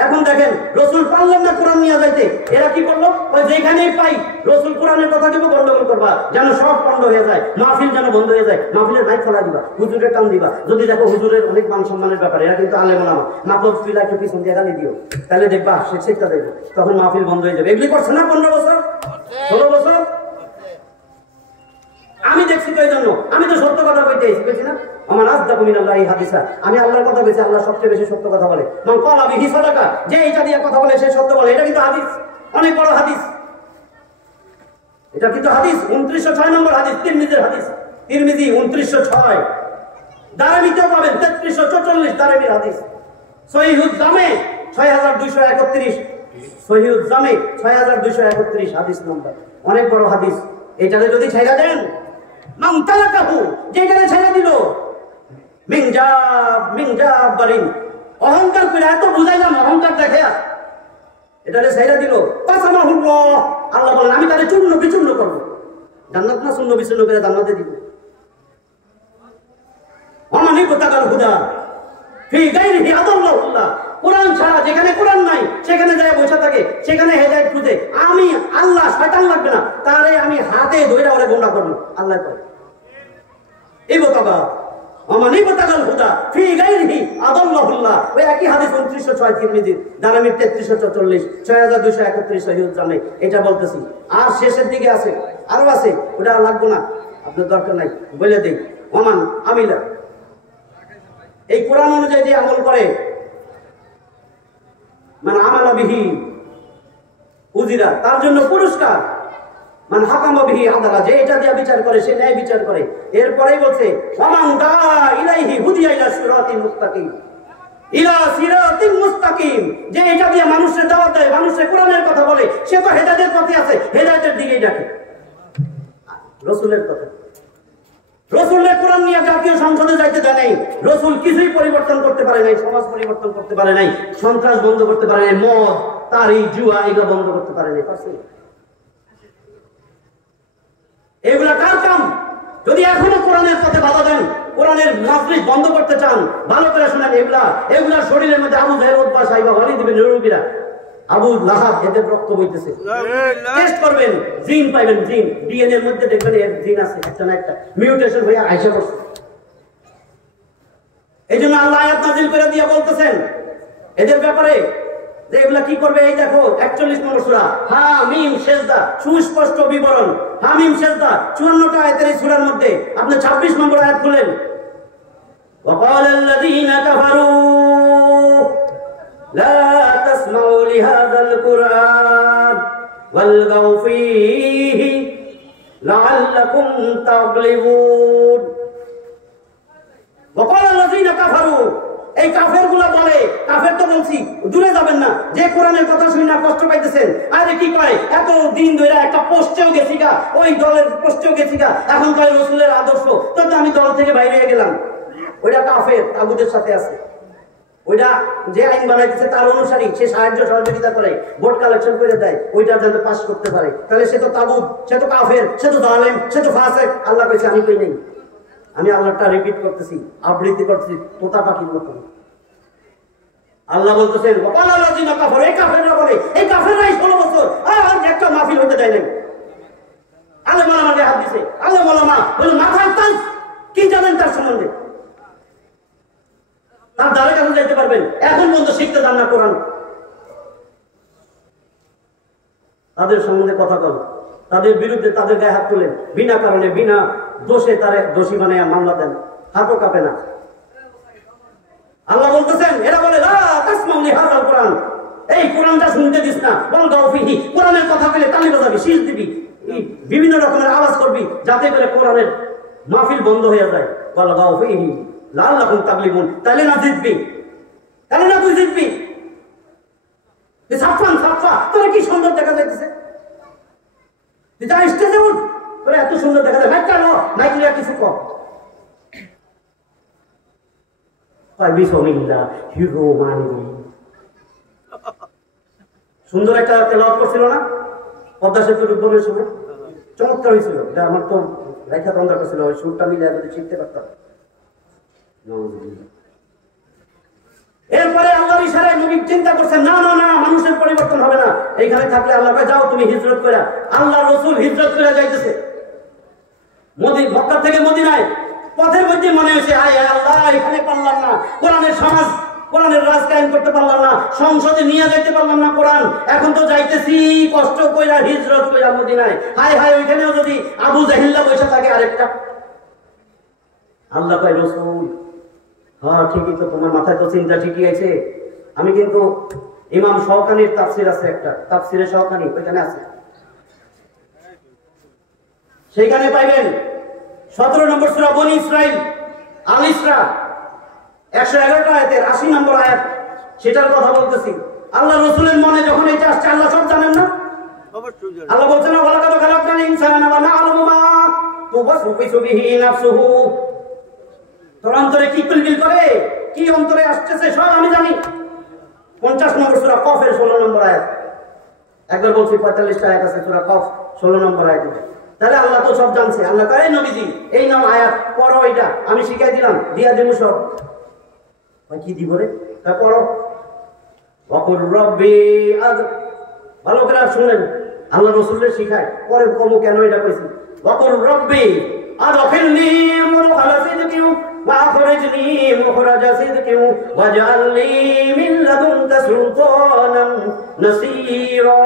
এখন দেখেন রাসূল পারলেন না কোরআন নিয়ে যাইতে, এরা কি করলো? ওই যেখানেই পাই রাসূল কোরআনের কথা দিব, গন্ডগোল করবা, যেন সব বন্ধ হয়ে যায়, মাহফিল যেন বন্ধ হয়ে যায়, মাহফিলের মাইক খোলা দিবা, হুজুরের টান দিবা। যদি দেখো হুজুরের অনেক মান সম্মানের ব্যাপার, এরা কিন্তু আলেম ওলামা, মাতব পিলা একটু পিছন দিয়ে গালি দিও, তাহলে দেখবা শিক্ষা দেবে, তখন মাহফিল বন্ধ হয়ে যাবে। এগুলি করছে না 15 বছর 16 বছর? আমি দেখছি তো, এই জন্য আমি তো সত্য কথা কইতে এসেছি না। আমার আসদাকু মিনাল্লাহি হাদিসা, আমি আল্লাহর কথা বলছি, আল্লাহ সবচেয়ে বেশি সত্য কথা বলে। মান ক্বালা বিহি সাদাকা, যে এটা দিয়ে কথা বলে সে সত্য বলে। এটা কিন্তু হাদিস, অনেক বড় হাদিস, এটা কিন্তু হাদিস। 2906 নম্বর হাদিস, তিরমিজির হাদিস, তিরমিজি 2906, দারামিতেও পাবেন 3344, দারামির হাদিস। সহিহুল জামে 6231, সহিহুল জামে 6231 হাদিস নম্বর, অনেক বড় হাদিস। এটাতে যদি ছাইরা দেন মান তারাকাহু, যেটাকে ছেড়ে দিল, মিনজাব বারিন, অহংকার করে এত বুঝাইলাম, অহংকার দেখে এটারে ছেড়ে দিল, কাসামাহুল্লাহ, আল্লাহ বলেন আমি তারে চূর্ণ বিচূর্ণ করবো। জান্নাত না চূর্ণ বিচূর্ণ করে জান্নাতে দিব। অমানি কোতাকাল হুদা ফি গায়রিহি আদাল্লাহুল্লাহ, কোরআন ছাড়া যেখানে কোরআন নাই সেখানে যায় বসে থাকে, সেখানে হেদায়েত খুঁজে, আমি আল্লাহ শয়তান লাগবে না, তারে আমি হাতে ধরে ওরে গোমরা করব। আল্লাহ কয় এই বোতাবা অমানি কোতাকাল হুদা ফি গায়রিহি আদাল্লাহুল্লাহ। ওই একই হাদিস 2906 তিরমিজি, দারামি 3344, 6231 সহিহ জামে, এটা বলতেছি। আর শেষের দিকে আছে, আরো আছে, ওটা লাগবে না, আপনার দরকার নাই, বলে দেই। ওমান আমিলা, এই কোরআন অনুযায়ী যে আমল করে, মানে আমালা বিহি উজিরা, তার জন্য পুরস্কার। মানে হাকামা বিহি আদালা, যে এটা দিয়ে বিচার করে সে ন্যায় বিচার করে। এরপরেই বলছে ওমান দা ইলাইহি হুদিয়া ইলা সিরাতিল মুস্তাকিম, ইলা সিরাতিল মুস্তাকিম, যে এটা দিয়ে মানুষের দাওয়াত দেয়, মানুষের কোরআনের কথা বলে, সে তো হেদায়েতের পথে আছে, হেদায়েতের দিকেই ডাকে। রাসূলের কথা, রসুলের কোরআন নিয়ে জাতীয় সংসদে যাইতে দেয় নাই। রসুল কিছুই পরিবর্তন করতে পারে নাই, সমাজ পরিবর্তন করতে পারে নাই, সন্ত্রাস বন্ধ করতে পারে নাই, মদ তারি জুয়া এগুলো বন্ধ করতে পারে নাই। এগুলা কার কাম? যদি এখনো কোরআনের পথে বাধা দেন, কোরআনের মাজলিস বন্ধ করতে চান, ভালো করে শুনেন, এগুলা শরীরের মধ্যে আবু জাহেল, উতবা, সাইবা, ওয়ালিদ ইবনে মুগীরা, আবু লাহাব, এদের রক্ত বইতেছে। টেস্ট করবেন, জিন পাইবেন, জিন ডিএনএ এর মধ্যে দেখবেন এর জিন আছে, একটা না একটা মিউটেশন হয়ে আইসা পড়ছে। এইজন্য আল্লাহ আয়াত নাযিল করে দিয়ে বলতেছেন এদের ব্যাপারে যে এগুলা কি করবে। এই দেখো 41 নম্বর সূরা হামিম সিজদা, সুস্পষ্ট বিবরণ। হামিম সিজদা 54টা আয়াতের এই সূরার মধ্যে আপনি 26 নম্বর আয়াত খুলেন, وقال الذين كفروا لا تسمعوا لهذا القرآن والغوا فيه لعلكم تغلبون। وقال الذين كفروا, এই কাফেরগুলো বলে, কাফের তো বলছি, দূরে যাবেন না, যে কোরআনের কথা শুনে না কষ্ট পাইতেছেন, আরে কি কয়, এত দিন ধরে একটা পোস্টেও গেছি গা, ওই দলের পোস্টেও গেছি গা, এখন কয় রাসূলের আদর্শ, তো আমি দল থেকে বাইরে হয়ে গেলাম। ওইটা কাফের, তাগুতের সাথে আছে। ওইটা যে আইন বানাইতেছে তার অনুসারী, সে সাহায্য সহযোগিতা করে, ভোট কালেকশন করে দেয়, ওইটা যাতে পাস করতে পারে, তাহলে সে তো তাগুত, সে তো কাফের, সে তো জালেম, সে তো ফাসিক। আল্লাহ কইছে আমি কই নাই, আমি আল্লাহটা রিপিট করতেছি, আবৃত্তি করতেছি তোতা পাখির মতো। আল্লাহ বলতেছেন ওয়াকালা লাযিনা কাফারু, এই কাফেররা বলে, এই কাফেররাই 16 বছর আর একটা মাহফিল হতে দেয় নাই। আলেম ওলামাকে হাত দিছে, আলেম ওলামা বলে মাথার তাজ, কি জানেন তার সম্বন্ধে? তার দ্বারে কাছে যাইতে পারবেন, এখন পর্যন্ত শিখতে যান না কোরআন। তাদের সম্বন্ধে কথা বল, তাদের বিরুদ্ধে তাদের গায়ে হাত তোলেন, বিনা কারণে বিনা দোষে তারে দোষী বানায় মামলা দেন, হাতও কাঁপে না। আল্লাহ বলতেছেন এরা বলে লা তাসমাউ লিহাযাল কোরআন, এই কোরআনটা শুনতে দিস না, ওয়ালগাউ ফিহি, কোরআনের কথা বলে তালি বাজাবি, শীষ দিবি, বিভিন্ন রকমের আওয়াজ করবি, যাতে করে কোরআনের মাহফিল বন্ধ হয়ে যায়। ওয়ালগাউ ফিহি লাআল্লাকুম তাগলিবুন, তাহলে না জিতবি, তাহলে না তুই জিতবি। সাফান সাফা তোরা কি সুন্দর দেখা যাইতেছে, তুই যা স্টেজে উঠ, তোরা এত সুন্দর দেখা যায়, মাইক টানো, মাইক নিয়ে কিছু কর। সুন্দর একটা তেলাওয়াত করছিল না পদ্মা সেতুর উদ্বোধনের সময়, চমৎকার হয়েছিল। আমার তো রেখা তন্দ্রা করছিল, ওই সুরটা মিলে যদি শিখতে পারতাম। এরপরে আল্লাহর ইশারায় নবী চিন্তা করছেন না না না, মানুষের পরিবর্তন হবে না, এইখানে থাকলে আল্লাহকে যাও তুমি হিজরত করে। আল্লাহ রসুল হিজরত করে যাইতেছে মক্কা থেকে মদিনায়। পথের মধ্যে মনে হয়েছে আয় আল্লাহ, এখানে পারলাম না, কোরআনের সমাজ, কোরআনের রাজ কায়েম করতে পারলাম না, সংসদে নিয়ে যাইতে পারলাম না কোরআন, এখন তো যাইতেছি কষ্ট কইরা হিজরত কইরা মদিনায়, হায় হায় ওইখানেও যদি আবু জাহিল্লা বসে থাকে আরেকটা। আল্লাহ কয় রসুল হ্যাঁ ঠিকই তো, তোমার মাথায় তো চিন্তা ঠিকই আছে। আমি কিন্তু ইমাম শাওকানির তাফসির আছে একটা, তাফসিরে শাওকানি, ওইখানে আছে, সেইখানে পাইবেন 17 নম্বর সূরা বনী ইসরাইল আল ইসরা 111টা আয়াতের 80 নম্বর আয়াত, সেটার কথা বলতেছি। আল্লাহ রসুলের মনে যখন এটা আসছে, আল্লাহ সব জানেন না? আল্লাহ বলছেন ওয়ালাকাদ খালাকনাল ইনসানা ওয়া না'লামু মা তুবাসবিসু বিহি নাফসুহু। তোর অন্তরে কি কিলবিল করে, কি অন্তরে আসতেছে সব আমি জানি। 50 নম্বর সূরা কফের 16 নম্বর আয়াত। একবার বলছি 45টা আয়াত আছে সূরা কফ 16 নম্বর আয়াত। তাহলে আল্লাহ তো সব জানছে। আল্লাহ কয় নবীজি এই নাও আয়াত পড়ো, এটা আমি শিখাই দিলাম, দিয়া দেব সব। কি দিব রে? তা পড়ো। ওয়াকুর রব্বি আজ, ভালো করে শুনেন, আল্লাহ রাসূলের শিখায় পরে কমু কেন এটা কইছি। ওয়াকুর রব্বি আদখিলনি মুদখালা সিদকিন ওয়া আখরিজনি মুখরাজা সিদকিন ওয়াজআলনি মিন লাদুনকা সুলতানান নাসীরা।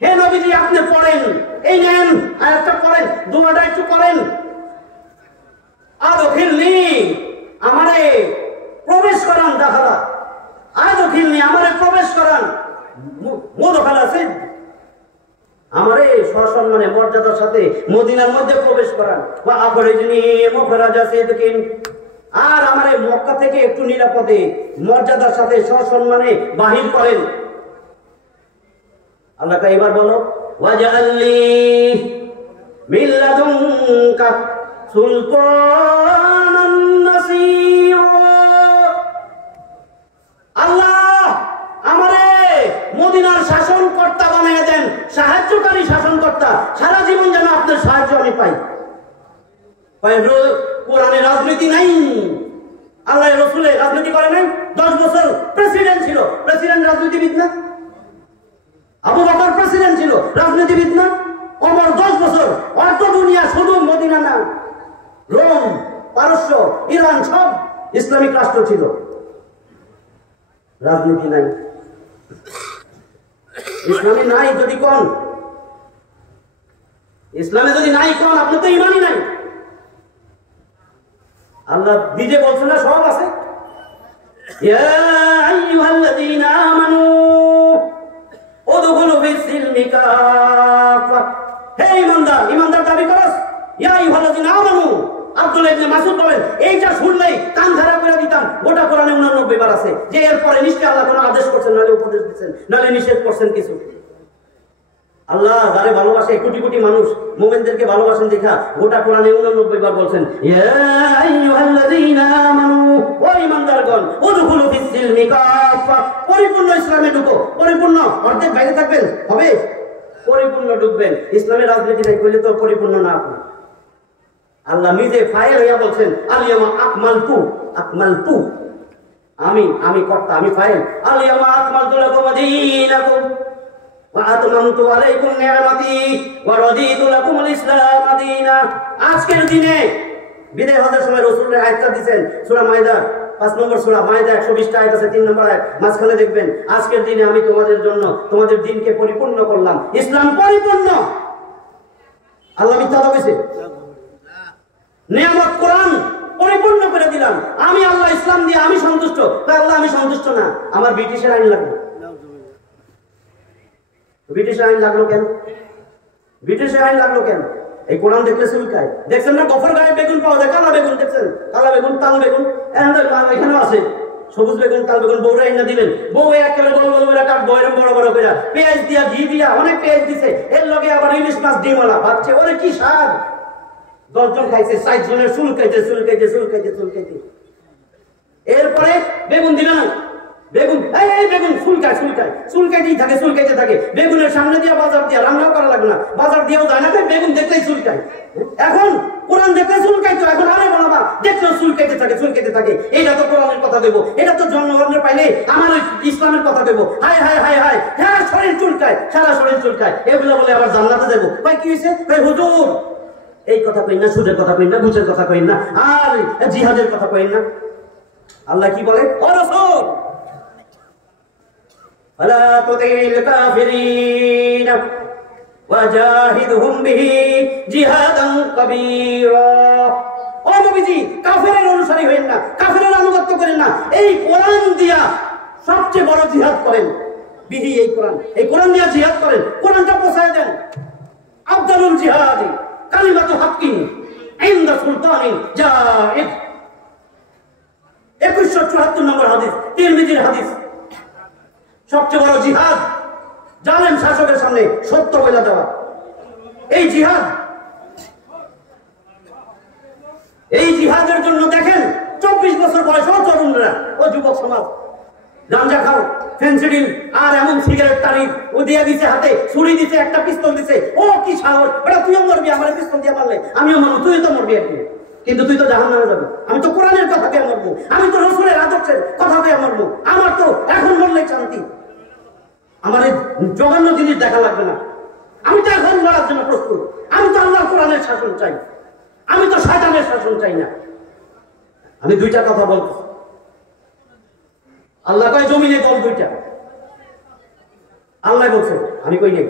হে নবীজি আপনি পড়েন, এই নেন আয়াতটা পড়েন, দোয়াটা একটু করেন। আদখিলনি, আমারে প্রবেশ করান, দাখালা আদখিলনি, আমারে প্রবেশ করান, মুদখালা সিদ, আমারে সসম্মানে মর্যাদার সাথে মদিনার মধ্যে প্রবেশ করান। ওয়া আখরিজনি মুখরাজা সিদকিন, আর আমারে মক্কা থেকে একটু নিরাপদে মর্যাদার সাথে সসম্মানে বাহির করেন। আল্লাহ এবার বলো ওয়াজআলনি মিন লাদুনকা সুলতানান নাসীরা। আল্লাহ আমারে মদিনার শাসনকর্তা বানিয়ে দেন, সাহায্যকারী শাসনকর্তা। সারা জীবন যেন আপনার সাহায্য আমি পাই। কোরআনে রাজনীতি নাই, আল্লাহ রাসূলের রাজনীতি করে নাই। 10 বছর প্রেসিডেন্ট ছিল, প্রেসিডেন্ট রাজনীতিবিদ না? আবু বকর প্রেসিডেন্ট ছিল, রাজনীতিবিদ না? ওমর 10 বছর, অর্ধ দুনিয়া শুধু মদিনা না, রোম, পারস্য, ইরান সব ইসলামিক রাষ্ট্র ছিল, রাজনীতি নাই। ইসলামে নাই যদি কোন, ইসলামে যদি নাই কোন, আপনার তো ইমানই নাই। আল্লাহ নিজে বলছেন না সব আছে। ইয়া আইয়ুহাল্লাযীনা আমানু উদখুলু ফিস-সিলমি কাফা। হে ঈমানদার, ঈমানদার দাবি করস, ইয়া আইয়ুহাল্লাযীনা আমানু। আব্দুল্লাহ ইবনে মাসউদ বলেন এইটা শুনলেই কান ধরা করে দিতাম। গোটা কোরআনে 89 বার আছে যে এরপরে নিশ্চয়ই আল্লাহ কোনো আদেশ করছেন, নালে উপদেশ দিচ্ছেন, নালে নিষেধ করছেন কিছু। আল্লাহ যারে ভালোবাসে, কোটি কোটি মানুষ মুমিনদেরকে ভালোবাসেন দেখা গোটা কোরআনে 89 বার বলছেন ইয়া আইয়ুহাল্লাযীনা আমানু, ও ঈমানদারগণ, উদখুলু ফিস-সিলমি কাফা, পরিপূর্ণ ইসলামে ঢুকো। পরিপূর্ণ অর্ধেক বাইরে থাকবেন হবে, পরিপূর্ণ ঢুকবেন। ইসলামের রাজনীতি নাই কইলে তো পরিপূর্ণ না আপনি। আল্লাহ নিজে ফাইল হইয়া বলছেন আলিয়ামা আকমালতু, আকমালতু, আমি কর্তা, আমি ফাইল। আলিয়ামা আকমালতু লাকুম দীনাকুম ওয়া আতমামতু আলাইকুম নি'মাতি ওয়া রাদিতু লাকুমুল ইসলাম দীনা। আজকের দিনে বিদায় হজের সময় রাসূলের আয়াতটা দিবেন সূরা মাইদা 5 নম্বর সূরা মাইদা 120 টা আয়াত আছে, 3 নম্বর আয়াত মাঝখানে দেখবেন আজকের দিনে আমি তোমাদের জন্য তোমাদের দিনকে পরিপূর্ণ করলাম, ইসলাম পরিপূর্ণ। আল্লাহ মিথ্যা কইছে? নিয়ামত কোরআন পরিপূর্ণ করে দিলাম আমি আল্লাহ, ইসলাম দিয়ে আমি সন্তুষ্ট। আল্লাহ আমি সন্তুষ্ট না, আমার ব্রিটিশের আইন লাগবে। ব্রিটিশের আইন লাগলো কেন? ব্রিটিশের আইন লাগলো কেন? এই কোরআন দেখলে চুলকায়। দেখছেন না গফর গায়ে বেগুন পাওয়া যায়, কালা বেগুন দেখছেন, কালা বেগুন, তাল বেগুন, এখানেও আছে সবুজ বেগুন, তাল বেগুন। বউরা এনে দিলেন, বউ একেবারে গোল গোল করে কাটবো এরকম বড় বড় করে, পেঁয়াজ দিয়া, ঘি দিয়া, অনেক পেঁয়াজ দিছে, এর লগে আবার ইলিশ মাছ ডিমওয়ালা ভাবছে ওরে কি স্বাদ। 10 জন খাইছে, 60 জনের চুলকাইতে চুলকাইতে চুলকাইতে চুলকাইতে। এরপরে বেগুন দিল না, বেগুন এই বেগুন চুলকায় চুলকায় চুলকাইতেই থাকে, চুলকাইতে থাকে। বেগুনের সামনে দিয়ে বাজার দিয়ে রান্নাও করা লাগবে না, বাজার দিয়েও যায় না, বেগুন দেখলেই চুলকায়। এখন কোরআন দেখলে চুলকাইতো, এখন আরে বাবা দেখলেও চুলকাইতে থাকে, চুলকাইতে থাকে। এইটা তো কোরআনের কথা দেবো, এটা তো জন্মগ্রহণের পাইলে আমার ইসলামের কথা দেবো। হায় হায় হায় হায়, হ্যাঁ শরীর চুলকায়, সারা শরীর চুলকায়, এগুলো বলে আবার জান্নাতে যাবো। ভাই কি হয়েছে? ভাই হুজুর এই কথা কইন না, সুদের কথা কইন না, ঘুষের কথা কইন না, আর জিহাদের কথা কইন না। আল্লাহ কি বলে? ও রাসূল ফালা তুতিল কাফিরিন ওয়াজাহিদহুম বিহি জিহাদান কাবীরা। ও নবীজি কাফেরের অনুসারী হইন না, কাফেরের আনুগত্য করেন না, এই কোরআন দিয়া সবচেয়ে বড় জিহাদ করেন। বিহি এই কোরআন, এই কোরআন দিয়া জিহাদ করেন, কোরআনটা পৌঁছায় দেন। আফদালুল জিহাদি কালিমাতু হাক্কিন ইনদা সুলতানিন জায়েদ। 2174 নম্বর হাদিস, তিরমিজির হাদিস। সবচেয়ে বড় জিহাদ জালেম শাসকের সামনে সত্য বলে দেওয়া। এই জিহাদ জিহাদের জন্য দেখেন 24 বছর বয়সেও তরুণরা ও যুবক সমাজ গাঞ্জা খাও, ফেন্সিডিল আর এমন সিগারেট টানি ও দিয়ে দিছে, হাতে ছুরি দিছে, একটা পিস্তল দিছে। ও কি সাহস! ওটা তুইও মরবি, আমার পিস্তল দিয়ে মারলে আমিও মারবো, তুই তো মরবি একদিন, কিন্তু তুই তো জাহান্নামে যাবি। আমি তো কোরআনের কথা পেয়ে মরবো, আমি তো রসুলের আদর্শের কথা পেয়ে মরবো। আমার তো এখন মরলেই শান্তি, আমার এই জঘন্য জিনিস দেখা লাগবে না। আমি তো এখন মরার জন্য প্রস্তুত। আমি তো আল্লাহর কোরআনের শাসন চাই, আমি তো শয়তানের শাসন চাই না। আমি দুইটা কথা বলবো। আল্লাহ কয় জমিনে দল দুইটা, আল্লাহ বলছে, আমি কই নেই।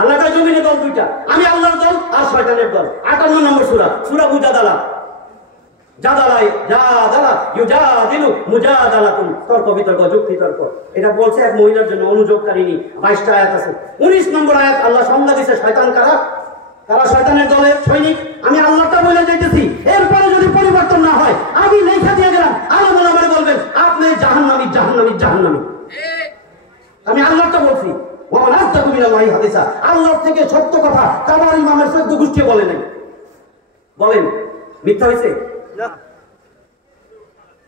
আল্লাহ কয় জমিনে দল দুইটা, আমি আল্লাহর দল আর শয়তানের দল। 58 নম্বর সূরা, সূরা মুজাদালা। জাদালাই জাদালা ইউজাদিলু মুজাদালাতুন, তর্ক বিতর্ক, যুক্তি তর্ক। এটা বলছে এক মহিলার জন্য, অনুযোগকারিনী। 22টা আয়াত আছে। 19 নম্বর আয়াত আল্লাহ সংজ্ঞা দিয়েছে শয়তান কারা, কারা শয়তানের দলের সৈনিক। আমি আল্লাহটা বলে যাইতেছি, এরপরে যদি পরিবর্তন না হয় আমি লেখা দিয়ে গেলাম, আল্লাহ আমারে বলবেন আপনি জাহান্নামী জাহান্নামী জাহান্নামী। আমি আল্লাহটা বলছি। ওয়া নাস্তাকু মিনাল্লাহি হাদিসা, আল্লাহর থেকে সত্য কথা কাবার ইমামের 14 গোষ্ঠী বলে নাই। বলেন মিথ্যা হইছে না?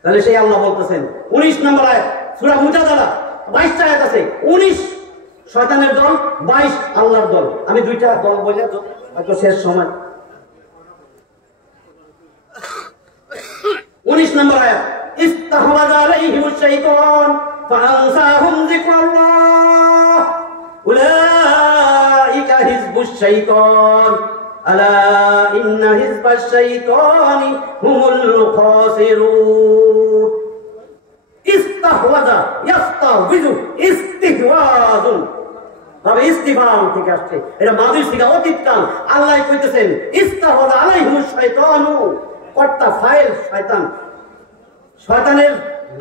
তাহলে সেই আল্লাহ বলতেছেন 19 নম্বর আয়াত সূরা মুজাদালা, 22টা আয়াত আছে। 19 শয়তানের দল, 22 আল্লাহর দল। আমি দুইটা দল বলে হয়তো শেষ সময়। 19 নম্বর আয়াত, ইস্তাহওয়াযা আলাইহিমুশ শাইতান ফাআনসাহুম যিকরাল্লাহ উলাইকা হিজবুশ শাইতান আলা ইন্না হিজবাশ শাইতানি হুমুল খাসিরুন। ইস্তাহওয়াযা ইয়াস্তাহবিজু ইস্তিহওয়াজুন, তবে ইস্তিফাল থেকে আসছে, এটা মাযি সিগা, অতীতকাল। আল্লাহ কইতেছেন ইস্তাহওয়াযা আলাইহিমুশ শাইতানু, কর্তা ফাইল শয়তান। শয়তানের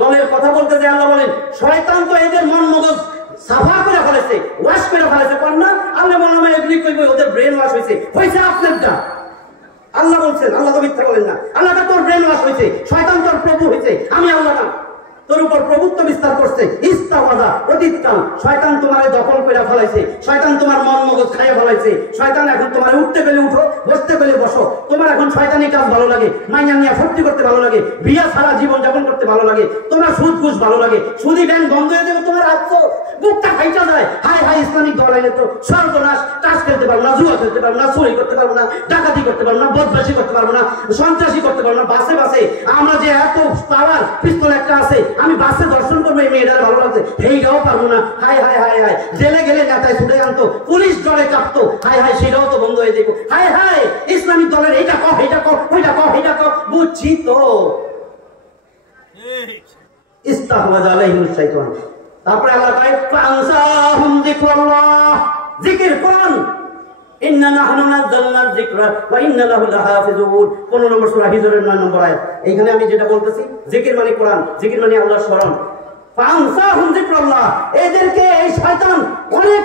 দলের কথা বলতে যে আল্লাহ বলেন শয়তান তো এদের মন মগজ সাফা করে ফেলেছে, ওয়াশ করে ফেলেছে। কর না আল্লাহ বললাম এগুলি কইবে ওদের ব্রেন ওয়াশ হয়েছে। হয়েছে আপনারটা, আল্লাহ বলছেন, আল্লাহ তো মিথ্যা বলেন না। আল্লাহ তোর ব্রেন ওয়াশ হয়েছে, শয়তান তোর প্রভু হয়েছে, আমি আল্লাহ না, তোর উপর প্রভুত্ব বিস্তার করছে। ইস্তাওয়াযা, অতীতকাল। শয়তান তোমারে দখল করে ফেলাইছে, শয়তান তোমার মন মগজ খাইয়ে ফেলাইছে। শয়তান এখন তোমার উঠতে পেলে উঠো, বসতে পেলে বসো। তোমার এখন শয়তানি কাজ ভালো লাগে, মাইয়া নিয়ে ফুর্তি করতে ভালো লাগে, বিয়া ছাড়া জীবন যাপন করতে ভালো লাগে, তোমার সুদ ঘুষ ভালো লাগে। সুদি ব্যাংক বন্ধ হয়ে যাবে, তোমার আত্ম বুকটা খাইটা যায়। হাই হাই, ইসলামিক দল আইলে তো সর্বনাশ। টাচ খেলতে পারবো না, জুয়া খেলতে পারবো না, চুরি করতে পারবো না, ডাকাতি করতে পারবো না, বদমাশি করতে পারবো না, সন্ত্রাসী করতে পারবো না। বাসে বাসে আমরা যে এত পাওয়ার পিস্তল একটা আছে, আমি বাসে দর্শন করবো, এই মেয়েটার ভালো লাগছে, এইটাও পারবো না। হাই হাই হাই হাই, জেলে গেলে নেতায় ছুটে আনতো, পুলিশ ডরে কাঁপতো। হাই হাই, সেটাও তো বন্ধ হয়ে যেত। হাই হাই, ইসলামিক দলের এইটা কর, এইটা কর, ওইটা কর, এইটা কর। বুঝছি তো। ইস্তাহওয়াযা আলাইহিমুশ শাইতান। তারপরে আল্লাহ কয় ফাআনসাহুম যিকরাল্লাহ, জিকির কোরআন। ইন্না নাহনু নাযালনা যিকরা ওয়া ইন্না লাহু লাহাফিজুন। 15 নম্বর সূরা হিজরের 9 নম্বর আয়াত। এইখানে আমি যেটা বলতেছি, জিকির মানে কোরআন, জিকির মানে আল্লাহর স্মরণ। ফাআনসাহুম যিকরাল্লাহ, এদেরকে এই শয়তান অনেক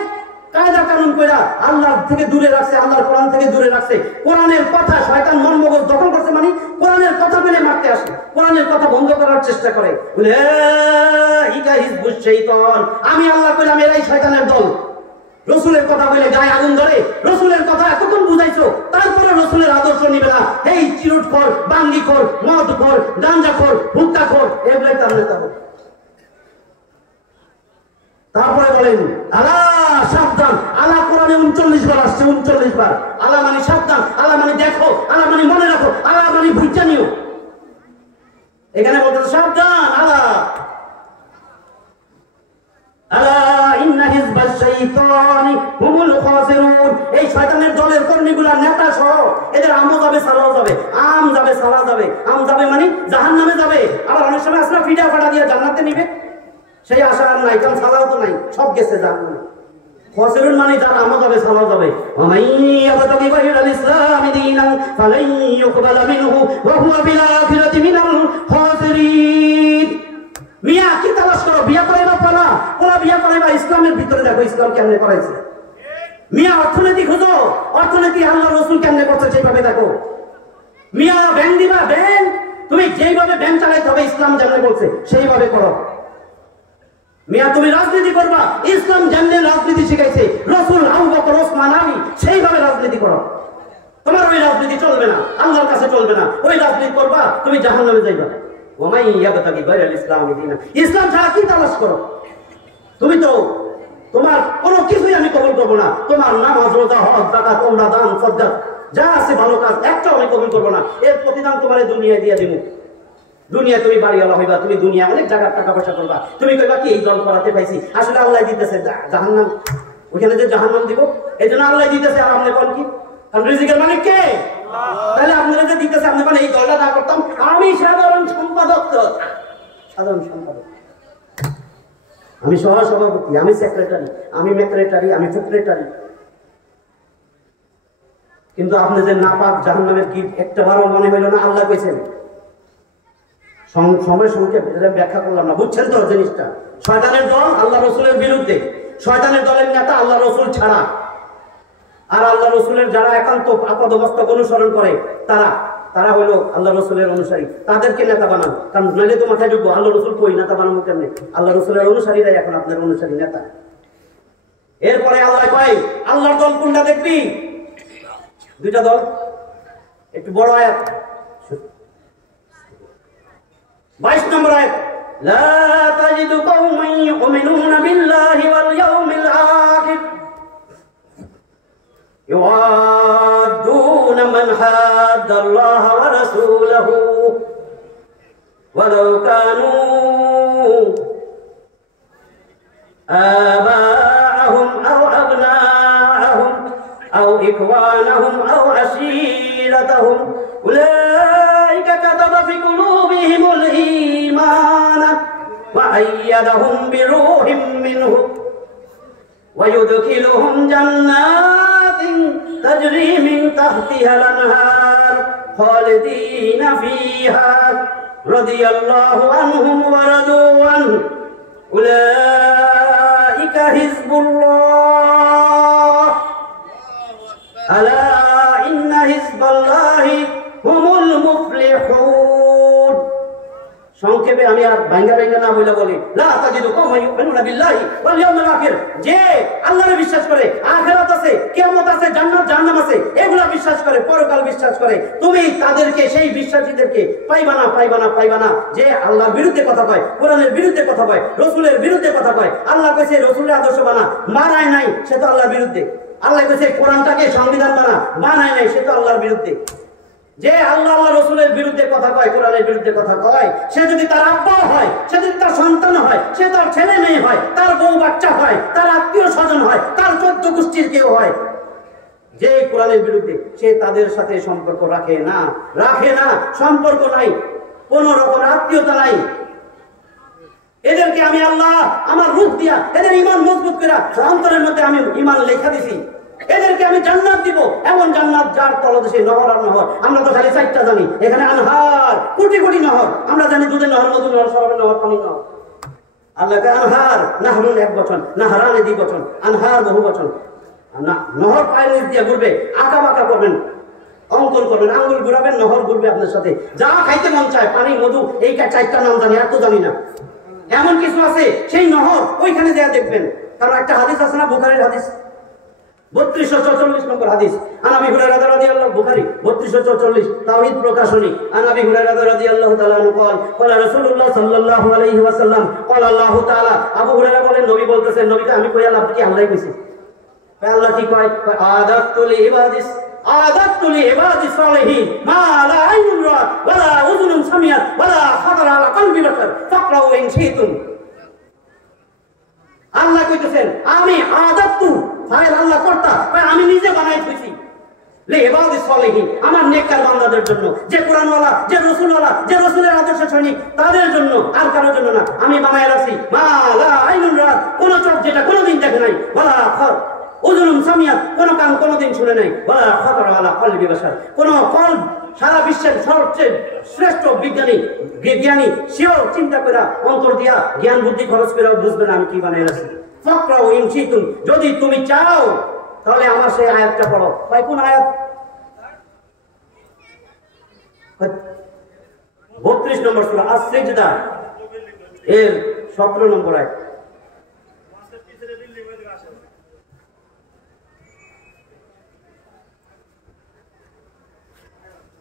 কায়দা কানুন কইরা আল্লাহ থেকে দূরে রাখছে, আল্লাহর কোরআন থেকে দূরে রাখছে। কোরআনের কথা শয়তান মন মগজ দখল করছে, মানে কোরআনের কথা পেলে মারতে আসে, কোরআনের কথা বন্ধ করার চেষ্টা করে। উলাইকা হিজবুশ শাইতান, আমি আল্লাহ কইলাম এরাই শয়তানের দল। রসুলের কথা বলে গায়ে আগুন ধরে, রসুলের কথা এতক্ষণ বুঝাইছো, তারপরে রসুলের আদর্শ নিবে না। এই চিরুটখোর, বাঙ্গিখোর, মদখোর, গাঞ্জাখোর, হুক্কাখোর, এগুলাই তার নেতা হবে। তারপরে বলেন আলা সাবধান। আলা কোরআনে 39 বার আসছে, 39 বার। আলা মানে সাবধান, আলা মানে দেখো, আলা মানে মনে রাখো, আলা মানে বুঝা নিও। এখানে বলতে সাবধান, আলা আলা ইন্না হিজবাশ শাইতানি হুমুল খাসিরুন। এই শয়তানের দলের কর্মীগুলা, নেতা সহ এদের আমও যাবে, সালাও যাবে। আম যাবে, সালা যাবে। আম যাবে মানে জাহান্নামে যাবে। আবার অনেক সময় আসলে ফিডা ফাটা দিয়ে জান্নাতে নিবে, সেই আশা আর নাই, কারণ সালাও তো নাই, সব গেছে জাহান্নামে। খাসিরুন মানে যার আমও যাবে, সালাও যাবে। ওয়া মান ইয়াবতাগি গায়রাল ইসলামি দীনান ফালান ইউকবালা মিনহু ওয়া হুয়া বিল আখিরাতি মিনাল খাসিরিন। মিয়া কি তালাশ করো? বিয়া করাইবা পালা, ওরা বিয়া করাইবা ইসলামের ভিতরে। দেখো ইসলাম কেমনে করাইছে। মিয়া অর্থনীতি খুঁজো, অর্থনীতি আল্লাহ রসুল কেমনে করছে সেইভাবে দেখো। মিয়া ব্যাংক দিবা, ব্যাংক তুমি যেইভাবে ব্যাংক চালাইতে হবে ইসলাম যেমন বলছে সেইভাবে করো। মিয়া তুমি রাজনীতি করবা, ইসলাম যেমন রাজনীতি শিখাইছে রসুল, আবু বকর, ওসমান, আলী, সেইভাবে রাজনীতি করো। তোমার ওই রাজনীতি চলবে না, আল্লাহর কাছে চলবে না। ওই রাজনীতি করবা, তুমি জাহান্নামে যাইবা। ওমাই ইয়াবতাগি গায়রাল ইসলামি দীনান, ইসলাম ছাড়া কি তালাশ করো? তুমি তো তোমার কোনো কিছুই আমি কবুল করবো না। তোমার নামাজ, রোজা, হজ, যাকাত, উমরা, দান, সদকা যা আছে ভালো কাজ একটাও আমি কবুল করবো না। এর প্রতিদান তোমার দুনিয়ায় দিয়ে দিব। দুনিয়া তুমি বাড়িওয়ালা হইবা, তুমি দুনিয়া অনেক জায়গার টাকা পয়সা করবা, তুমি কইবা কি এই দল করাতে পাইছি, আসলে আল্লাহ দিতেছে জাহান্নাম। ওখানে যে জাহান্নাম দিব, এই জন্য আল্লাহ দিতেছে। আর আপনি কোন কি? কারণ রিজিকের মালিক কে? তাহলে আপনারা যে দিতেছে, আপনি মানে এই দলটা না করতাম, আমি সাধারণ সম্পাদক, সাধারণ সম্পাদক, আমি সহ সভাপতি, আমি সেক্রেটারি, আমি মেক্রেটারি, আমি সেক্রেটারি। কিন্তু আপনি যে নাপাক জাহান্নামের গীত একটাবারও মনে হইল না আল্লাহ কইছেন? সময় সংক্ষেপ ব্যাখ্যা করলাম না, বুঝছেন তো জিনিসটা? শয়তানের দল আল্লাহ রসুলের বিরুদ্ধে, শয়তানের দলের নেতা আল্লাহ রসুল ছাড়া। আর আল্লাহ রসুলের যারা একান্ত আপাদমস্তক অনুসরণ করে তারা হলো আল্লাহ রসুলের অনুসারী, তাদেরকে নেতা বানান। কারণ নইলে তো মাথায় ঢুকবো, আল্লাহ রসুল কই, নেতা বানাবো কেমনে? আল্লাহ রসুলের অনুসারীরাই এখন আপনার অনুসারী নেতা। এরপরে আল্লাহ কয় আল্লাহর দল কোনটা দেখবি? দুইটা দল, একটু বড় আয়াত 22 নম্বর আয়াত, লা তাজিদু কওমান ইউমিনুনা বিল্লাহি ওয়াল ইয়াউমিল আখির ইউআদ্দুনা মান হাদ্দাল্লাহ ওয়া রাসূলাহু ওয়ালাউ কানু আবাআহুম আও আবনাআহুম আও ইখওয়ানাহুম আও আশীরাতাহুম উলাইকা কাতাবা ফি কুলুবিহিমুল ঈমানা ওয়া আইয়াদাহুম বিরূহিম মিনহু ওয়া ইউদখিলুহুম জান্নাতিন তাজরি মিন তাহতিহাল আনহার খালিদিনা ফিহা রাদিয়াল্লাহু আনহুম ওয়া রাদু আনহু উলাইকা হিজবুল্লাহ আলা ইন্না হিজবাল্লাহি হুমুল মুফলিহুন। সংক্ষেপে আমি আর ভাঙ্গা না বলে বলি, লা তাজিদু কওমান ইউমিনুনা বিল্লাহি ওয়াল ইয়াউমিল আখির, যে আল্লাহরে বিশ্বাস করে, আখিরাত আছে, কিয়ামত আছে, জান্নাত জাহান্নাম আছে, এগুলা বিশ্বাস করে, পরকাল বিশ্বাস করে, তুমি তাদেরকে, সেই বিশ্বাসীদেরকে পাইবা না যে আল্লাহর বিরুদ্ধে কথা কয়, কোরআনের বিরুদ্ধে কথা কয়, রাসূলের বিরুদ্ধে কথা কয়। আল্লাহ কইছে রাসূলের আদর্শ মানায় নাই, সে তো আল্লাহর বিরুদ্ধে। আল্লাহ কইছে কোরআনটাকে সংবিধান বানায় নাই, সে তো আল্লাহর বিরুদ্ধে। যে আল্লাহ রসুলের বিরুদ্ধে কথা কয়, কোরআনের বিরুদ্ধে কথা কয়, সে যদি তার আব্বা হয়, সে যদি তার সন্তান হয়, সে তার ছেলে মেয়ে হয়, তার বউ বাচ্চা হয়, তার আত্মীয় স্বজন হয়, তার 14 গোষ্ঠীর কেউ হয়, যে কোরআনের বিরুদ্ধে, সে তাদের সাথে সম্পর্ক রাখে না, সম্পর্ক নাই, কোন রকম আত্মীয়তা নাই। এদেরকে আমি আল্লাহ আমার রূহ দিয়া এদের ঈমান মজবুত করে অন্তরের মধ্যে আমি ঈমান লেখা দিছি। এদেরকে আমি জান্নাত দিব, এমন জান্নাত যার তলদেশে নহর আর নহর। আমরা তো খালি 4টা জানি, এখানে আনহার, কোটি কোটি নহর। আমরা জানি দুধের নহর, মধুর নহর, সরবের নহর, পানি নহর। আল্লাহকে আনহার, নাহরুন এক বচন, নাহরানে 2 বচন, আনহার বহু বচন। নহর পায়ের নিচ দিয়ে ঘুরবে, আঁকা বাঁকা করবেন, অঙ্কন করবেন, আঙ্গুল ঘুরাবেন, নহর ঘুরবে আপনার সাথে। যা খাইতে মন চায়, পানি, মধু, এই 4টা নাম জানি, আর তো জানি না। এমন কিছু আছে, সেই নহর ওইখানে যা দেখবেন। কারণ একটা হাদিস আছে না, বুখারীর হাদিস, 3244 নম্বর হাদিস, আনাবি হুরায়রা রাদিয়াল্লাহু, বুখারী 3244, তাওহীদ প্রকাশনী, আনাবি হুরায়রা রাদিয়াল্লাহু তাআলা আনহু ক্বালা রাসূলুল্লাহ সাল্লাল্লাহু আলাইহি ওয়াসাল্লাম ক্বালা আল্লাহু তাআলা, আবু হুরায়রা বলেন নবী বলতেছেন, নবীকে আমি কইলাম আপনি কি আল্লাহই কইছে? আল্লাহ কি কয়? আদাতুল ইবাদিস সালিহিন মা লা আইনুন রাআত ওয়ালা উযুনুন সামিআত ওয়ালা খাতারা আলা কলবি বাশার ফাকরাউ ইন শিতুম। আল্লাহ কইতেছেন আমি আদাতু, ফাইল আল্লাহ কর্তা, আমি নিজে বানাই দিয়েছি লে ইবাদিস সালিহিন, আমার নেককার বান্দাদের জন্য, যে কোরআনওয়ালা, যে রাসূলওয়ালা, যে রাসূলের আদর্শ সৈনিক, তাদের জন্য, আর কারোর জন্য না। আমি বানায় রাখছি মা লা আইনুন রাআত, কোন চোখ যেটা কোনোদিন দেখে নাই, ওয়ালা উযুনুন সামিআত, কোন কান কোনোদিন শুনে নাই, ওয়ালা খাতারা আলা কলবি বাশার, কোন কলব, সারা বিশ্বের সবচেয়ে শ্রেষ্ঠ জ্ঞানী সেও চিন্তা করে অন্তর দিয়া জ্ঞান বুদ্ধি খরচ করে বুঝবে না আমি কি বানায় রাখছি। ফাকরাউ ইন শিতুম, যদি তুমি চাও তাহলে আমার সেই আয়াতটা পড়ো। ভাই কোন আয়াত? 32 নম্বর সূরা আস-সিজদা এর 17 নম্বর আয়াত।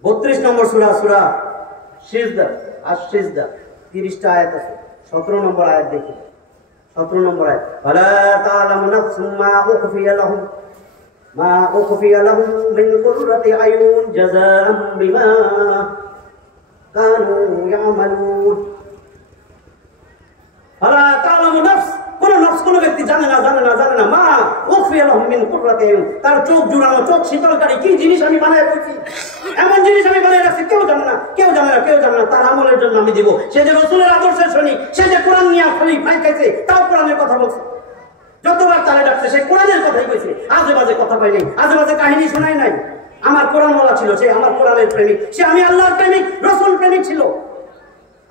32 নম্বর সূরা, সূরা সিজদা, আশ-সিজদা, 30টা আয়াত আছে। 17 নম্বর আয়াত দেখি, 17 নম্বর আয়াত, ফালা তা'লামু নাফসুম মা উখফিয়া লাহুম মিন কুররাতি আয়ুন জাযাআম বিমা কানু ইয়ামালুন। ফালা তা'লামু নাফস, কোন নফস, কোন ব্যক্তি জানে না মা উখফিয়া লাহুম মিন কুররাতি আয়ুন, তার চোখ জুড়ানো, চোখ শীতলকারী কি জিনিস আমি বানায় রাখছি, এমন জিনিস আমি বানিয়ে রাখছি, কেউ জানে না। তার আমলের জন্য আমি দিব। সে যে রাসূলের আদর্শের সৈনিক, সে যে কোরআন নিয়ে খালি ফাইট খাইছে, তাও কোরআনের কথা বলছে। যতবার তালে ডাকছে সে কোরআনের কথাই কইছে, আজে বাজে কথা পাই নাই, আজে বাজে কাহিনী শোনাই নাই। আমার কোরআনওয়ালা ছিল, সে আমার কোরআনের প্রেমিক, সে আমি আল্লাহর প্রেমিক, রাসূল প্রেমিক ছিল।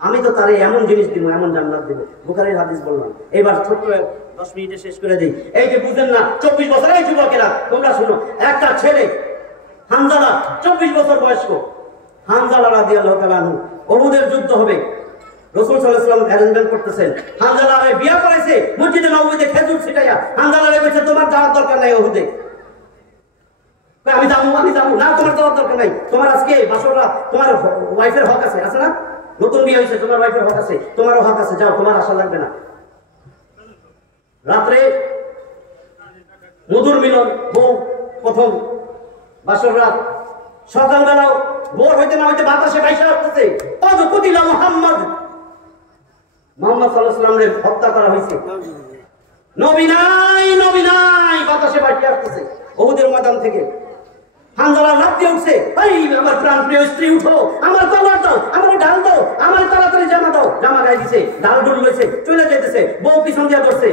আমি তো তারে এমন জিনিস দিব, এমন জান্নাত দিব। বুখারীর হাদিস বললাম। এবার ছোট্ট 10 মিনিটে শেষ করে দেই। এই যে বুঝেন না, 24 বছর, এই যুবকেরা তোমরা শুনো, একটা ছেলে হানজালা 24 বছর বয়স্ক, হানজালা রাদিয়াল্লাহু তাআলা আনহু, উহুদের যুদ্ধ হবে, রাসূল সাল্লাল্লাহু আলাইহি ওয়াসাল্লাম অ্যারেঞ্জমেন্ট করতেছেন। হানজালারে বিয়ে করেছে মসজিদে নববীতে খেজুর ছিটাইয়া। হানজালারে বলেছে তোমার যাওয়ার দরকার নাই উহুদে। আমি যাবো না, তোমার যাওয়ার দরকার নাই। তোমার আজকে বাসরা, তোমার ওয়াইফের হক আছে না? নতুন বিয়ে হয়েছে, তোমার ওয়াইফের হক আছে, তোমারও হক আছে, যাও, তোমার আশা লাগবে না। রাত্রে মধুর মিলন, বউ প্রথম বাসর রাত। সকালবেলাও ভোর হইতে না হইতে বাতাসে বাইসা আসতেছে, মুহাম্মদ সাল্লাল্লাহু আলাইহি ওয়াসাল্লামের হত্যা করা হয়েছে। নবী নাই, বাতাসে বাইসা আসতেছে উহুদের ময়দান থেকে। হানজালা লাফ দিয়ে উঠছে, এই আমার প্রাণপ্রিয় স্ত্রী, উঠো, আমার তলোয়ার দাও, আমার ঢাল দাও, আমার তাড়াতাড়ি জামা দাও। জামা গায়ে দিছে, ঢাল ডুল লইছে, চলে যাইতেছে। বউ পিছন দিয়া ধরছে,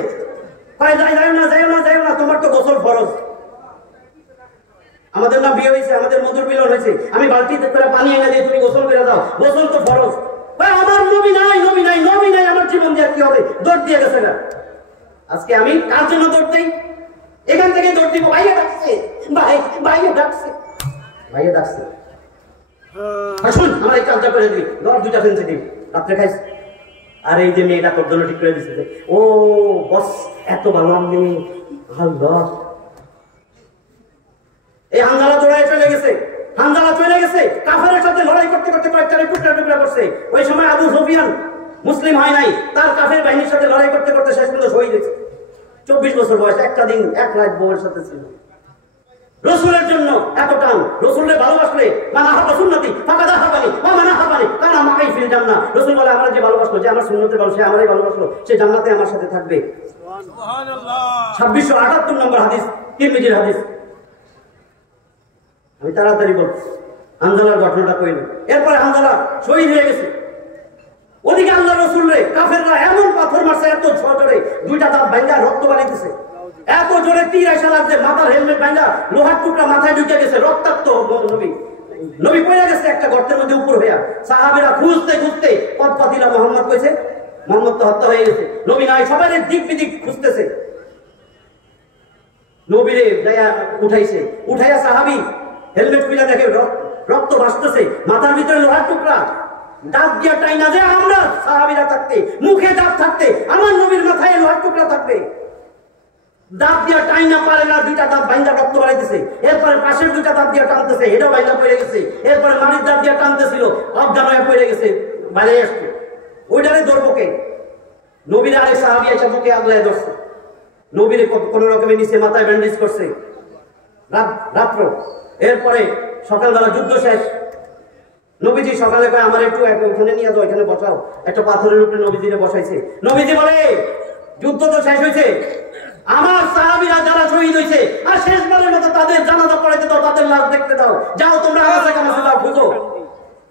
যাইও না, তোমার তো গোসল ফরজ। আমাদের না বিয়ে হয়েছে, আমাদের মধুর মিলন হয়েছে, আমি বালতিতে করে পানি এনে দিয়ে তুমি গোসল করে দাও, গোসল তো ফরজ। আমার নবী নাই, আমার জীবন দিয়ে কি হবে? দৌড় দিয়ে গেছে না। আজকে আমি কার জন্য দৌড় দিই? এখান থেকে দৌড় দিব, ভাইয়া ডাকছে, ভাইয়া ডাকছে, আসুন আমার এই কাজটা করে দিই, 2টা ফেন্সে দিই, রাত্রে খাইছি। আর এই যে মেয়েটা তোর জন্য ঠিক করে দিচ্ছে, ও বস এত ভালো আমি আল্লাহ। এই হানজালা চলে গেছে, কাফেরের সাথে লড়াই করতে কয়েকটা টুকরা করছে। ওই সময় আবু সুফিয়ান মুসলিম হয় নাই, তার কাফের বাহিনীর সাথে লড়াই করতে শেষ পর্যন্ত শহীদ হয়েছে। 24 বছর বয়স, একটা দিন এক রাত বউয়ের সাথে ছিল। রসুলের জন্য এত টান, রসুলের ভালোবাসলে মানা হাবা সুন্নতি ফাকাদা হাবানি ওয়া মানা হাবানি কানা মাই ফিল জান্নাহ। রসুল বলে আমরা যে ভালোবাসলো, যে আমার সুন্নতে ভালো, সে আমারই ভালোবাসলো, সে জান্নাতে আমার সাথে থাকবে। সুবহানাল্লাহ। 2678 নম্বর হাদিস, তিরমিজির হাদিস। আমি তাড়াতাড়ি বলছি, হানজালার ঘটনাটা কইল। এরপরে হানজালা শহীদ হয়ে গেছে। ওদিকে আল্লাহ রসুল রে কাফেররা এমন পাথর মারছে, এত জোরে, 2টা দাঁত ভাঙা রক্ত বানাইতেছে, এত জোরে তীর এসে লাগছে, মাথার হেলমেট ভাঙা, লোহার টুকরা মাথায় ঢুকে গেছে, রক্তাক্ত নবী পড়ে গেছে একটা গর্তের মধ্যে উপর হইয়া। সাহাবীরা খুঁজতে পথপাতিলা মোহাম্মদ কইছে, মোহাম্মদ তো হত্যা হয়ে গেছে, নবী নাই, সবাই দিক বিদিক খুঁজতেছে। নবীরে উঠাইয়া সাহাবী হেলমেট খুলে দেখে রক্ত ভাসতেছে, মাথার ভিতরে লোহার টুকরা, দাঁত দিয়া টাইনা যে আমরা সাহাবীরা থাকতে, মুখে দাঁত থাকতে, আমার নবীর মাথায় লোহার টুকরা থাকবে, দাঁত দিয়া টাইনা পারে না, 2টা দাঁত ভাঙা রক্ত বাড়াইতেছে। এরপরে পাশের 2টা দাঁত দিয়া টানতেছে, এটাও ভাঙা পড়ে গেছে। এরপরে মাটির দাঁত দিয়া টানতেছিল, অজ্ঞান হয়ে পড়ে গেছে, বাইরে আসছে। ওইটারে ধরবকে নবীর আরেক সাহাবী এসে বুকে আগলায় ধরছে, নবীরে কোন রকমের নিচে মাথায় ব্যান্ডেজ করছে রাত্র। এরপরে সকালবেলা যুদ্ধ শেষ, নবীজি সকালে কয় আমার একটু ওখানে নিয়ে যাও, এখানে বসাও। একটা পাথরের উপরে নবীজিরে বসাইছে। নবীজি বলে যুদ্ধ তো শেষ হয়েছে, আমার সাহাবীরা যারা শহীদ হয়েছে আর শেষবারের মতো তাদের জানাজা পড়াইতে দাও, তাদের লাশ দেখতে দাও, যাও তোমরা কাছে যাও, খুঁজো।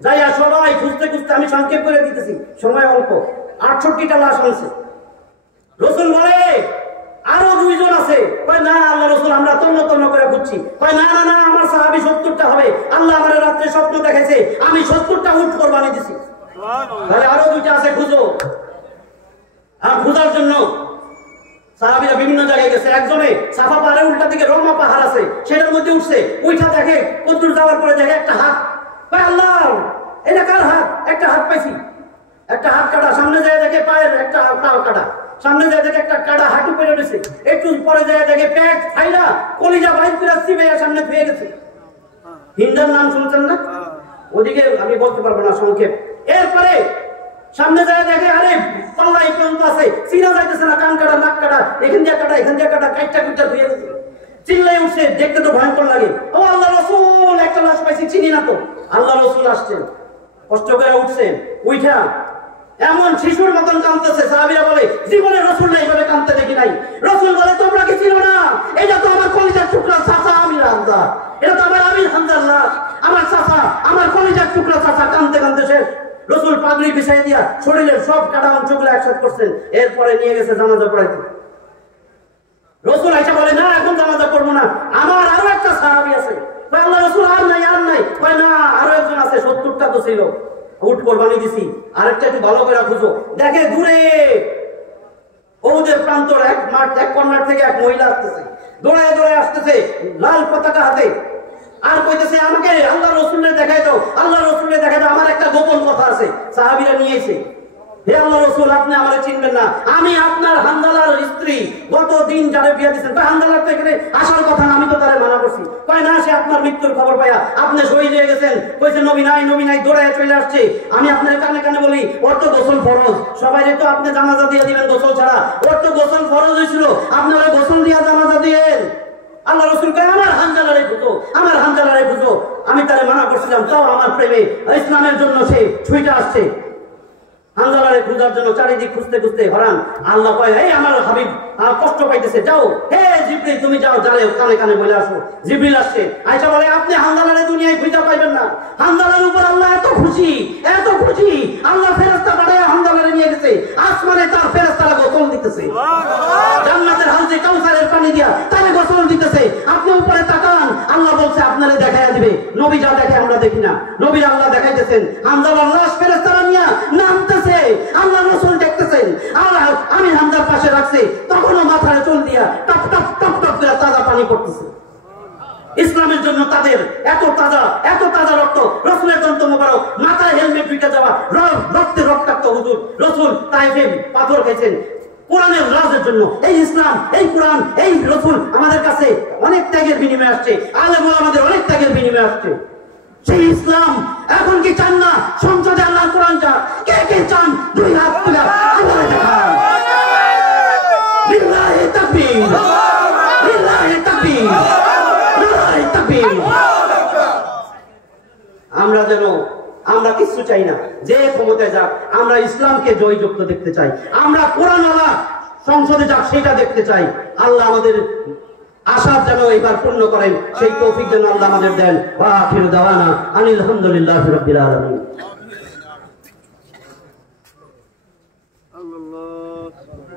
যাইয়া সবাই খুঁজতে আমি সংক্ষেপ করে দিতেছি, সময় অল্প। 68টা লাশ আনছে। রসুল বলে আরো 2 জন আছে। কয় না আল্লাহ রসুল, আমরা তন্ন করে খুঁজছি। কয় না আমার সাহাবী 70টা হবে। আল্লাহ আমার রাত্রে স্বপ্ন দেখাইছে, আমি 70টা উট কোরবানি দিছি। তাহলে আরো 2টা আছে, খুঁজো। আর খোঁজার জন্য সাহাবীরা বিভিন্ন জায়গায় গেছে। একজনে সাফা পাহাড়ের উল্টা দিকে রমা পাহাড় আছে, সেটার মধ্যে উঠছে। উঠা দেখে কদ্দুর যাওয়ার পরে দেখে একটা হাত। কয় আল্লাহ, এটা কার হাত? একটা হাত পাইছি, একটা হাত কাটা। সামনে যায় দেখে পায়ের একটা পাও কাটা, সামনে যায় দেখে একটা কাটা হাঁটু পেরে উঠেছে। একটু পরে যায় দেখে পেট ফাইলা কলিজা বাইর করে সিবে সামনে ধুয়ে গেছে। হিন্দার নাম শুনছেন না? ওদিকে আমি বলতে পারবো না সংক্ষেপ। এরপরে সামনে যায় দেখে আরে পাল্লা এই পর্যন্ত আছে, চিনা যাইতেছে না, কান কাটা নাক কাটা, এখান দিয়ে কাটা এখান দিয়ে কাটা, কাইটা কুইটা ধুয়ে গেছে, চিল্লাই উঠছে, দেখতে তো ভয়ঙ্কর লাগে। ও আল্লাহ রসুল, একটা লাশ পাইছি, চিনি না তো। আল্লাহ রসুল আসছেন, কষ্ট করে উঠছেন, উঠা এমন শিশুর মতন কাঁদতেছে। সাহাবীরা বলে জীবনে রসুল না এইভাবে কাঁদতে দেখি নাই। রসুল বলে তোমরা কি ছিল না, এটা তো আমার কলিজার টুকরা চাচা আমির হামজা, এটা তো আমার আমির হামজার লাশ, আমার চাচা, আমার কলিজার টুকরা চাচা। কাঁদতে কাঁদতে শেষ। রসুল পাগড়ি বিছাই দিয়া শরীরের সব কাটা অংশগুলো একসাথে করছেন, এরপরে নিয়ে গেছে জানাজা পড়াইতে। রসুল আইসা বলে না এখন জানাজা করবো না, আমার আরো একটা সাহাবী আছে। আল্লাহ রসুল আর নাই আর নাই, না আরো একজন আছে, 70টা তো ছিল, উট কোরবানি দিছি, আরেকটা একটু ভালো করে খুঁজো। দেখে দূরে ওদের প্রান্তর এক মাঠ, এক কর্নার থেকে এক মহিলা আসতেছে, দৌড়ায় দৌড়ায় আসতেছে, লাল পতাকা হাতে, আর কইতেছে আমাকে আল্লাহ রসুলের দেখাই দাও, আল্লাহ রসুলের দেখাই দাও, আমার একটা গোপন কথা আছে। সাহাবীরা নিয়েছে, হে আল্লাহ রসুল আপনি আমারে চিনবেন না, আমি আপনার হানজালার স্ত্রী, গত দিন যারা বিয়ে দিচ্ছেন। হানজালার তো এখানে আসার কথা না, আমি তো তারে মানা করছি। কয় না, সে আপনার মৃত্যুর খবর পাইয়া আপনি শহীদ হয়ে গেছেন, কইছে নবী নাই নবী নাই, দৌড়ায় চলে আসছে। আমি আপনার কানে কানে বলি ওর তো গোসল ফরজ, সবাই তো আপনি জানাজা দিয়ে দিবেন গোসল ছাড়া, ওর তো গোসল ফরজ হয়েছিল, আপনারা গোসল দিয়া জানাজা দিয়েন। আল্লাহ রসুল কয় আমার হানজালারে খুঁজো, আমার হানজালারে খুঁজো। আমি তারে মানা করছিলাম, তাও আমার প্রেমে ইসলামের জন্য সে ছুটে আসছে। হানজালারে খোঁজার জন্য চারিদিক খুঁজতে খুঁজতে হরান। আল্লাহ কয় এই আমার হাবিব কষ্ট পাইতেছে, যাও হে জিবরিল তুমি যাও, যারে কানে কানে বলে আসো। জিবরিল আসছে, আয়েশা বলে আপনি হানজালারে দুনিয়ায় খুঁজে পাইবেন না। হানজালার উপর আল্লাহ এত খুশি, এত খুশি, আল্লাহ ফেরেশতা পাঠায় হানজালারে নিয়ে গেছে, আসমানে তার ফেরেশতারা গোসল দিতেছে, জান্নাতের হাউজে কাউসারের পানি দিয়া তারে গোসল দিতেছে। আপনি উপরে তাকান, আল্লাহ বলছে আপনারে দেখাইয়া দিবে। নবী যা দেখে আমরা দেখি না, নবীর আল্লাহ দেখাইতেছেন। হানজালার লাশ ফেরেশতারা নিয়ে নামতেছে, আল্লাহ রসুল দেখতেছেন, আর আমি হামজার পাশে রাখছে, তখনও মাথায় চুল দিয়া টপ টপ টপ টপ করে তাজা পানি পড়তেছে। ইসলামের জন্য তাদের এত তাজা রক্ত, রসুলের দন্ত মোবারক, মাথায় হেলমেট বিটা যাওয়া, রক্তে রক্তাক্ত হুজুর রসুল তাইফে পাথর খাইছেন কোরআনের রাজের জন্য। এই ইসলাম, এই কোরআন, এই রসুল আমাদের কাছে অনেক ত্যাগের বিনিময়ে আসছে, আলেম ওলামাদের অনেক ত্যাগের বিনিময়ে আসছে। সেই ইসলাম এখন কি চান না সংসদে আল্লাহ কোরআন চান? কে কে চান? দুই হাত তুলে আল্লাহরে দেখান। বিল্লাহি তাকবীর, বিল্লাহি তাকবীর, বিল্লাহি তাকবীর। আমরা কিছু চাই না, যে ক্ষমতায় যাক, আমরা ইসলামকে জয়যুক্ত দেখতে চাই, আমরা কোরআনওয়ালা সংসদে যাক সেটা দেখতে চাই। আল্লাহ আমাদের আশার যেন এবার পূর্ণ করেন, সেই তৌফিক যেন আল্লাহ আমাদের দেন। ওয়া আখিরু দাওয়ানা আনিল হামদুলিল্লাহি রাব্বিল আলামিন।